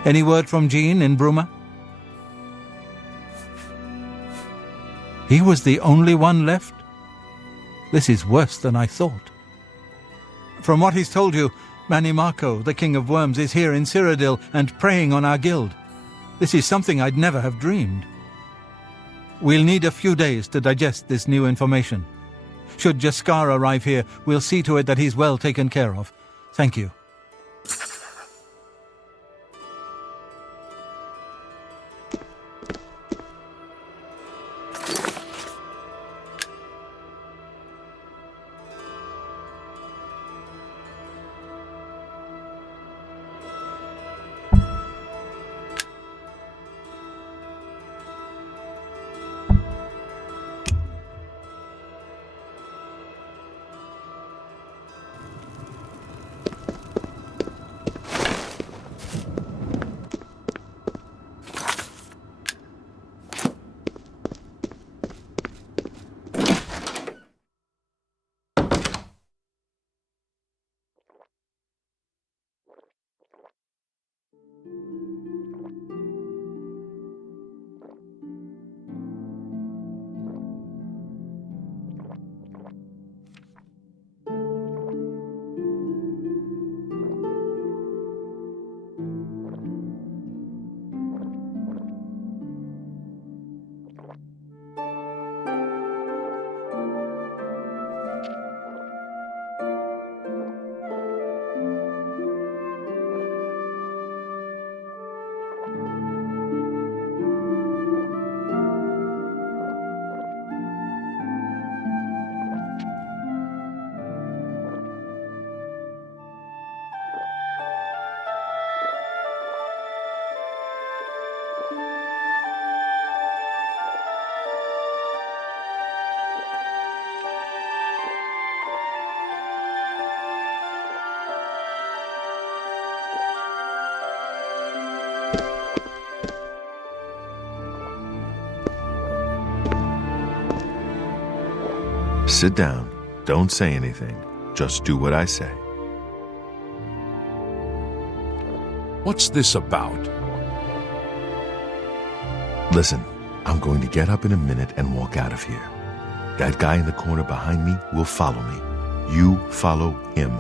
Any word from Jean in Bruma? He was the only one left? This is worse than I thought. From what he's told you, Manny Marco, the King of Worms, is here in Cyrodiil and preying on our guild. This is something I'd never have dreamed. We'll need a few days to digest this new information. Should Jaskar arrive here, we'll see to it that he's well taken care of. Thank you. Sit down. Don't say anything. Just do what I say. What's this about? Listen, I'm going to get up in a minute and walk out of here. That guy in the corner behind me will follow me. You follow him.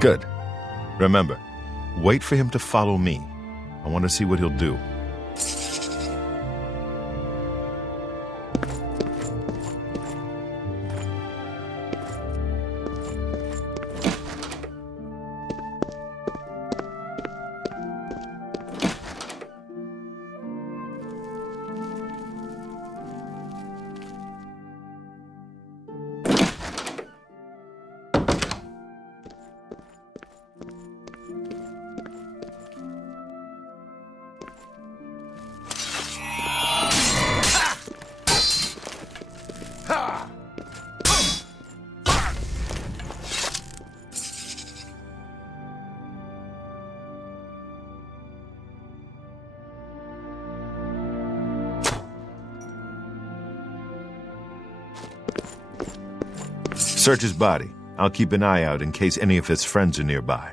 Good. Remember, wait for him to follow me. I want to see what he'll do. Search his body. I'll keep an eye out in case any of his friends are nearby.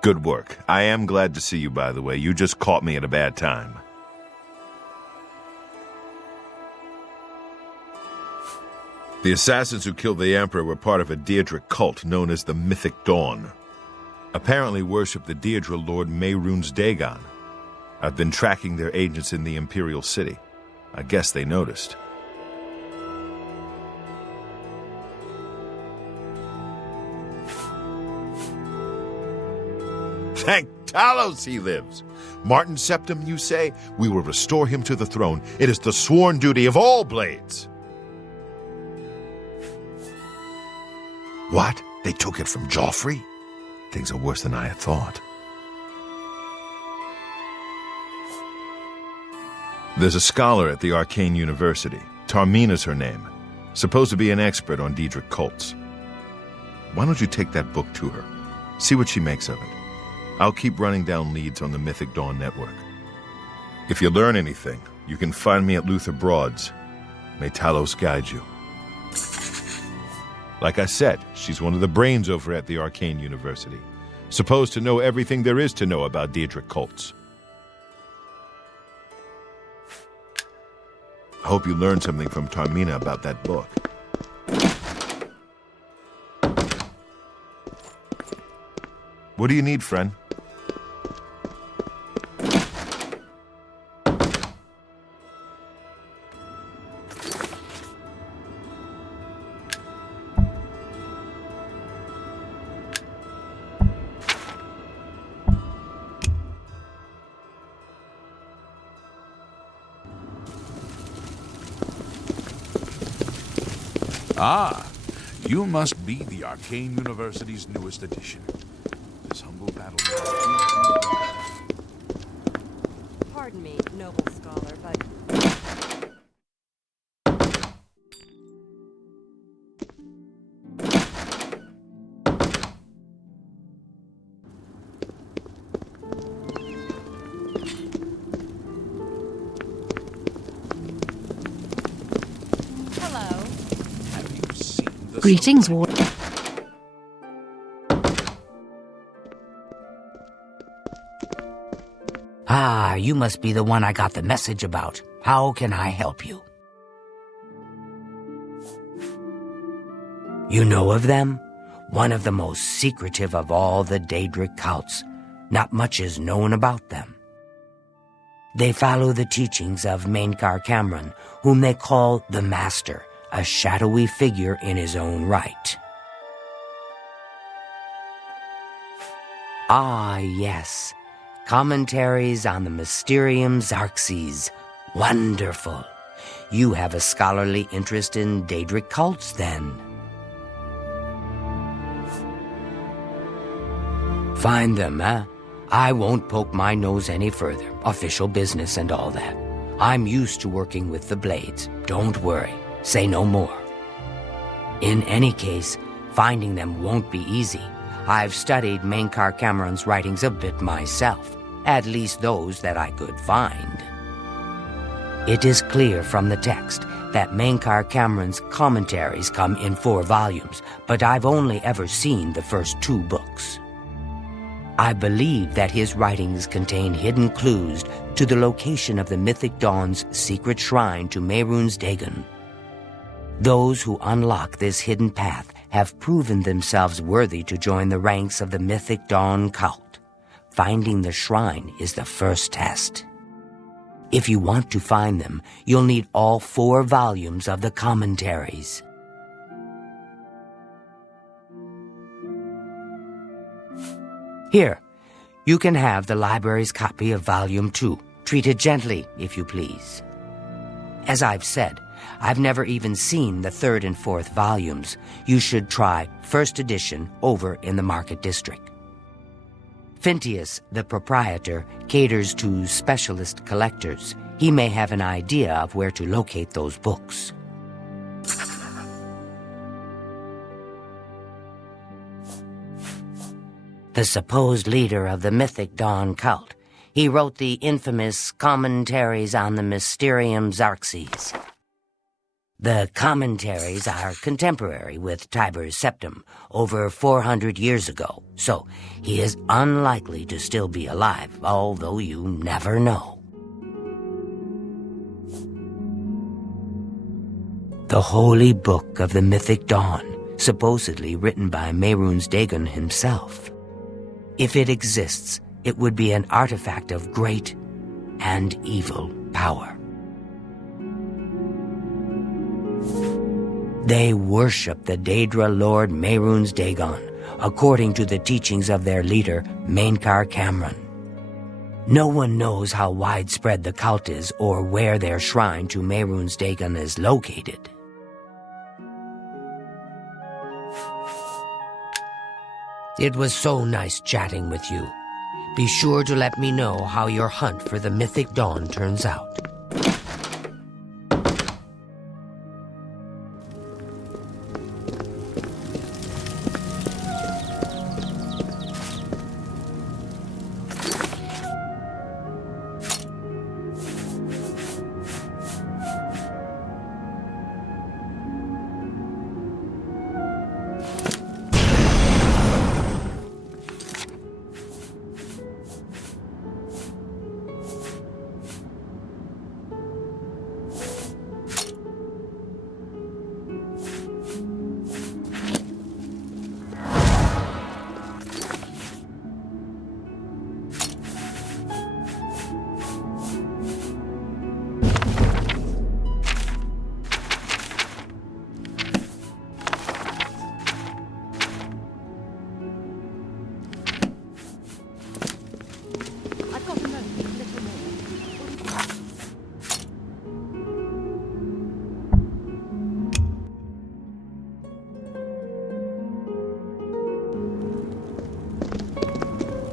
Good work. I am glad to see you, by the way. You just caught me at a bad time. The assassins who killed the Emperor were part of a Daedric cult known as the Mythic Dawn. Apparently worship the Daedra Lord Mehrunes Dagon. I've been tracking their agents in the Imperial City. I guess they noticed. Thank Talos he lives. Martin Septim, you say? We will restore him to the throne. It is the sworn duty of all blades. What? They took it from Joffrey? Things are worse than I had thought. There's a scholar at the Arcane University. Tarmina's her name. Supposed to be an expert on Daedric cults. Why don't you take that book to her? See what she makes of it. I'll keep running down leads on the Mythic Dawn network. If you learn anything, you can find me at Luther Broad's. May Talos guide you. Like I said, she's one of the brains over at the Arcane University. Supposed to know everything there is to know about Daedric cults. I hope you learned something from Tarmina about that book. What do you need, friend? Ah, you must be the Arcane University's newest addition. This humble battle... Pardon me, noble scholar, but... Greetings, Ward. Ah, you must be the one I got the message about. How can I help you? You know of them? One of the most secretive of all the Daedric cults. Not much is known about them. They follow the teachings of Mainkar Cameron, whom they call the Master, a shadowy figure in his own right. Ah, yes. Commentaries on the Mysterium Xarxes. Wonderful. You have a scholarly interest in Daedric cults, then. Find them, eh? I won't poke my nose any further. Official business and all that. I'm used to working with the Blades. Don't worry. Say no more. In any case, finding them won't be easy. I've studied Mainkar Cameron's writings a bit myself, at least those that I could find. It is clear from the text that Mainkar Cameron's commentaries come in 4 volumes, but I've only ever seen the first 2 books. I believe that his writings contain hidden clues to the location of the Mythic Dawn's secret shrine to Mehrunes Dagon. Those who unlock this hidden path have proven themselves worthy to join the ranks of the Mythic Dawn cult. Finding the shrine is the first test. If you want to find them, you'll need all 4 volumes of the commentaries. Here, you can have the library's copy of Volume 2. Treat it gently, if you please. As I've said, I've never even seen the 3rd and 4th volumes. You should try first edition over in the Market District. Phintius, the proprietor, caters to specialist collectors. He may have an idea of where to locate those books. The supposed leader of the Mythic Dawn cult. He wrote the infamous Commentaries on the Mysterium Xarxes. The commentaries are contemporary with Tiber's Septim, over 400 years ago, so he is unlikely to still be alive, although you never know. The Holy Book of the Mythic Dawn, supposedly written by Mehrunes Dagon himself. If it exists, it would be an artifact of great and evil power. They worship the Daedra Lord Mehrunes Dagon, according to the teachings of their leader, Mainkar Cameron. No one knows how widespread the cult is or where their shrine to Mehrunes Dagon is located. It was so nice chatting with you. Be sure to let me know how your hunt for the Mythic Dawn turns out.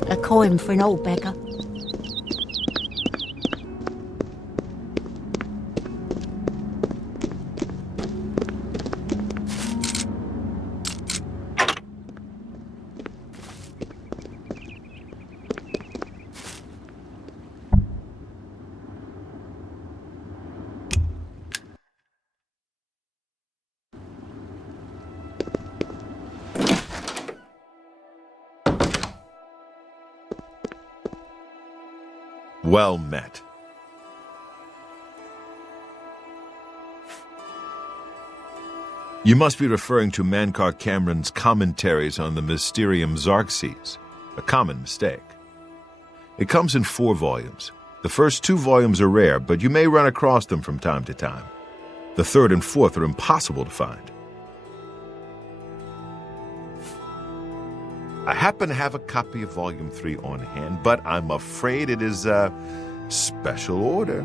like a coin for an old beggar. Well met. You must be referring to Mankar Cameron's commentaries on the Mysterium Xarxes, a common mistake. It comes in 4 volumes. The first 2 volumes are rare, but you may run across them from time to time. The 3rd and 4th are impossible to find. I happen to have a copy of Volume 3 on hand, but I'm afraid it is a special order.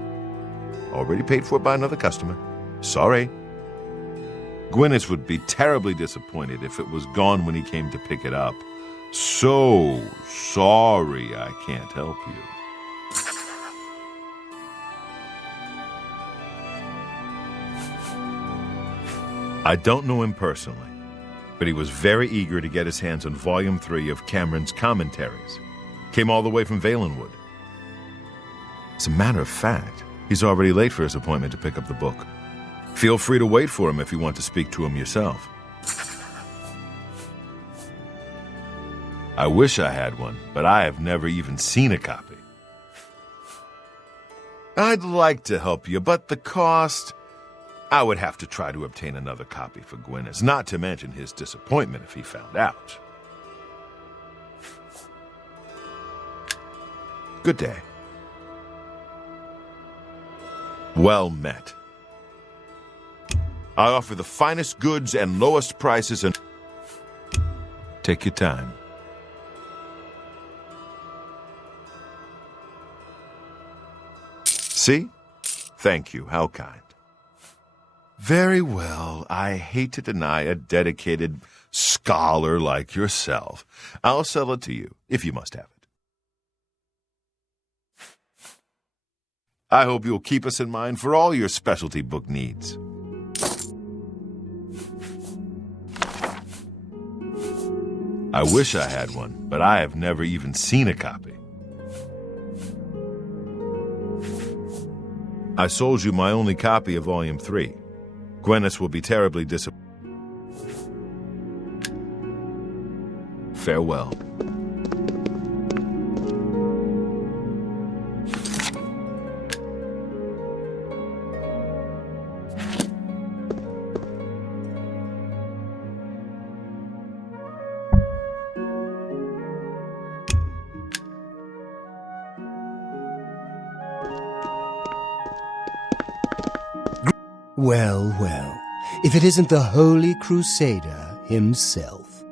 Already paid for by another customer. Sorry. Gwyneth would be terribly disappointed if it was gone when he came to pick it up. So sorry I can't help you. I don't know him personally, but he was very eager to get his hands on Volume 3 of Cameron's commentaries. Came all the way from Valenwood. As a matter of fact, he's already late for his appointment to pick up the book. Feel free to wait for him if you want to speak to him yourself. I wish I had one, but I have never even seen a copy. I'd like to help you, but the cost... I would have to try to obtain another copy for Gwyneth, not to mention his disappointment if he found out. Good day. Well met. I offer the finest goods and lowest prices and... Take your time. See? Thank you. How kind. Very well. I hate to deny a dedicated scholar like yourself. I'll sell it to you, if you must have it. I hope you'll keep us in mind for all your specialty book needs. I wish I had one, but I have never even seen a copy. I sold you my only copy of Volume 3. Gwyneth will be terribly disappointed. Farewell. Well, well, if it isn't the Holy Crusader himself.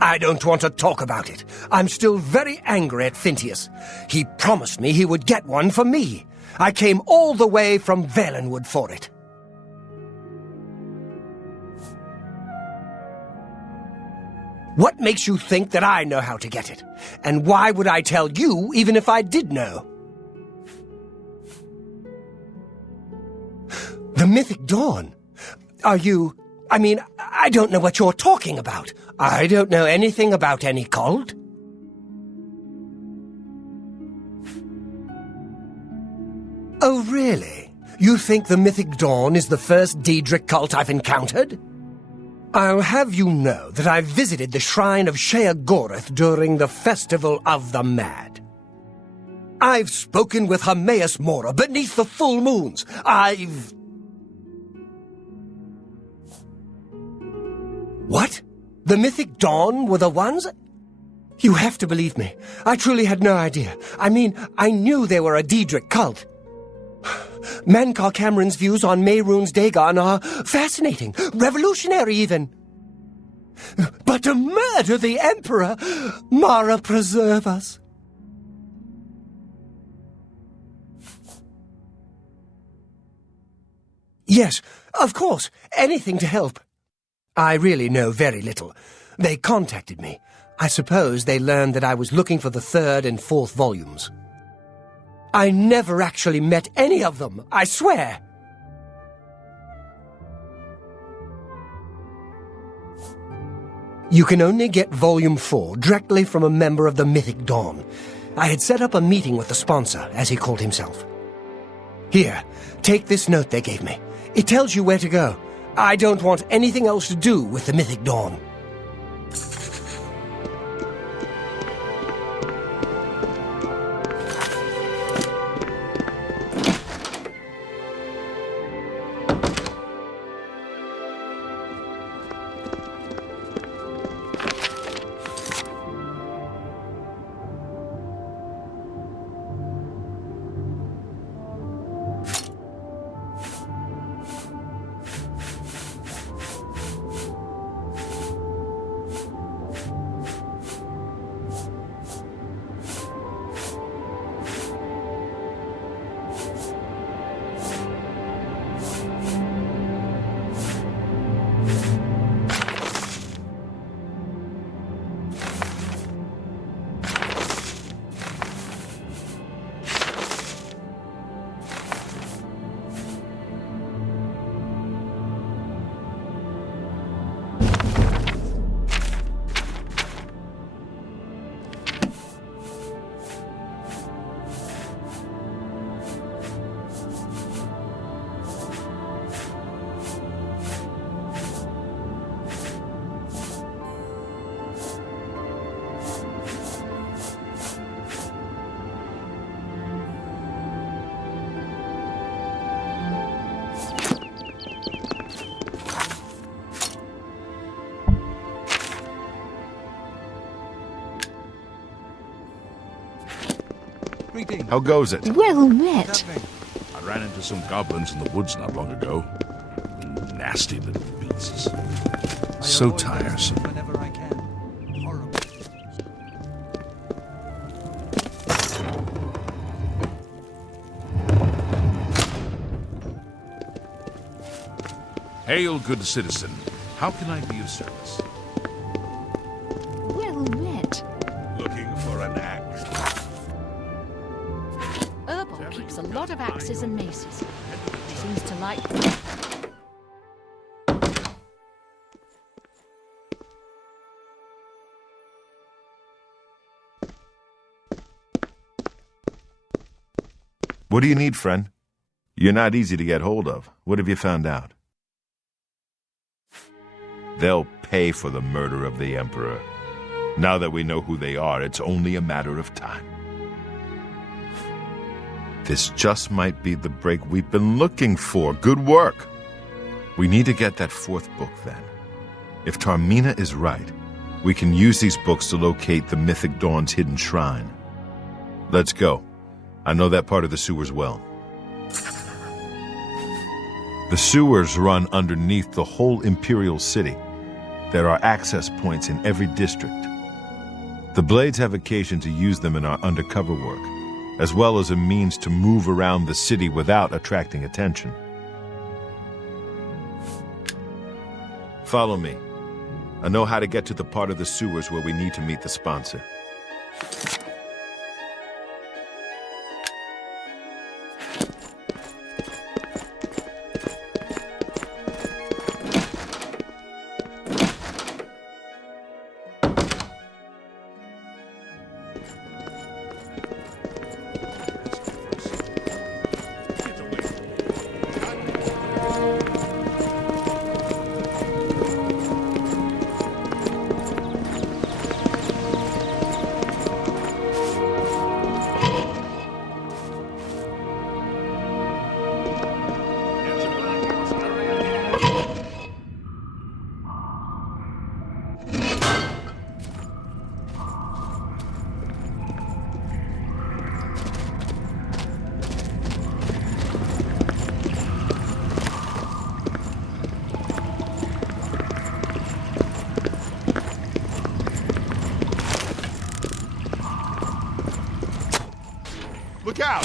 I don't want to talk about it. I'm still very angry at Phintius. He promised me he would get one for me. I came all the way from Valenwood for it. What makes you think that I know how to get it? And why would I tell you even if I did know? The Mythic Dawn? Are you... I don't know what you're talking about. I don't know anything about any cult. Oh, really? You think the Mythic Dawn is the first Daedric cult I've encountered? I'll have you know that I visited the shrine of Sheogorath during the Festival of the Mad. I've spoken with Hermaeus Mora beneath the full moons. What? The Mythic Dawn were the ones? You have to believe me. I truly had no idea. I knew they were a Daedric cult. Mankar Cameron's views on Mehrunes Dagon are fascinating, revolutionary even. But to murder the Emperor, Mara preserve us. Yes, of course, anything to help. I really know very little. They contacted me. I suppose they learned that I was looking for the 3rd and 4th volumes. I never actually met any of them, I swear! You can only get Volume 4 directly from a member of the Mythic Dawn. I had set up a meeting with the sponsor, as he called himself. Here, take this note they gave me. It tells you where to go. I don't want anything else to do with the Mythic Dawn. How goes it? Well met. I ran into some goblins in the woods not long ago. Nasty little beasts. So tiresome. Whenever I can. Horrible. Hail, good citizen. How can I be of service? Well met. Looking for an axe? Herbal keeps a lot of axes and maces. Seems to like... What do you need, friend? You're not easy to get hold of. What have you found out? They'll pay for the murder of the Emperor. Now that we know who they are, it's only a matter of time. This just might be the break we've been looking for. Good work. We need to get that 4th book, then. If Tarmina is right, we can use these books to locate the Mythic Dawn's hidden shrine. Let's go. I know that part of the sewers well. The sewers run underneath the whole Imperial City. There are access points in every district. The Blades have occasion to use them in our undercover work, as well as a means to move around the city without attracting attention. Follow me. I know how to get to the part of the sewers where we need to meet the sponsor. Look out!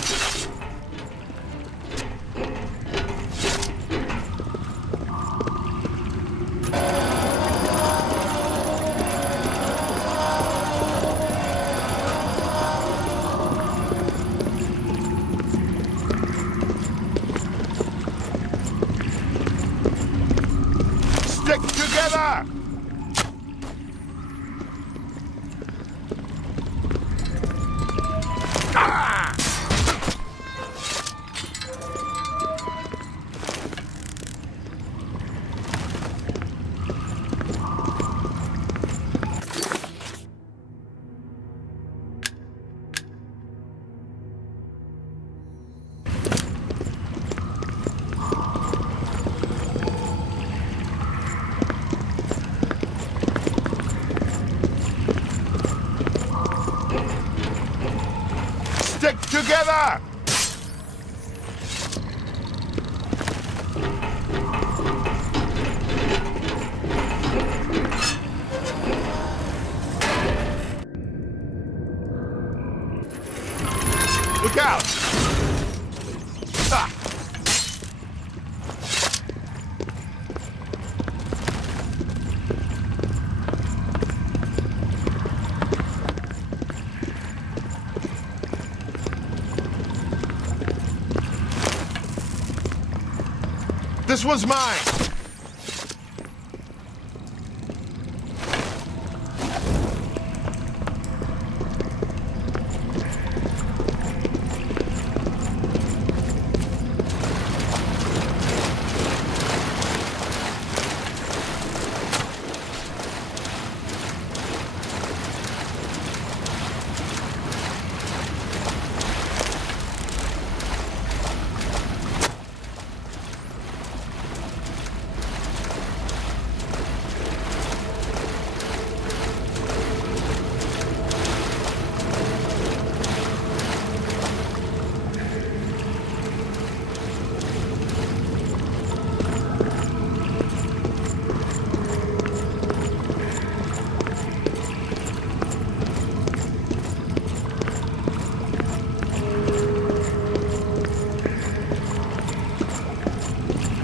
Stick together! Stick together! Look out! Ah. This one's mine!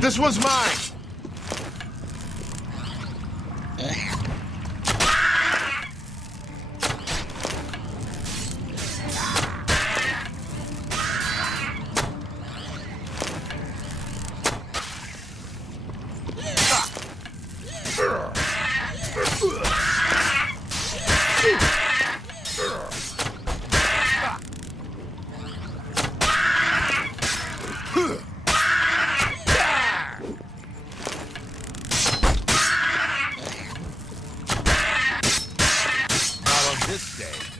This one's mine! This day.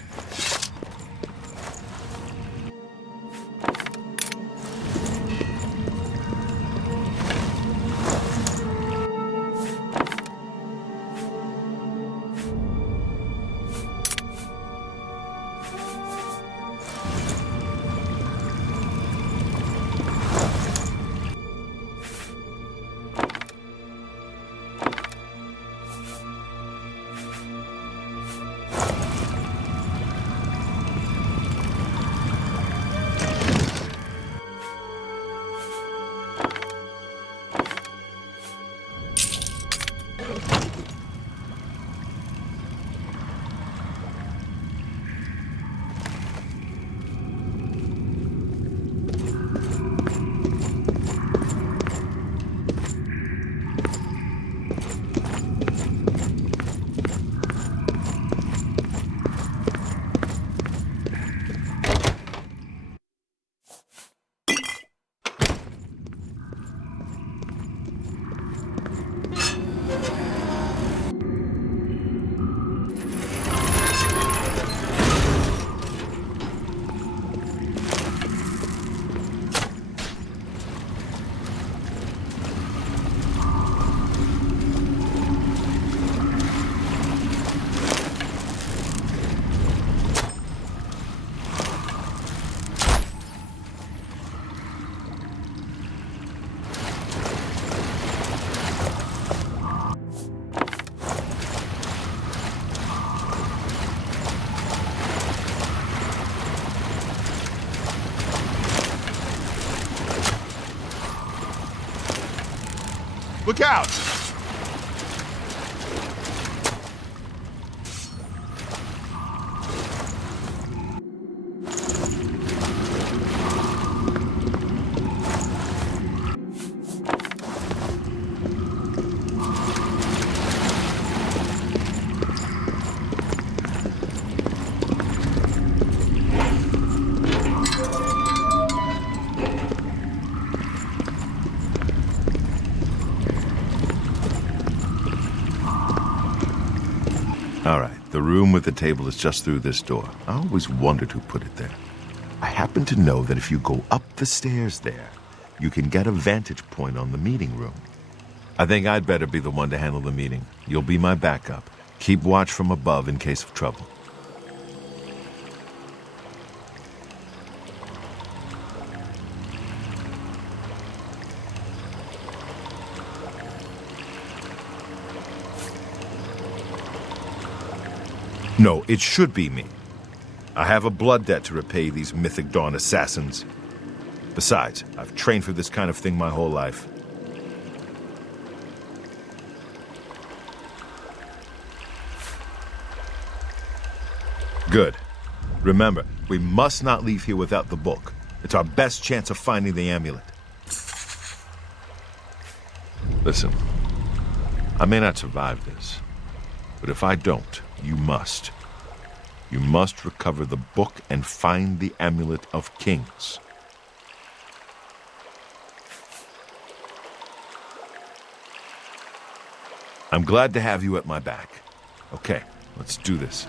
Look out! All right, the room with the table is just through this door. I always wondered who put it there. I happen to know that if you go up the stairs there, you can get a vantage point on the meeting room. I think I'd better be the one to handle the meeting. You'll be my backup. Keep watch from above in case of trouble. No, it should be me. I have a blood debt to repay these Mythic Dawn assassins. Besides, I've trained for this kind of thing my whole life. Good. Remember, we must not leave here without the book. It's our best chance of finding the amulet. Listen, I may not survive this, but if I don't, you must. You must recover the book and find the Amulet of Kings. I'm glad to have you at my back. Okay, let's do this.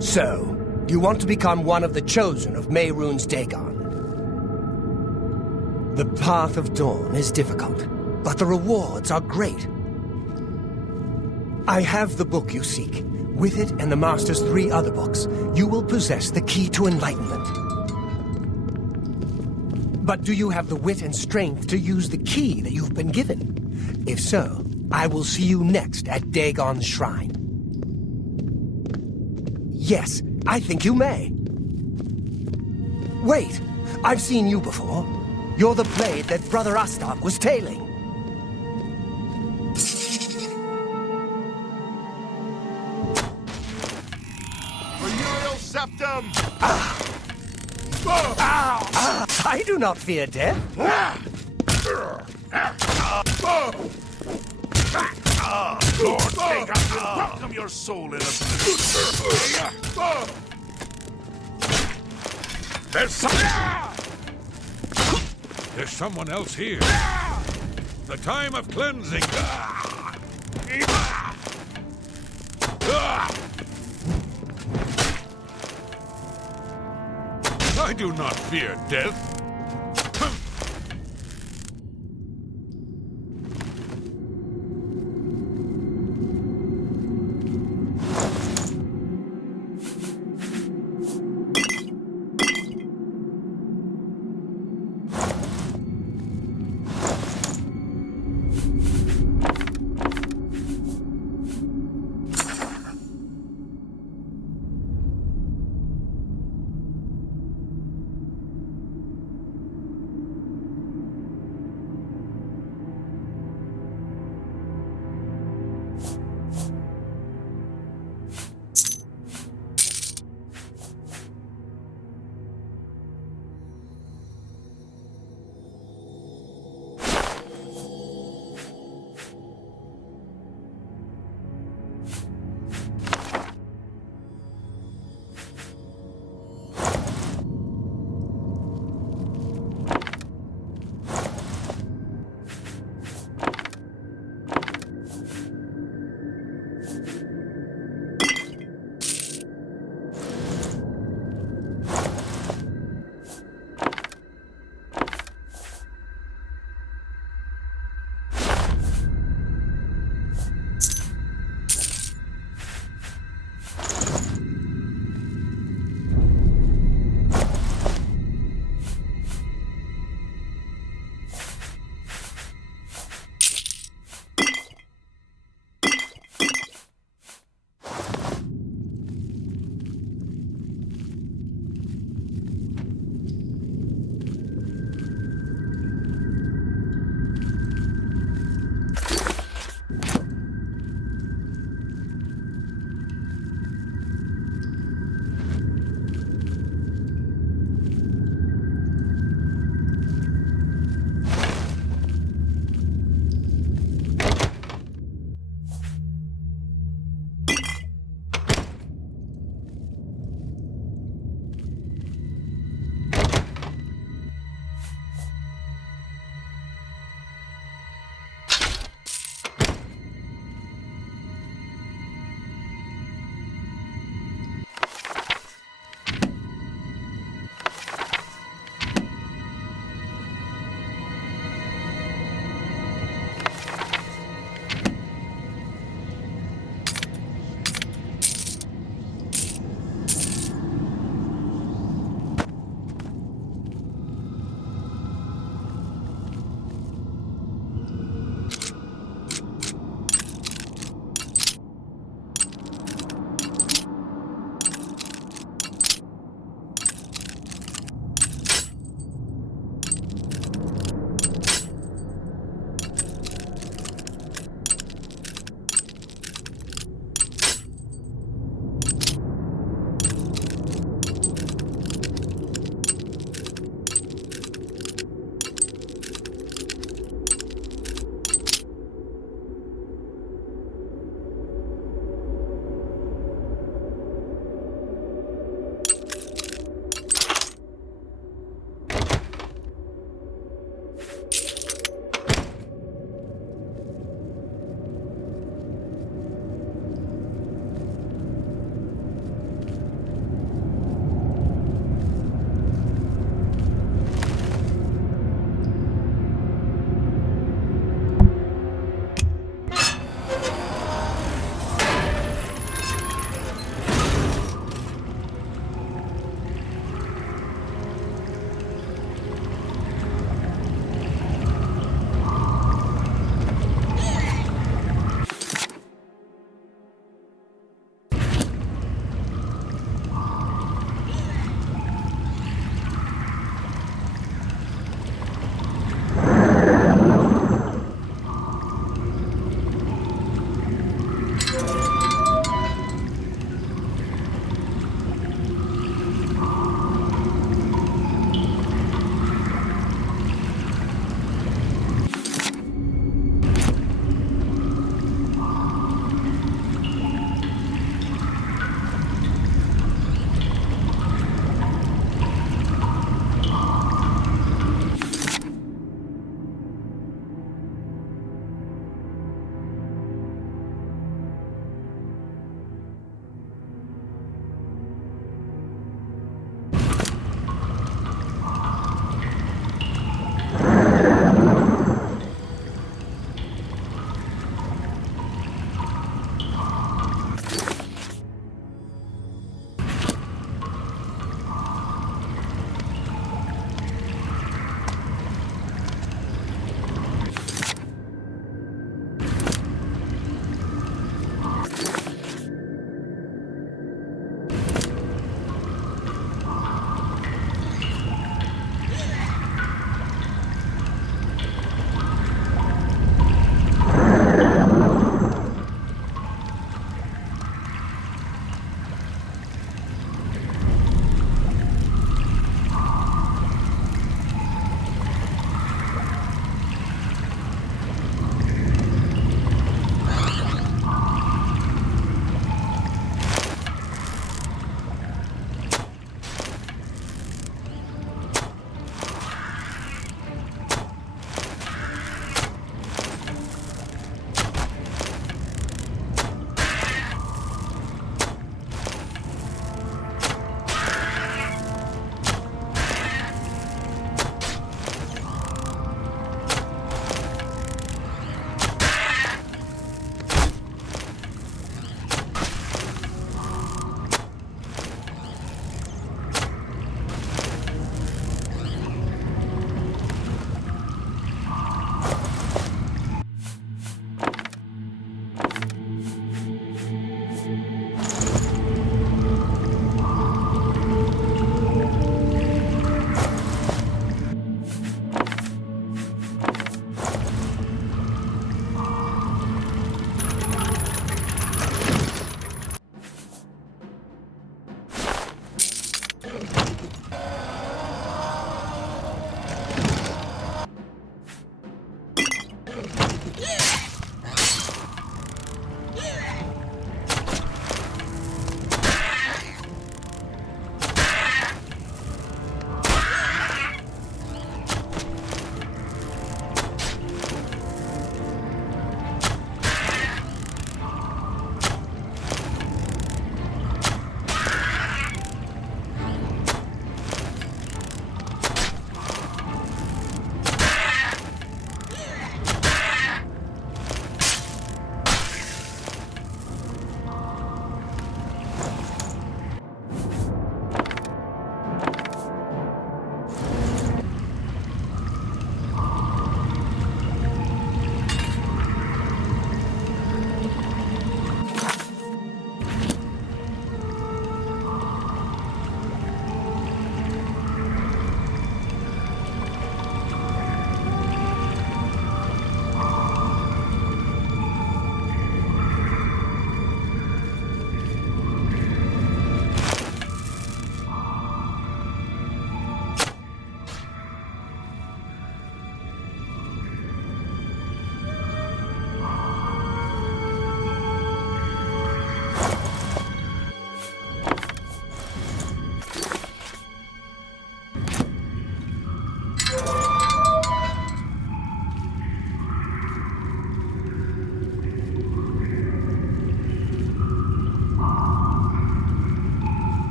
So, you want to become one of the chosen of Mehrunes Dagon. The path of dawn is difficult, but the rewards are great. I have the book you seek. With it and the Master's 3 other books, you will possess the key to enlightenment. But do you have the wit and strength to use the key that you've been given? If so, I will see you next at Dagon's shrine. Yes, I think you may. Wait, I've seen you before. You're the blade that Brother Astak was tailing. Imperial Septum! I do not fear death. Lord Dagon will welcome your soul in a... There's someone else here. The time of cleansing. I do not fear death.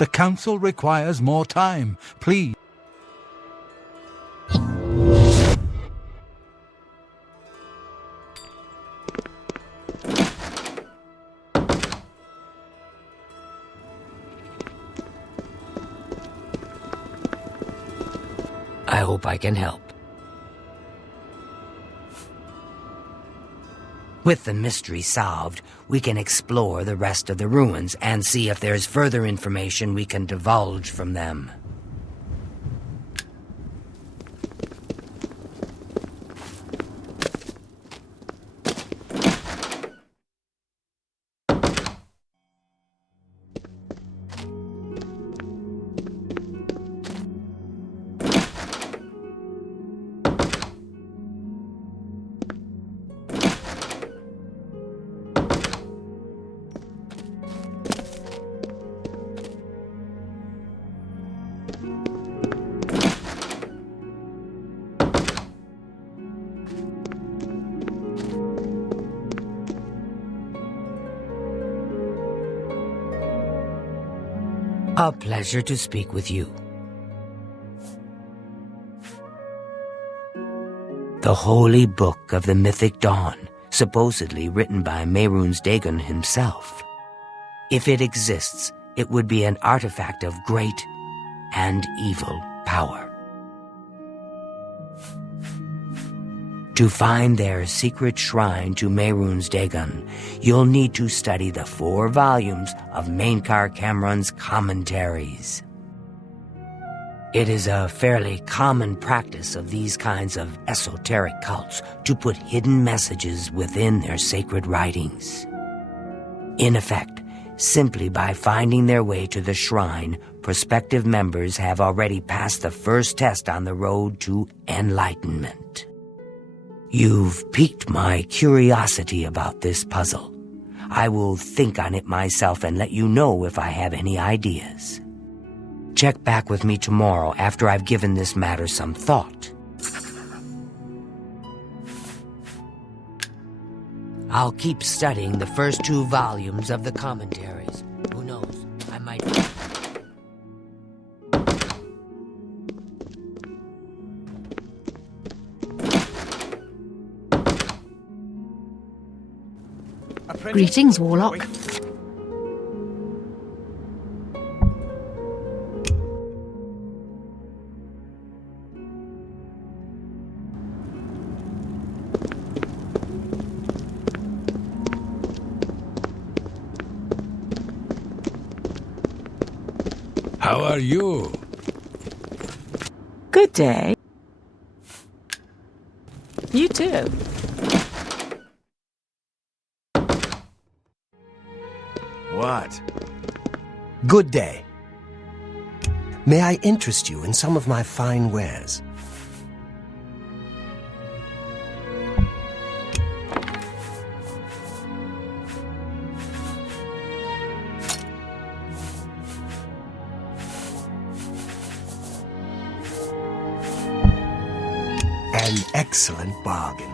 The Council requires more time. Please. I hope I can help. With the mystery solved, we can explore the rest of the ruins and see if there's further information we can divulge from them. A pleasure to speak with you. The Holy Book of the Mythic Dawn, supposedly written by Mehrunes Dagon himself. If it exists, it would be an artifact of great and evil power. To find their secret shrine to Mehrunes Dagon, you'll need to study the 4 volumes of Mainkar Cameron's commentaries. It is a fairly common practice of these kinds of esoteric cults to put hidden messages within their sacred writings. In effect, simply by finding their way to the shrine, prospective members have already passed the first test on the road to enlightenment. You've piqued my curiosity about this puzzle. I will think on it myself and let you know if I have any ideas. Check back with me tomorrow after I've given this matter some thought. I'll keep studying the first 2 volumes of the commentaries. Who knows, I might... Greetings, Warlock. How are you? Good day. You too. What? Good day. May I interest you in some of my fine wares? An excellent bargain.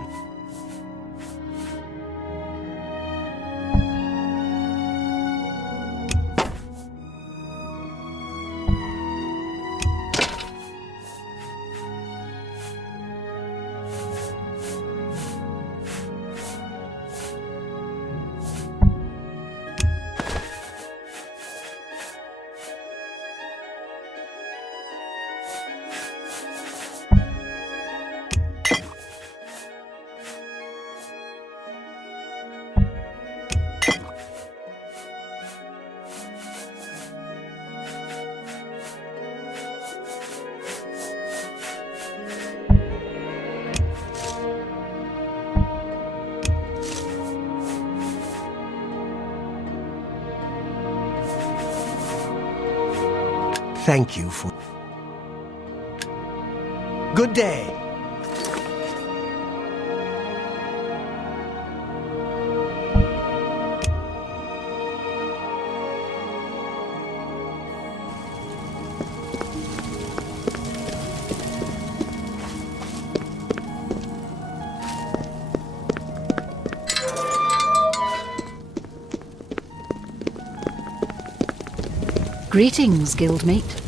Thank you for... Good day. Greetings, guildmate.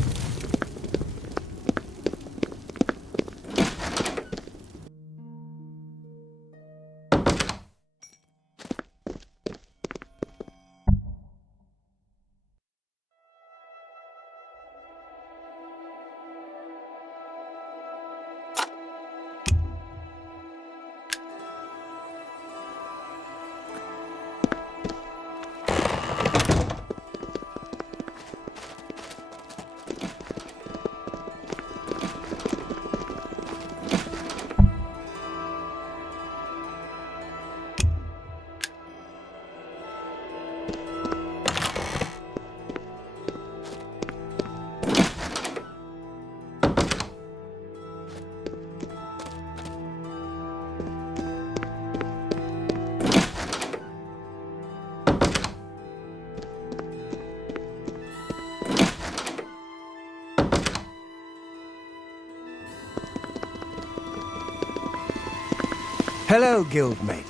Hello, guildmate.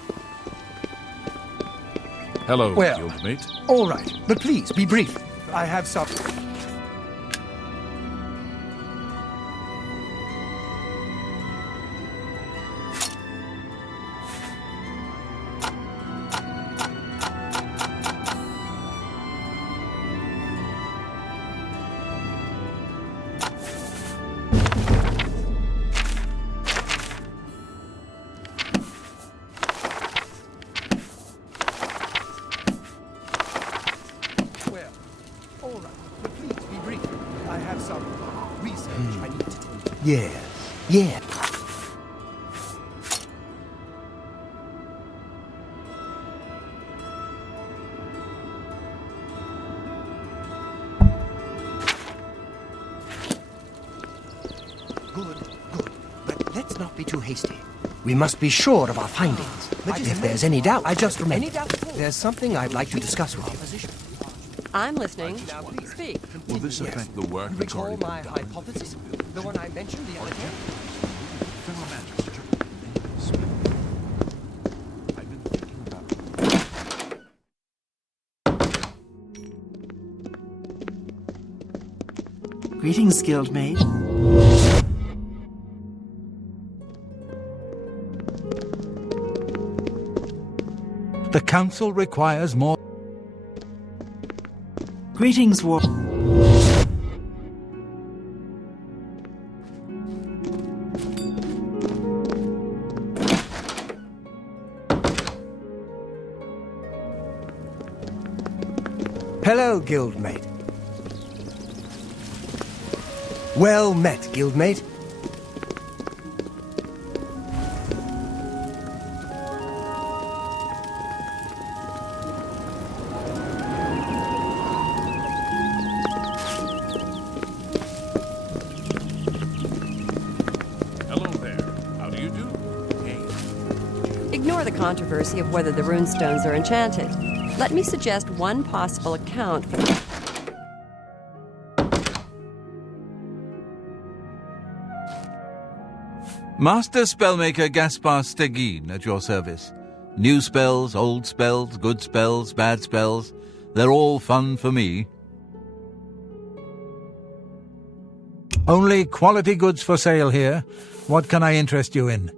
Hello, Well, guildmate. All right, but please, be brief. I have some... Yeah, yeah. Good. But let's not be too hasty. We must be sure of our findings. If there's any doubt, I just remember. There's something I'd like to discuss with you. I'm listening. Speak. Will this affect the work that's Recall already my been done? hypothesis? The one I mentioned the other day? Fellow Magister, I've been thinking about... Greetings, guildmate. The council requires more. Greetings, War. Hello, guildmate. Well met, guildmate. Ignore the controversy of whether the runestones are enchanted. Let me suggest one possible account for... Master Spellmaker Gaspar Stegin at your service. New spells, old spells, good spells, bad spells. They're all fun for me. Only quality goods for sale here. What can I interest you in?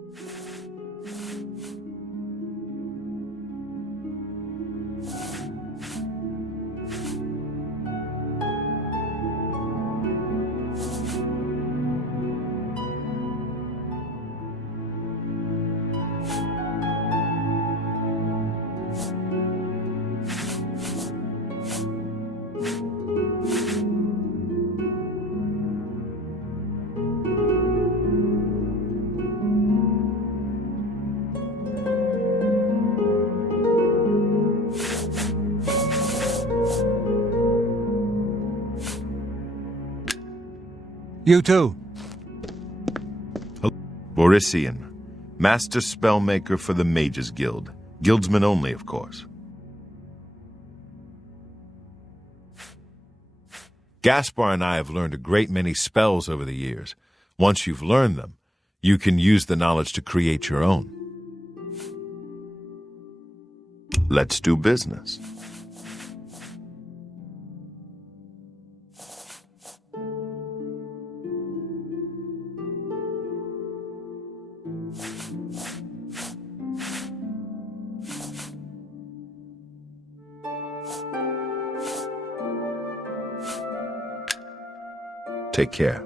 You too. Borisian, Master Spellmaker for the Mages Guild. Guildsmen only, of course. Gaspar and I have learned a great many spells over the years. Once you've learned them, you can use the knowledge to create your own. Let's do business. Take care.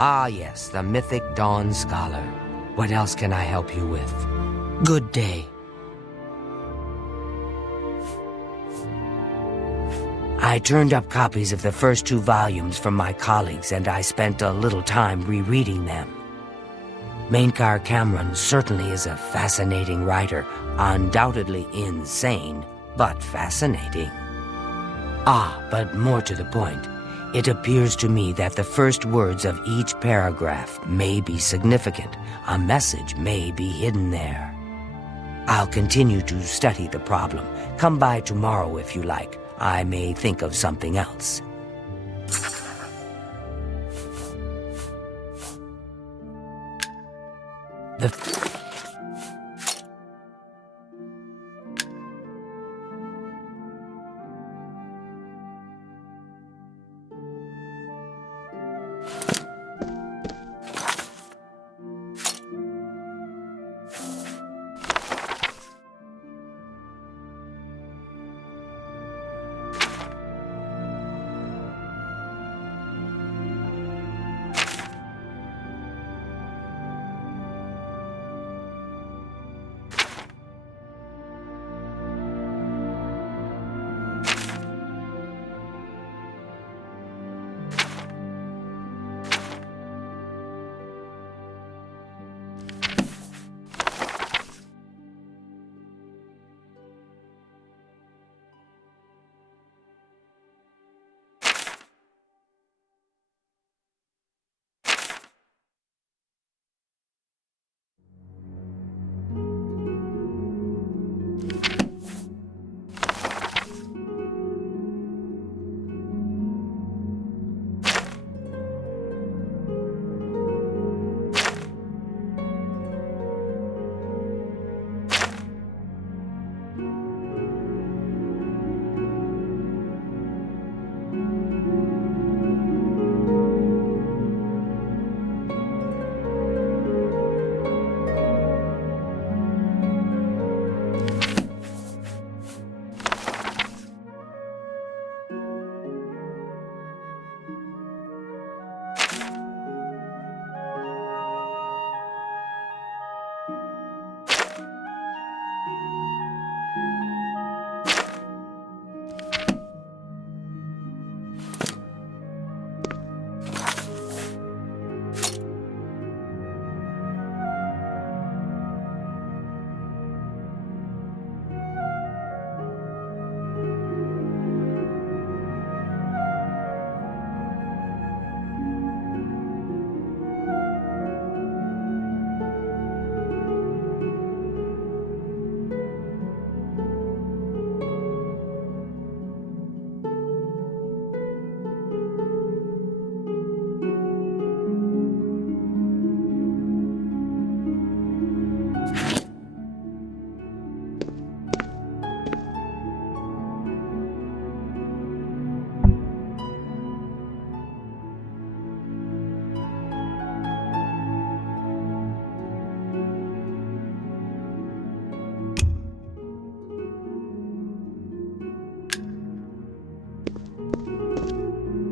Ah, yes, the mythic Dawn Scholar. What else can I help you with? Good day. I turned up copies of the first 2 volumes from my colleagues, and I spent a little time rereading them. Mainkar Cameron certainly is a fascinating writer, undoubtedly insane, but fascinating. Ah, but more to the point. It appears to me that the first words of each paragraph may be significant. A message may be hidden there. I'll continue to study the problem. Come by tomorrow if you like. I may think of something else.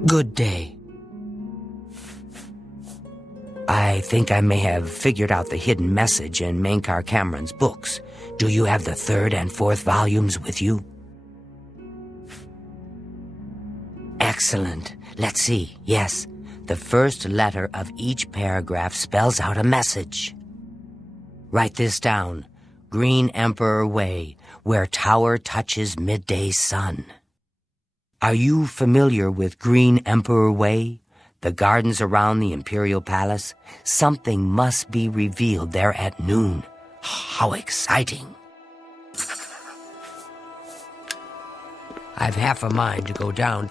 Good day. I think I may have figured out the hidden message in Mainkar Cameron's books. Do you have the 3rd and 4th volumes with you? Excellent. Let's see. Yes, the first letter of each paragraph spells out a message. Write this down. Green Emperor Way, where tower touches midday sun. Are you familiar with Green Emperor Way? The gardens around the Imperial Palace? Something must be revealed there at noon. How exciting! I've half a mind to go down.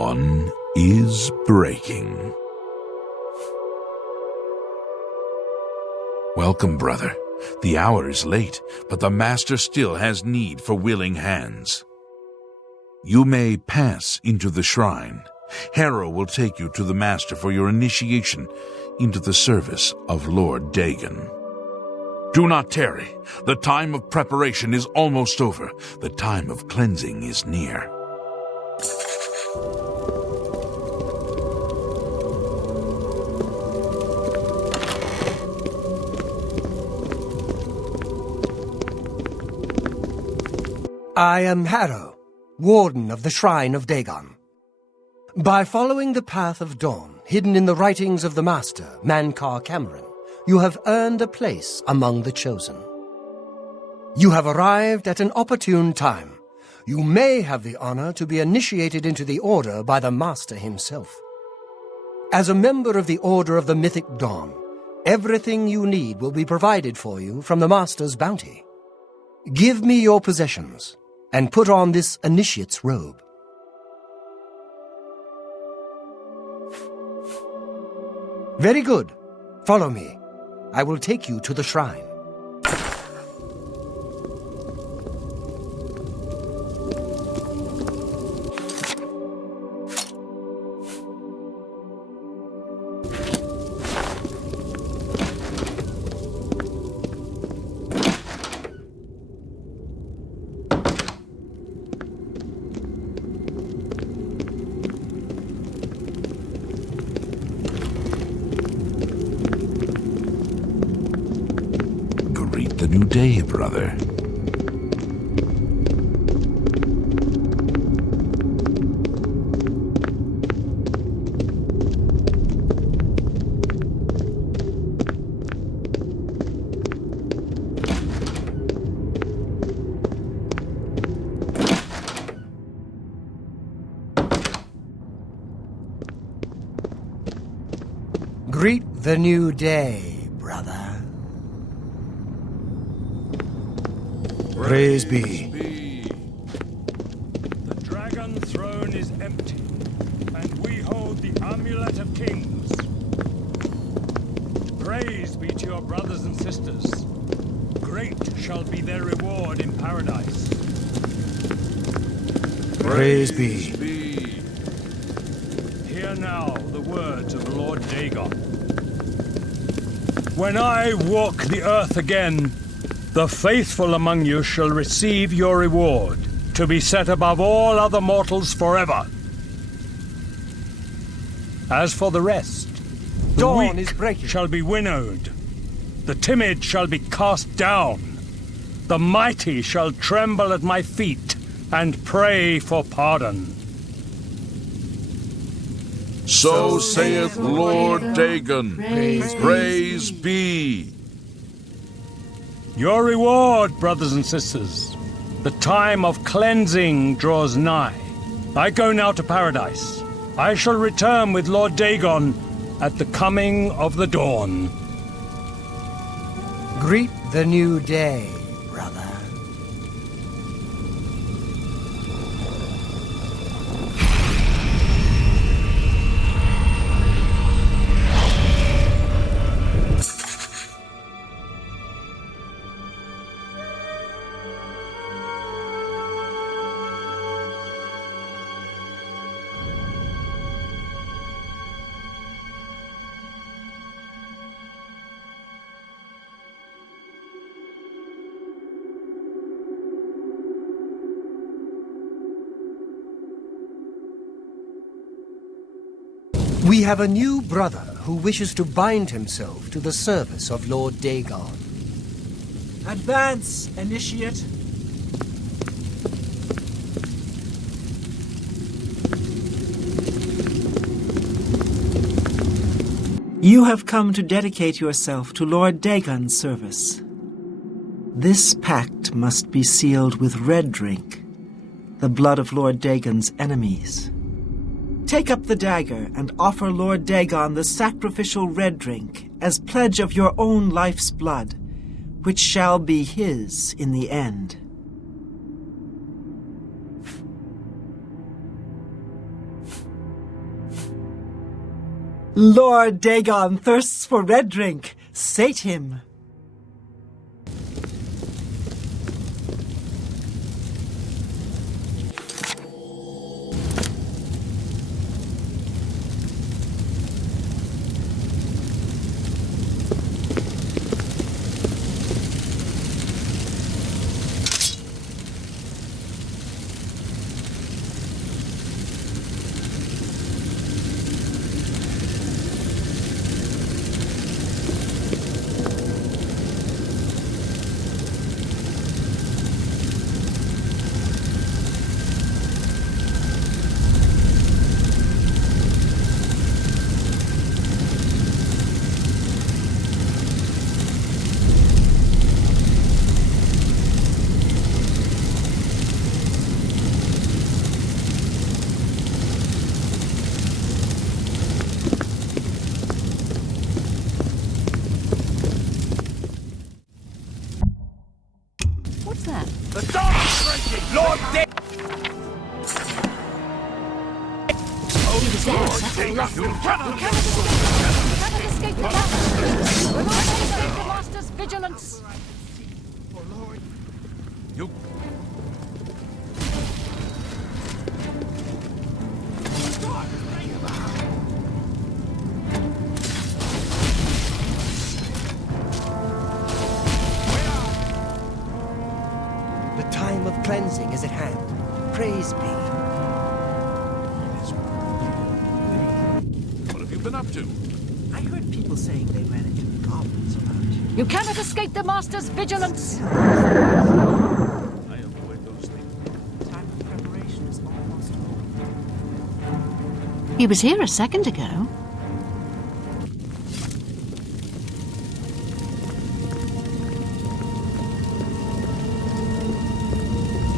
Dawn is breaking. Welcome, brother. The hour is late, but the Master still has need for willing hands. You may pass into the shrine. Harrow will take you to the Master for your initiation into the service of Lord Dagon. Do not tarry. The time of preparation is almost over. The time of cleansing is near. I am Harrow, Warden of the Shrine of Dagon. By following the path of dawn, hidden in the writings of the Master, Mankar Cameron, you have earned a place among the Chosen. You have arrived at an opportune time. You may have the honor to be initiated into the Order by the Master himself. As a member of the Order of the Mythic Dawn, everything you need will be provided for you from the Master's bounty. Give me your possessions, and put on this initiate's robe. Very good. Follow me. I will take you to the shrine. The new day, brother. Greet the new day, brother. Praise be. The dragon throne is empty, and we hold the amulet of kings. Praise be to your brothers and sisters. Great shall be their reward in paradise. Praise be. Hear now the words of Lord Dagon. When I walk the earth again, the faithful among you shall receive your reward, to be set above all other mortals forever. As for the rest, the Dawn weak is breaking. shall be winnowed, the timid shall be cast down, the mighty shall tremble at my feet and pray for pardon. So saith Lord Dagon. Praise be. Your reward, brothers and sisters. The time of cleansing draws nigh. I go now to paradise. I shall return with Lord Dagon at the coming of the dawn. Greet the new day, brother. We have a new brother who wishes to bind himself to the service of Lord Dagon. Advance, initiate. You have come to dedicate yourself to Lord Dagon's service. This pact must be sealed with red drink, the blood of Lord Dagon's enemies. Take up the dagger and offer Lord Dagon the sacrificial red drink as pledge of your own life's blood, which shall be his in the end. Lord Dagon thirsts for red drink. Sate him. What's that? The dawn is breaking! Lord Dagon! You cannot escape the battle. We're not escape the master's vigilance. You... The time of cleansing is at hand. Praise be. What have you been up to? I heard people saying they ran into the goblins around here. You cannot escape the master's vigilance. I avoid those things. Time of preparation is almost over. He was here a second ago.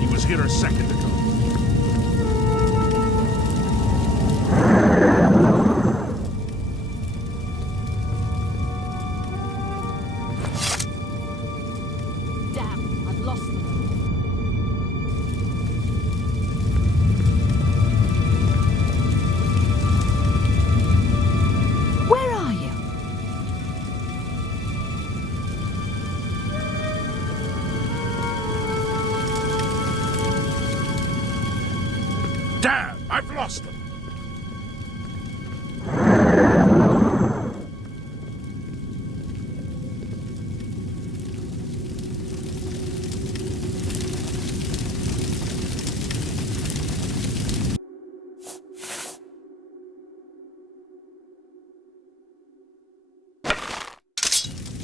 He was here a second ago. Damn, I've lost them. Where are you? Damn! I've lost them!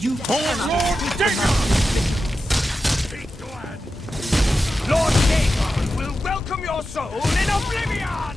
You Lord Dagon! Be glad! Lord Dagon will welcome your soul in Oblivion!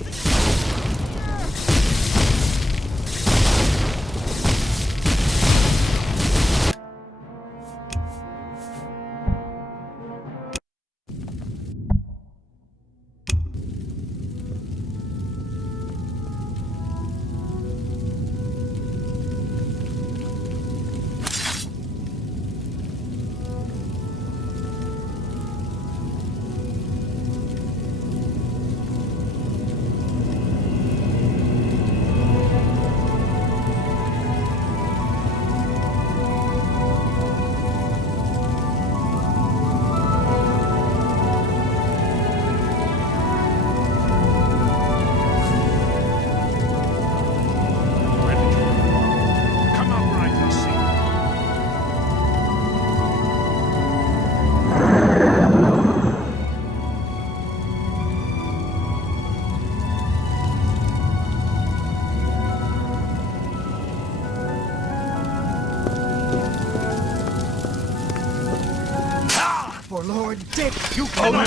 For Lord Dick, You cannot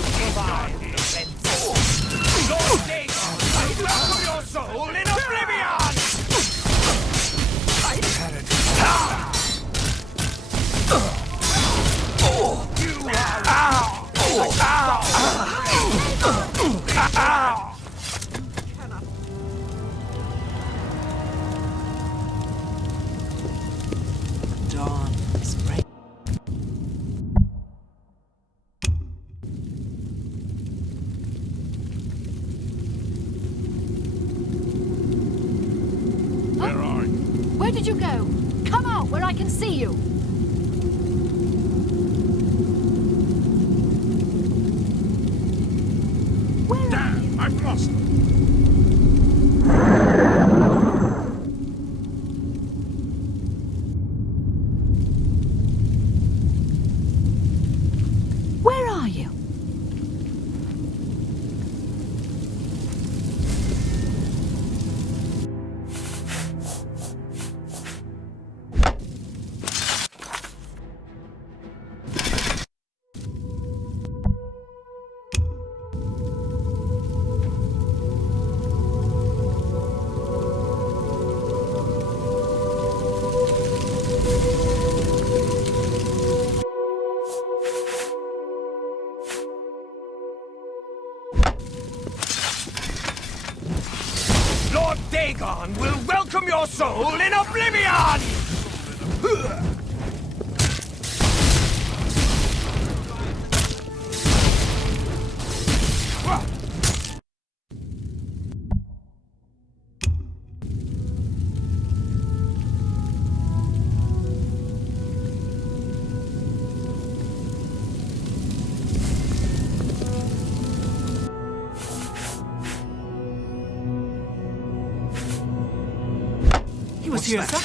provide the defense. Lord Dagon, I welcome your soul in Oblivion! Dawn is breaking. did you go? Come out where I can see you. Where Damn, I've lost them. Where are you? Lord Dagon will welcome your soul in Oblivion! He was here, sir.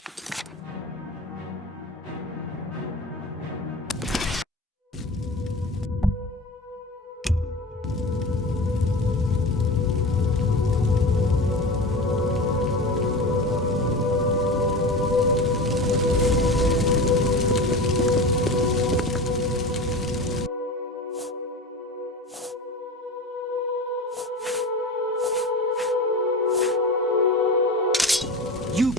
You...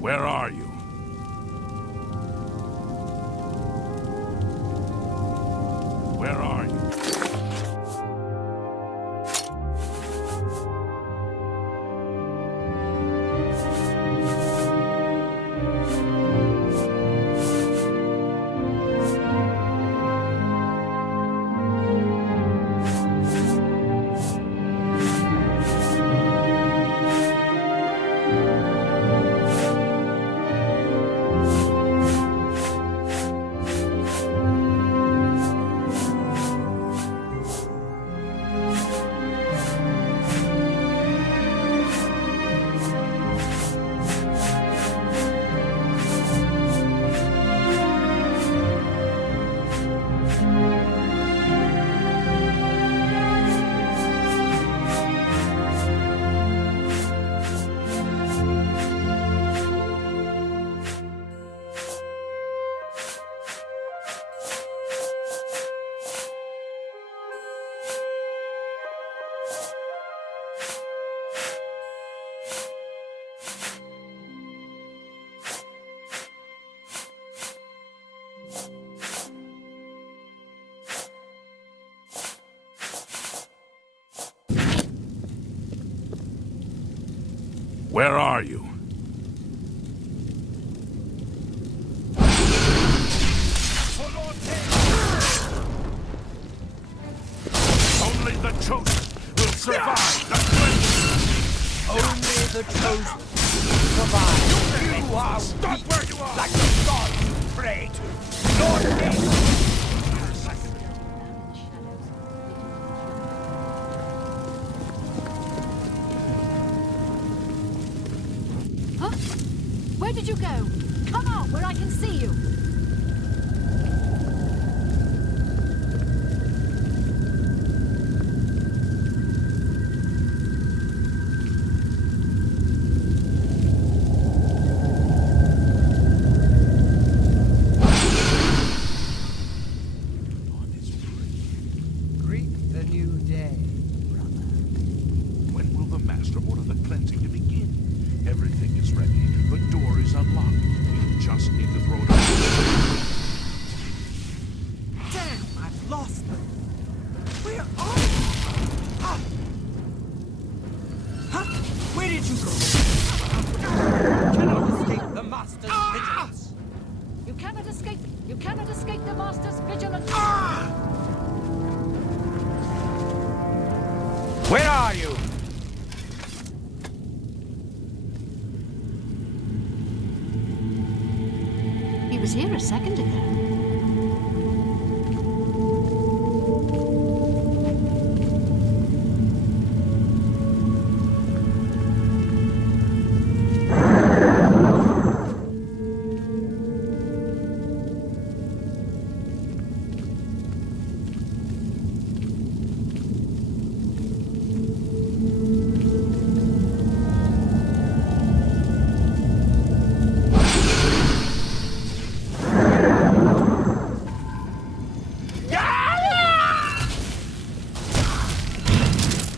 Where are you? Where are you? Where are you? Only the chosen will survive the cleansing. Only the chosen survive. You are Stop weak, where you are! like the god you pray to. Lord Dagon. Huh? Where'd did you go? Come out where I can see you. Greet the new day, brother. When will the Master order the cleansing to begin? Everything is ready. The door is unlocked. We just need to throw it open. Damn, I've lost them. Where are you? Huh? Where did you go? Cannot escape the Master's vigilance. You cannot escape. You cannot escape the Master's vigilance. Where are you? He was here a second ago.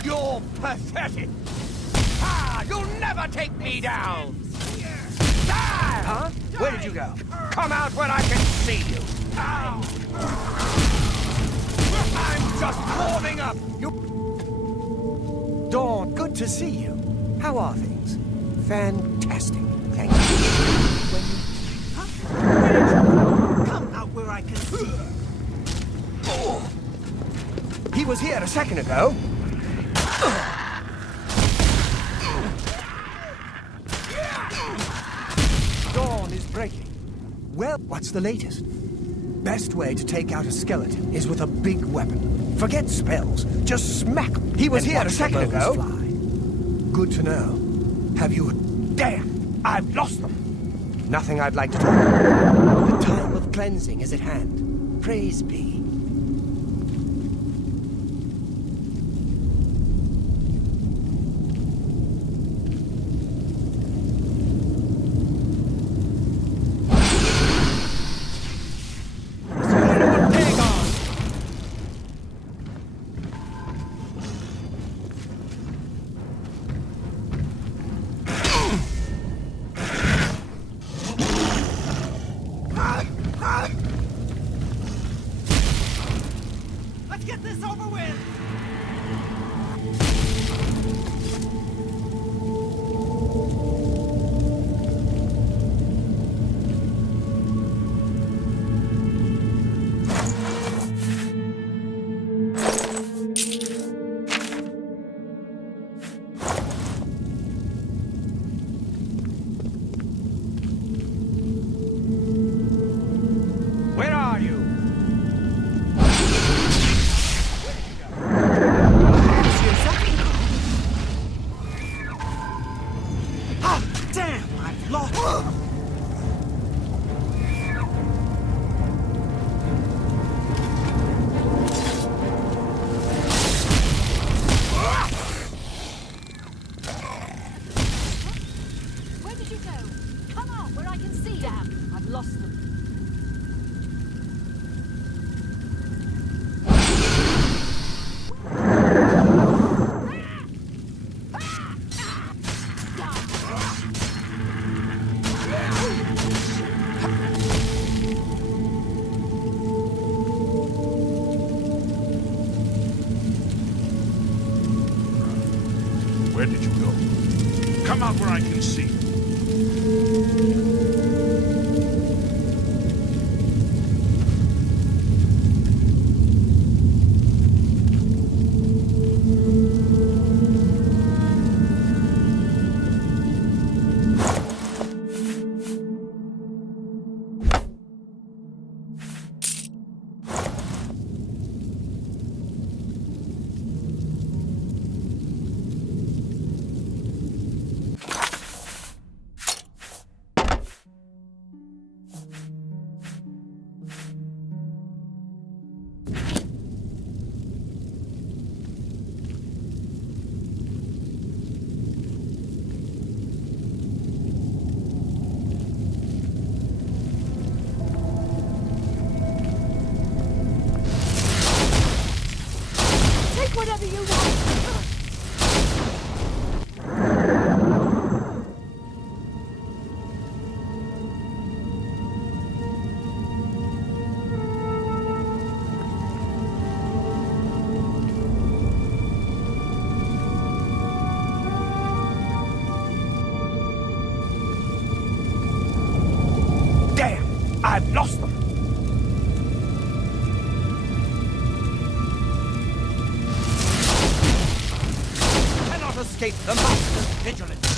You're pathetic! You'll never take me down! Die! Huh? Where did you go? Come out where I can see you! I'm just warming up! Dawn, good to see you. How are things? Fantastic, thank you. Where did you go? Come out where I can see you. He was here a second ago. Dawn is breaking. Well, what's the latest? Best way to take out a skeleton is with a big weapon. Forget spells. Just smack him. He was here a second ago. Fly. Good to know. Have you... Damn! I've lost them! Nothing I'd like to talk about. The time of cleansing is at hand. Praise be. Let's get this over with! Where are you? Ah, damn! I've lost. Where did you go? Come out where I can see. Damn, I've lost them. Where did you go? Come out where I can see. I've lost them. Cannot escape the master's vigilance.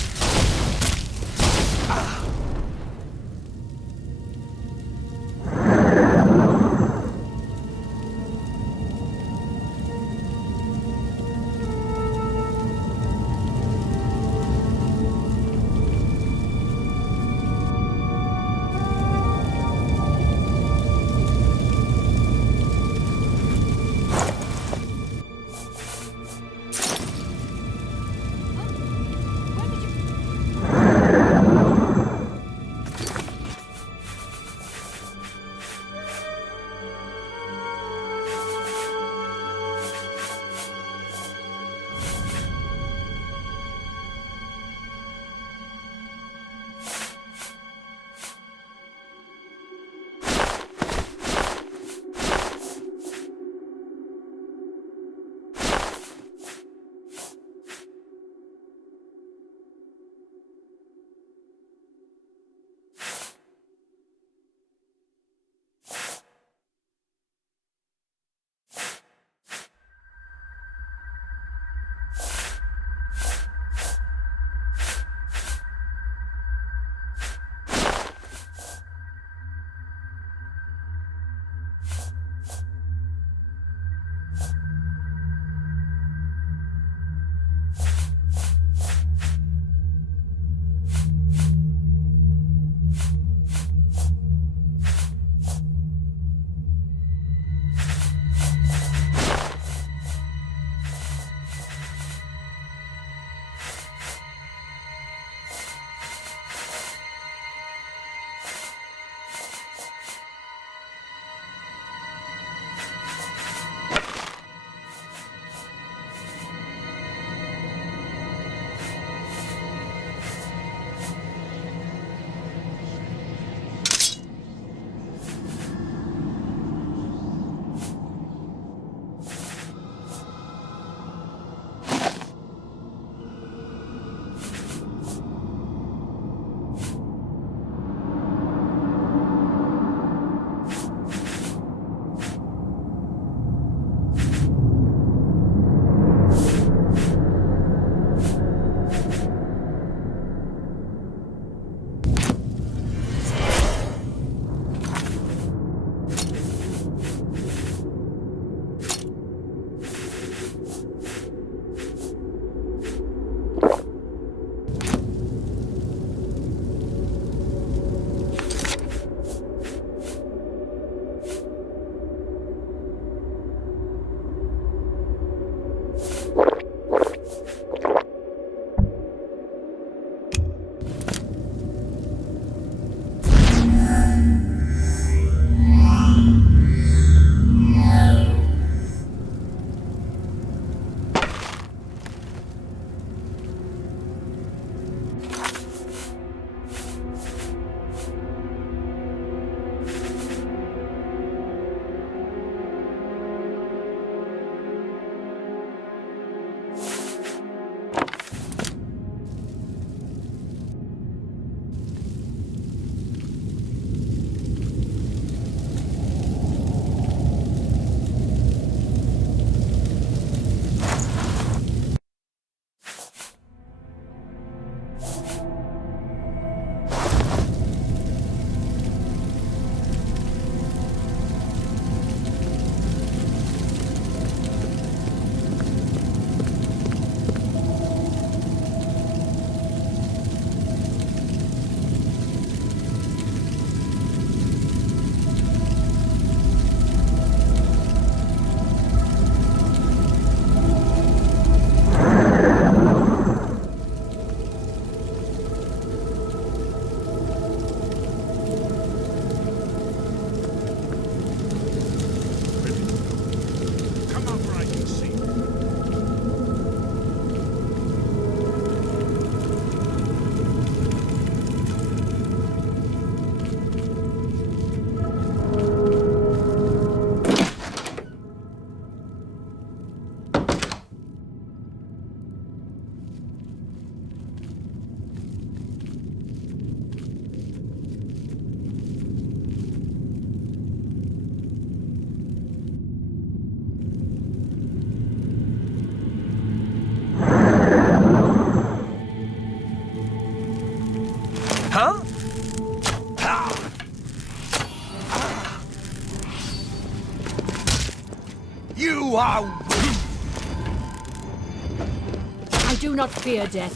do not fear death.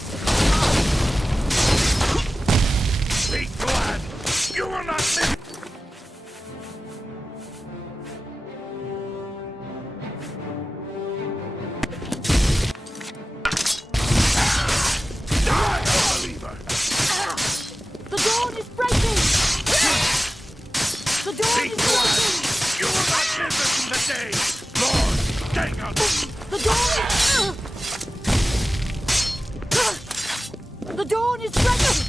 Be glad! You will not live! The dawn is breaking! The dawn is breaking! You will not live until the day! Lord, Dagon! The dawn is... The dawn is breaking!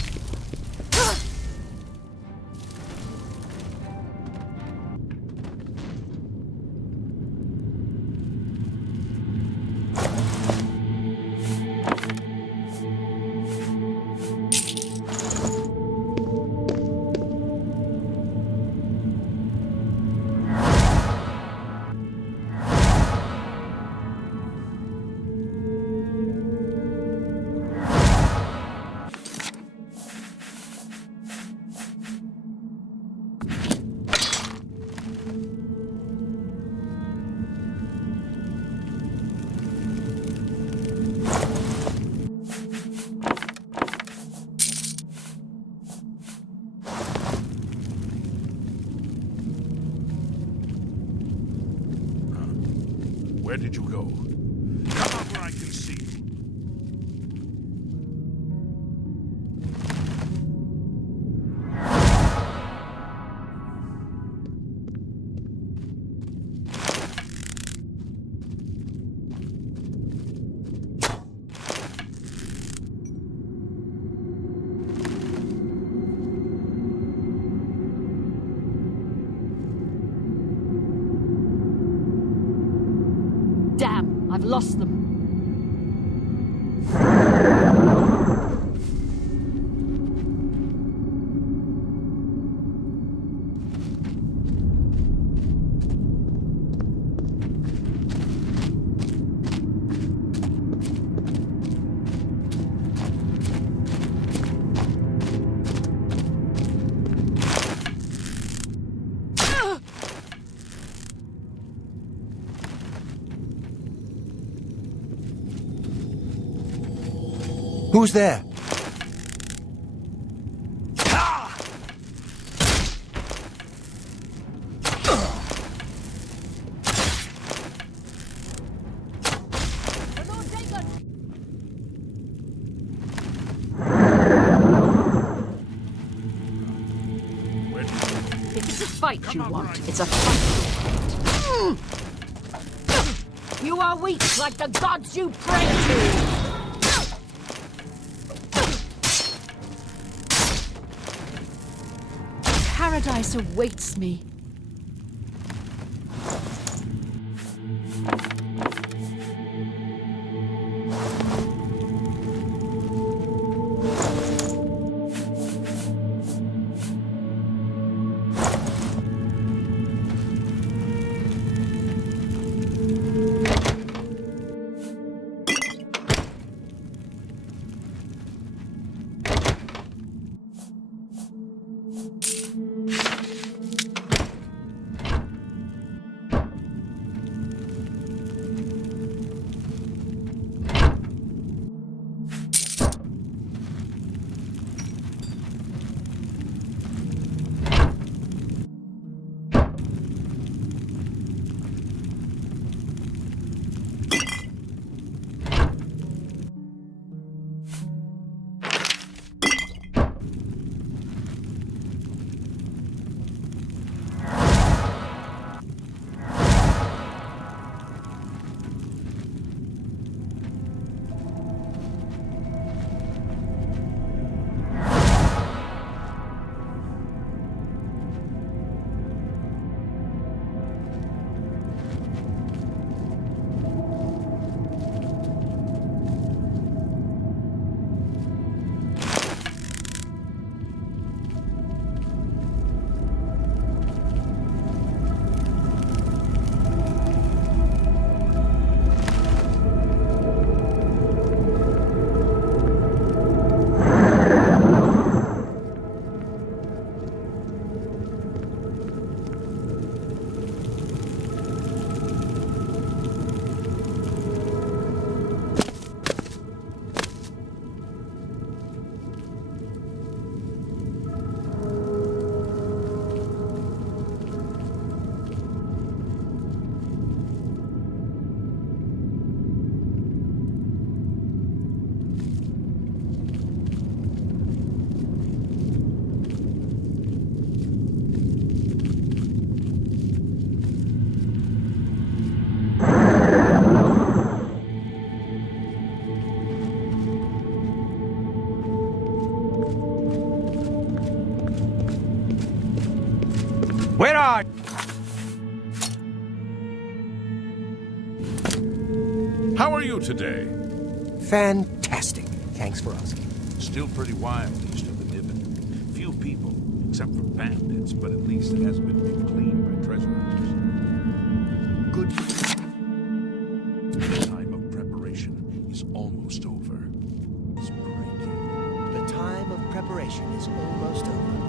Where did you go? Come up where I can see you. Damn, I've lost them. Who's there? If it's a fight you want, it's a fight. You are weak like the gods you pray to! Paradise awaits me. How are you today? Fantastic. Thanks for asking. Still pretty wild east of the Niven. Few people, except for bandits, but at least it hasn't been picked clean by treasure hunters. Good. The time of preparation is almost over. It's breaking. The time of preparation is almost over.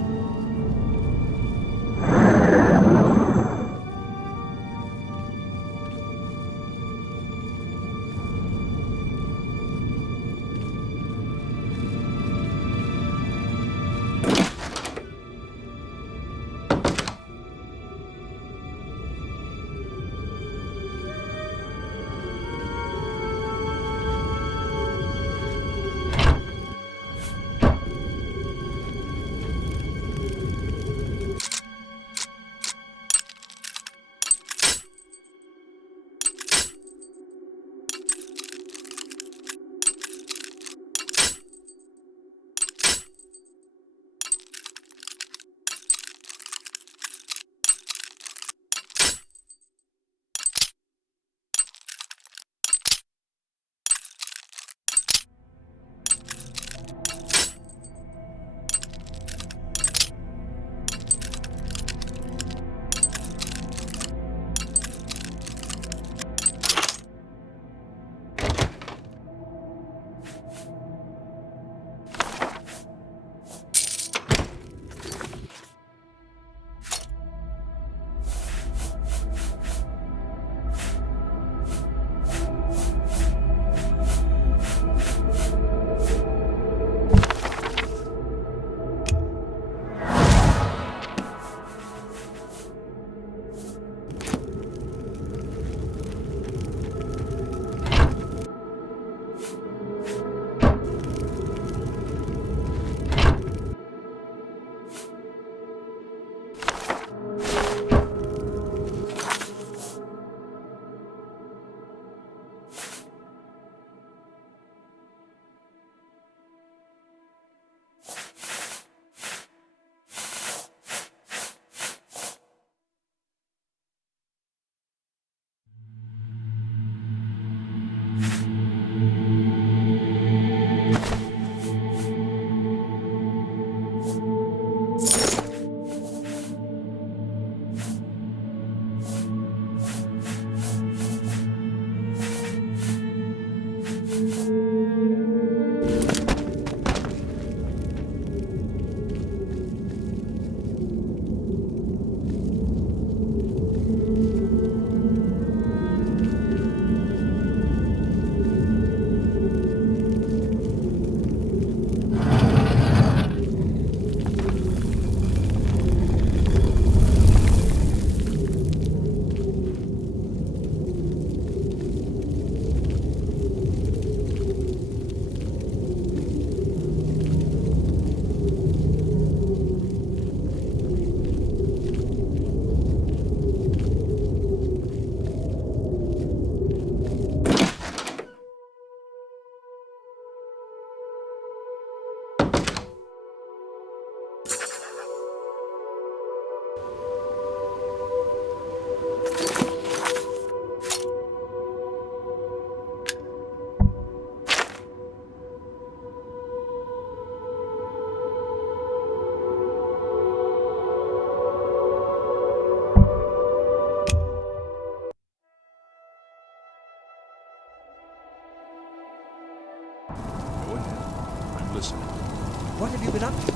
What have you been up to?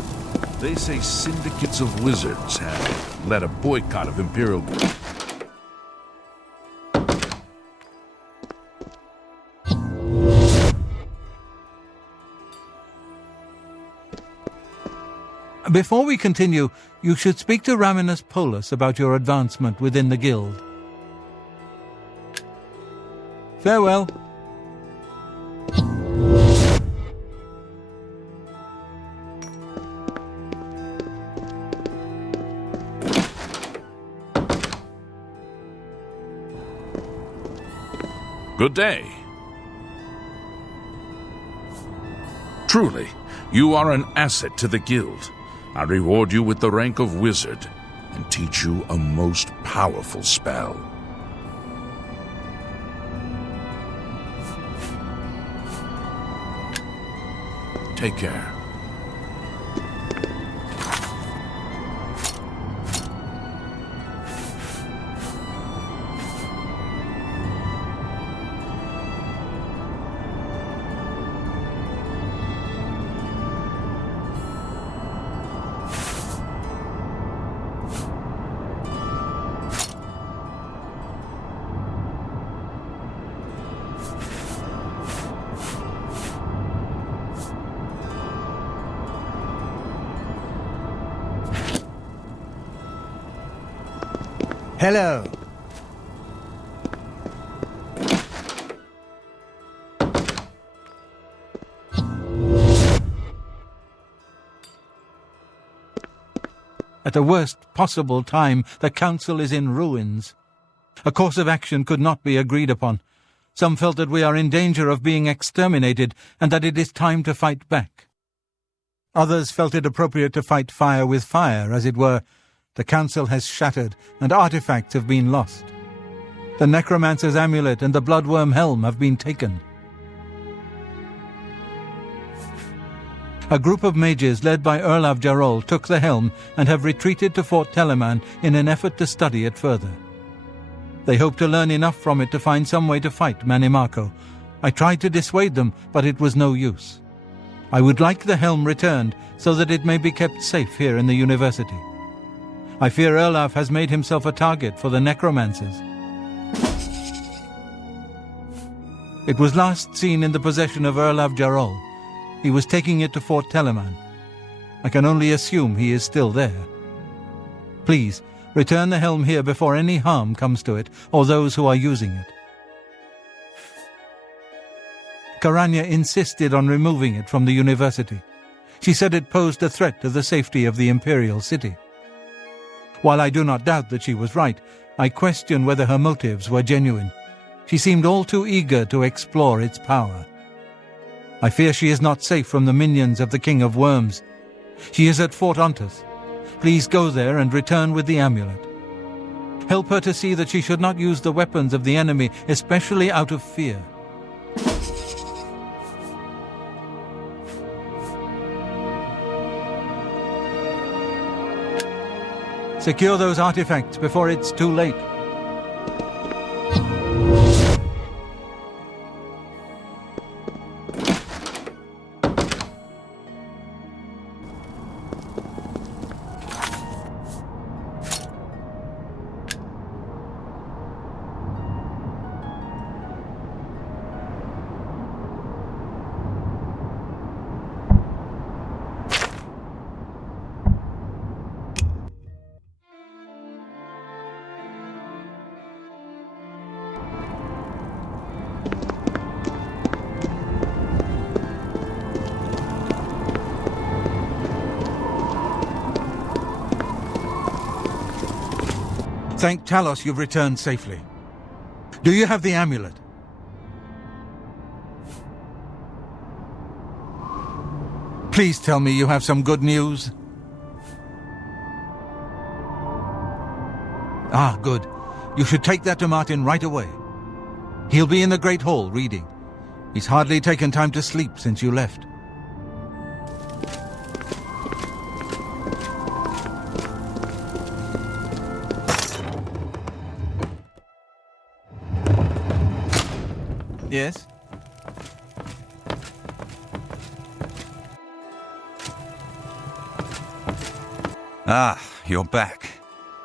They say syndicates of wizards have led a boycott of Imperial... Before we continue, you should speak to Raminus Polus about your advancement within the guild. Farewell. Good day. Truly, you are an asset to the guild. I reward you with the rank of wizard and teach you a most powerful spell. Take care. Hello. At the worst possible time, the council is in ruins. A course of action could not be agreed upon. Some felt that we are in danger of being exterminated and that it is time to fight back. Others felt it appropriate to fight fire with fire, as it were. The council has shattered, and artifacts have been lost. The necromancer's amulet and the bloodworm helm have been taken. A group of mages led by Erlav Jarol took the helm and have retreated to Fort Telemann in an effort to study it further. They hope to learn enough from it to find some way to fight Mannimarco. I tried to dissuade them, but it was no use. I would like the helm returned so that it may be kept safe here in the university. I fear Erlav has made himself a target for the necromancers. It was last seen in the possession of Erlav Jarol. He was taking it to Fort Telemann. I can only assume he is still there. Please, return the helm here before any harm comes to it, or those who are using it. Karanya insisted on removing it from the university. She said it posed a threat to the safety of the imperial city. While I do not doubt that she was right, I question whether her motives were genuine. She seemed all too eager to explore its power. I fear she is not safe from the minions of the King of Worms. She is at Fort Ontus. Please go there and return with the amulet. Help her to see that she should not use the weapons of the enemy, especially out of fear. Secure those artifacts before it's too late. Thank Talos you've returned safely. Do you have the amulet? Please tell me you have some good news. Ah, good. You should take that to Martin right away. He'll be in the Great Hall reading. He's hardly taken time to sleep since you left. Yes? Ah, you're back.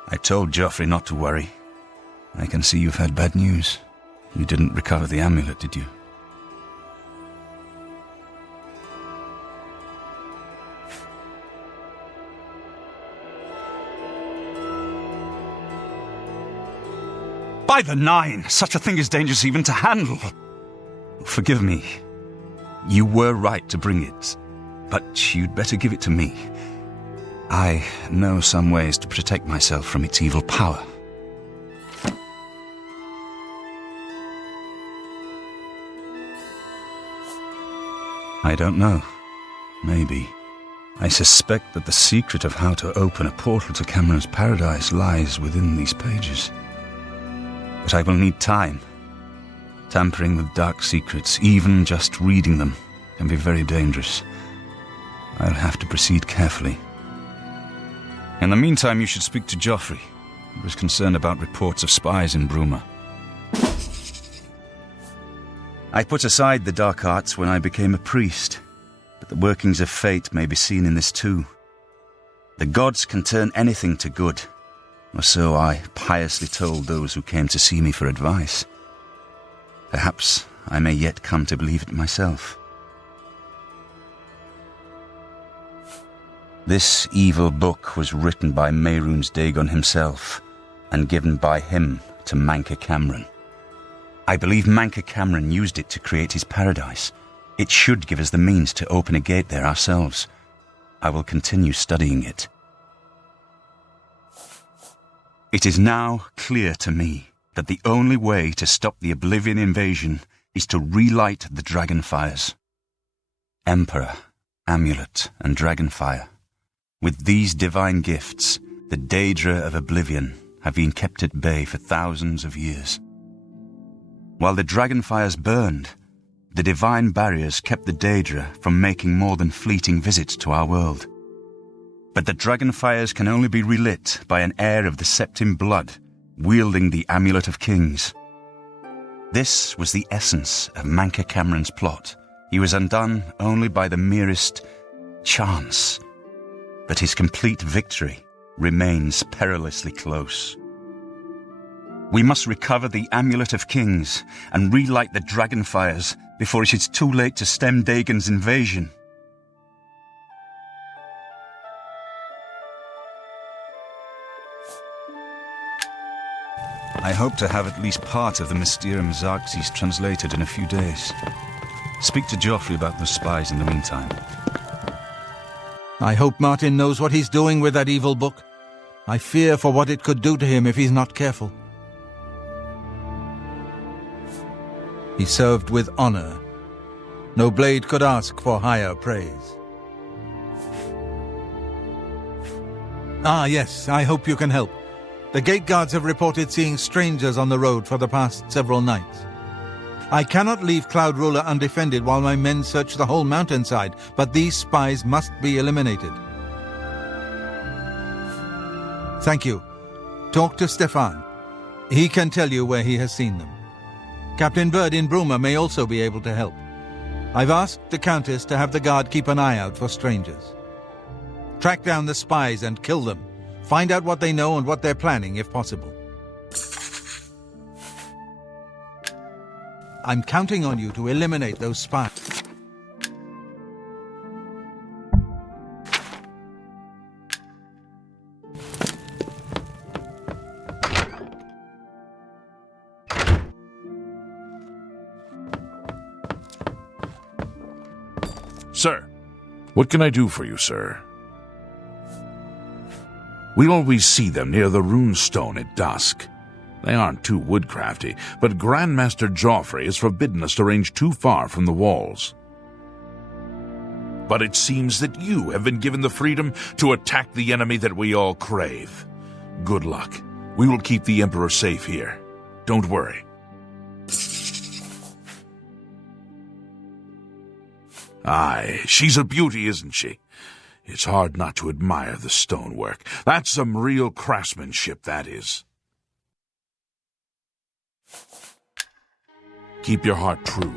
I told Joffrey not to worry. I can see you've had bad news. You didn't recover the amulet, did you? By the Nine! Such a thing is dangerous even to handle. Forgive me. You were right to bring it, but you'd better give it to me. I know some ways to protect myself from its evil power. I don't know. Maybe. I suspect that the secret of how to open a portal to Cameron's paradise lies within these pages. But I will need time. Tampering with dark secrets, even just reading them, can be very dangerous. I'll have to proceed carefully. In the meantime, you should speak to Joffrey. He was concerned about reports of spies in Bruma. I put aside the dark arts when I became a priest, but the workings of fate may be seen in this too. The gods can turn anything to good, or so I piously told those who came to see me for advice. Perhaps I may yet come to believe it myself. This evil book was written by Mehrunes Dagon himself, and given by him to Manca Cameron. I believe Manca Cameron used it to create his paradise. It should give us the means to open a gate there ourselves. I will continue studying it. It is now clear to me that the only way to stop the Oblivion invasion is to relight the Dragonfires. Emperor, Amulet, and Dragonfire. With these divine gifts, the Daedra of Oblivion have been kept at bay for thousands of years. While the Dragonfires burned, the divine barriers kept the Daedra from making more than fleeting visits to our world. But the Dragonfires can only be relit by an heir of the Septim blood, wielding the Amulet of Kings. This was the essence of Manca Cameron's plot. He was undone only by the merest chance. But his complete victory remains perilously close. We must recover the Amulet of Kings and relight the Dragonfires before it is too late to stem Dagon's invasion. I hope to have at least part of the Mysterium Xarxes translated in a few days. Speak to Joffrey about the spies in the meantime. I hope Martin knows what he's doing with that evil book. I fear for what it could do to him if he's not careful. He served with honor. No blade could ask for higher praise. Ah, yes, I hope you can help. The gate guards have reported seeing strangers on the road for the past several nights. I cannot leave Cloud Ruler undefended while my men search the whole mountainside, but these spies must be eliminated. Thank you. Talk to Stefan. He can tell you where he has seen them. Captain Bird in Bruma may also be able to help. I've asked the Countess to have the guard keep an eye out for strangers. Track down the spies and kill them. Find out what they know and what they're planning, if possible. I'm counting on you to eliminate those spies. Sir, what can I do for you, sir? We always see them near the rune stone at dusk. They aren't too woodcrafty, but Grandmaster Joffrey has forbidden us to range too far from the walls. But it seems that you have been given the freedom to attack the enemy that we all crave. Good luck. We will keep the Emperor safe here. Don't worry. Aye, she's a beauty, isn't she? It's hard not to admire the stonework. That's some real craftsmanship, that is. Keep your heart true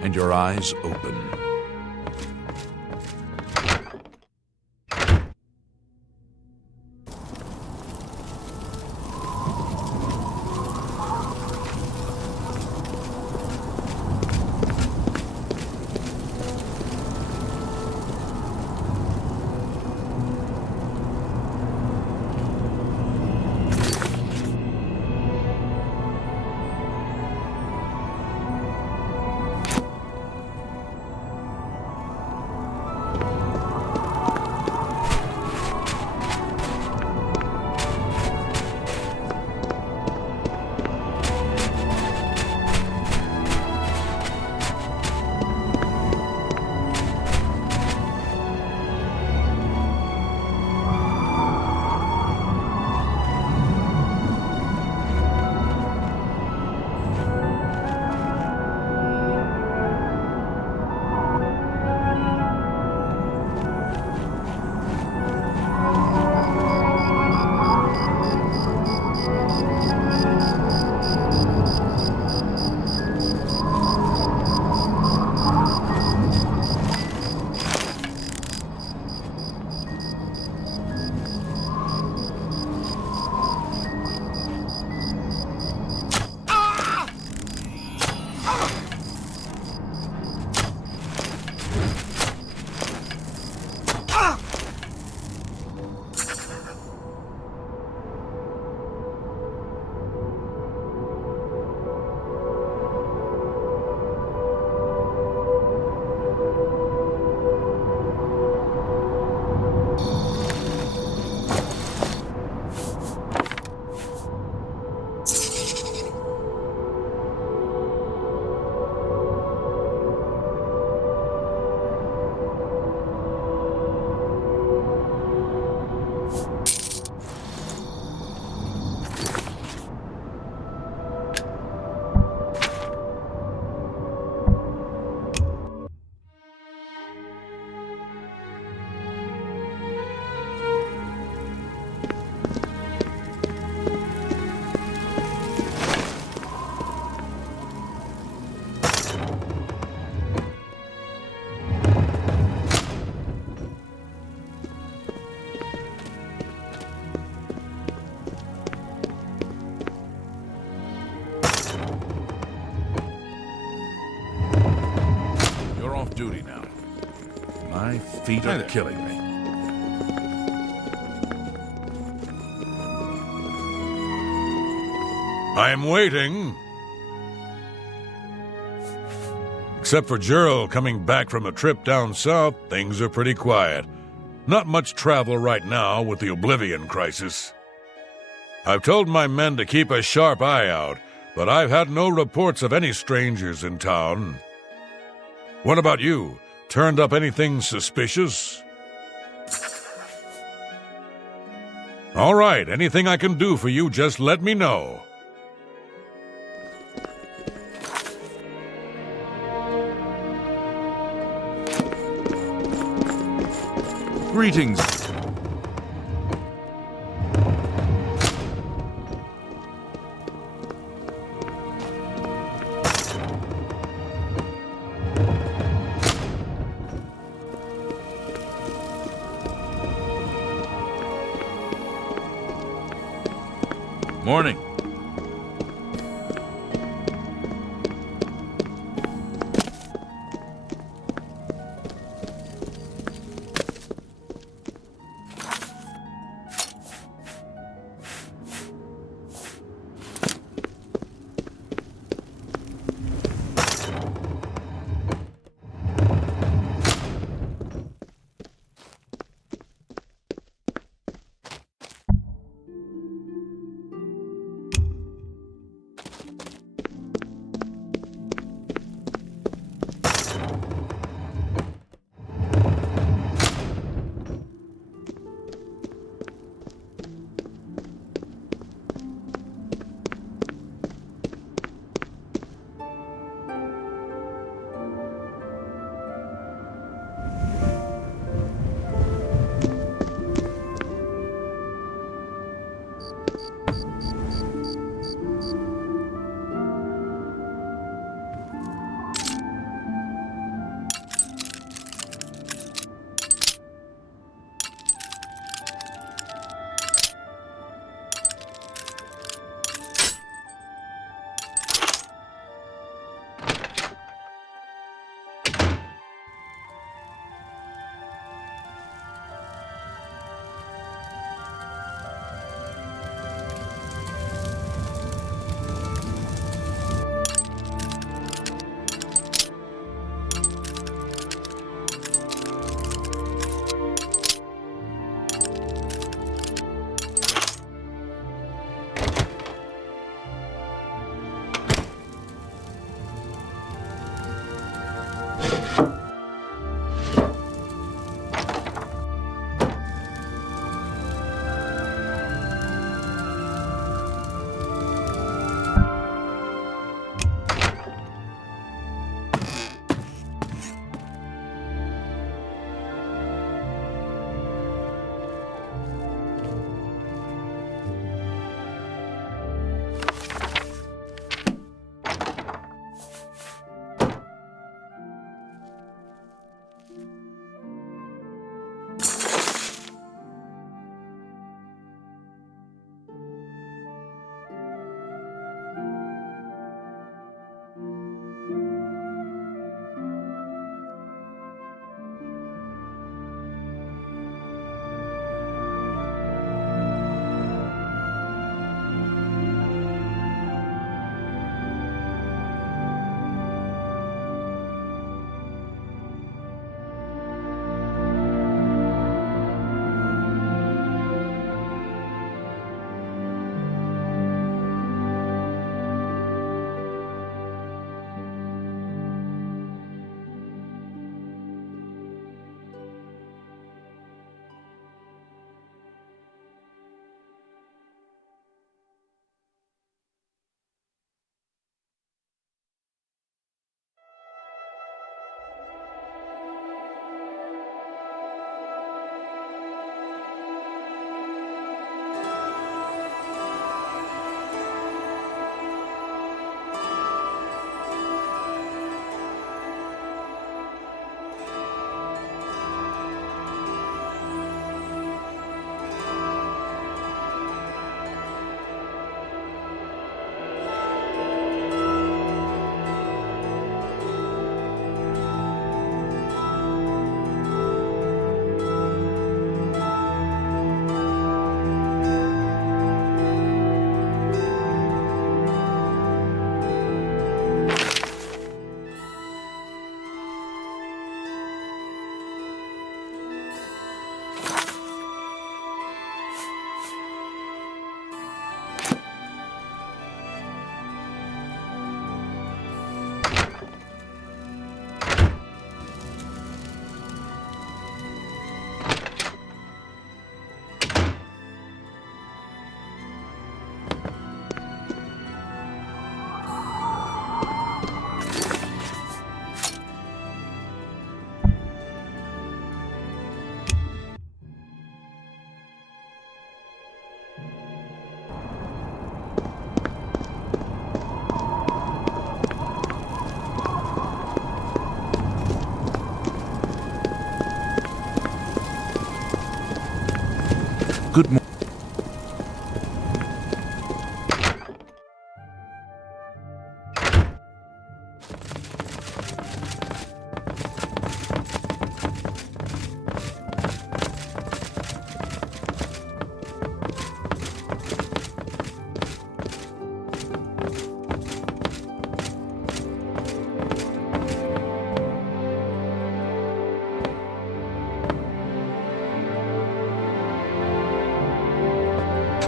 and your eyes open. My feet are killing me. I'm waiting. Except for Gerald coming back from a trip down south, things are pretty quiet. Not much travel right now with the Oblivion crisis. I've told my men to keep a sharp eye out, but I've had no reports of any strangers in town. What about you? Turned up anything suspicious? All right, anything I can do for you, just let me know. Greetings. Morning.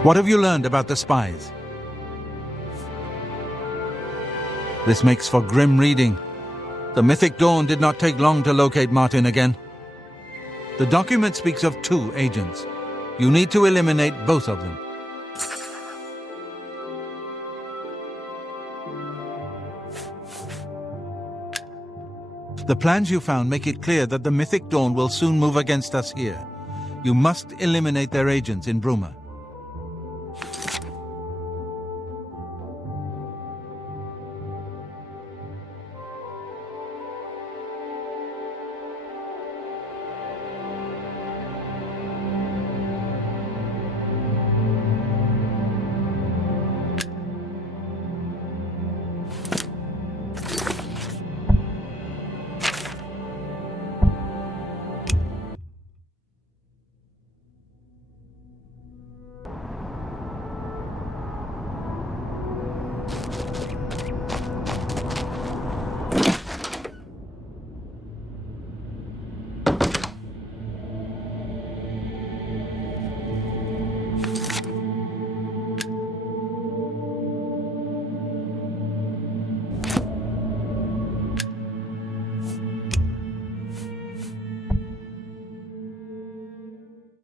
What have you learned about the spies? This makes for grim reading. The Mythic Dawn did not take long to locate Martin again. The document speaks of 2 agents. You need to eliminate both of them. The plans you found make it clear that the Mythic Dawn will soon move against us here. You must eliminate their agents in Bruma.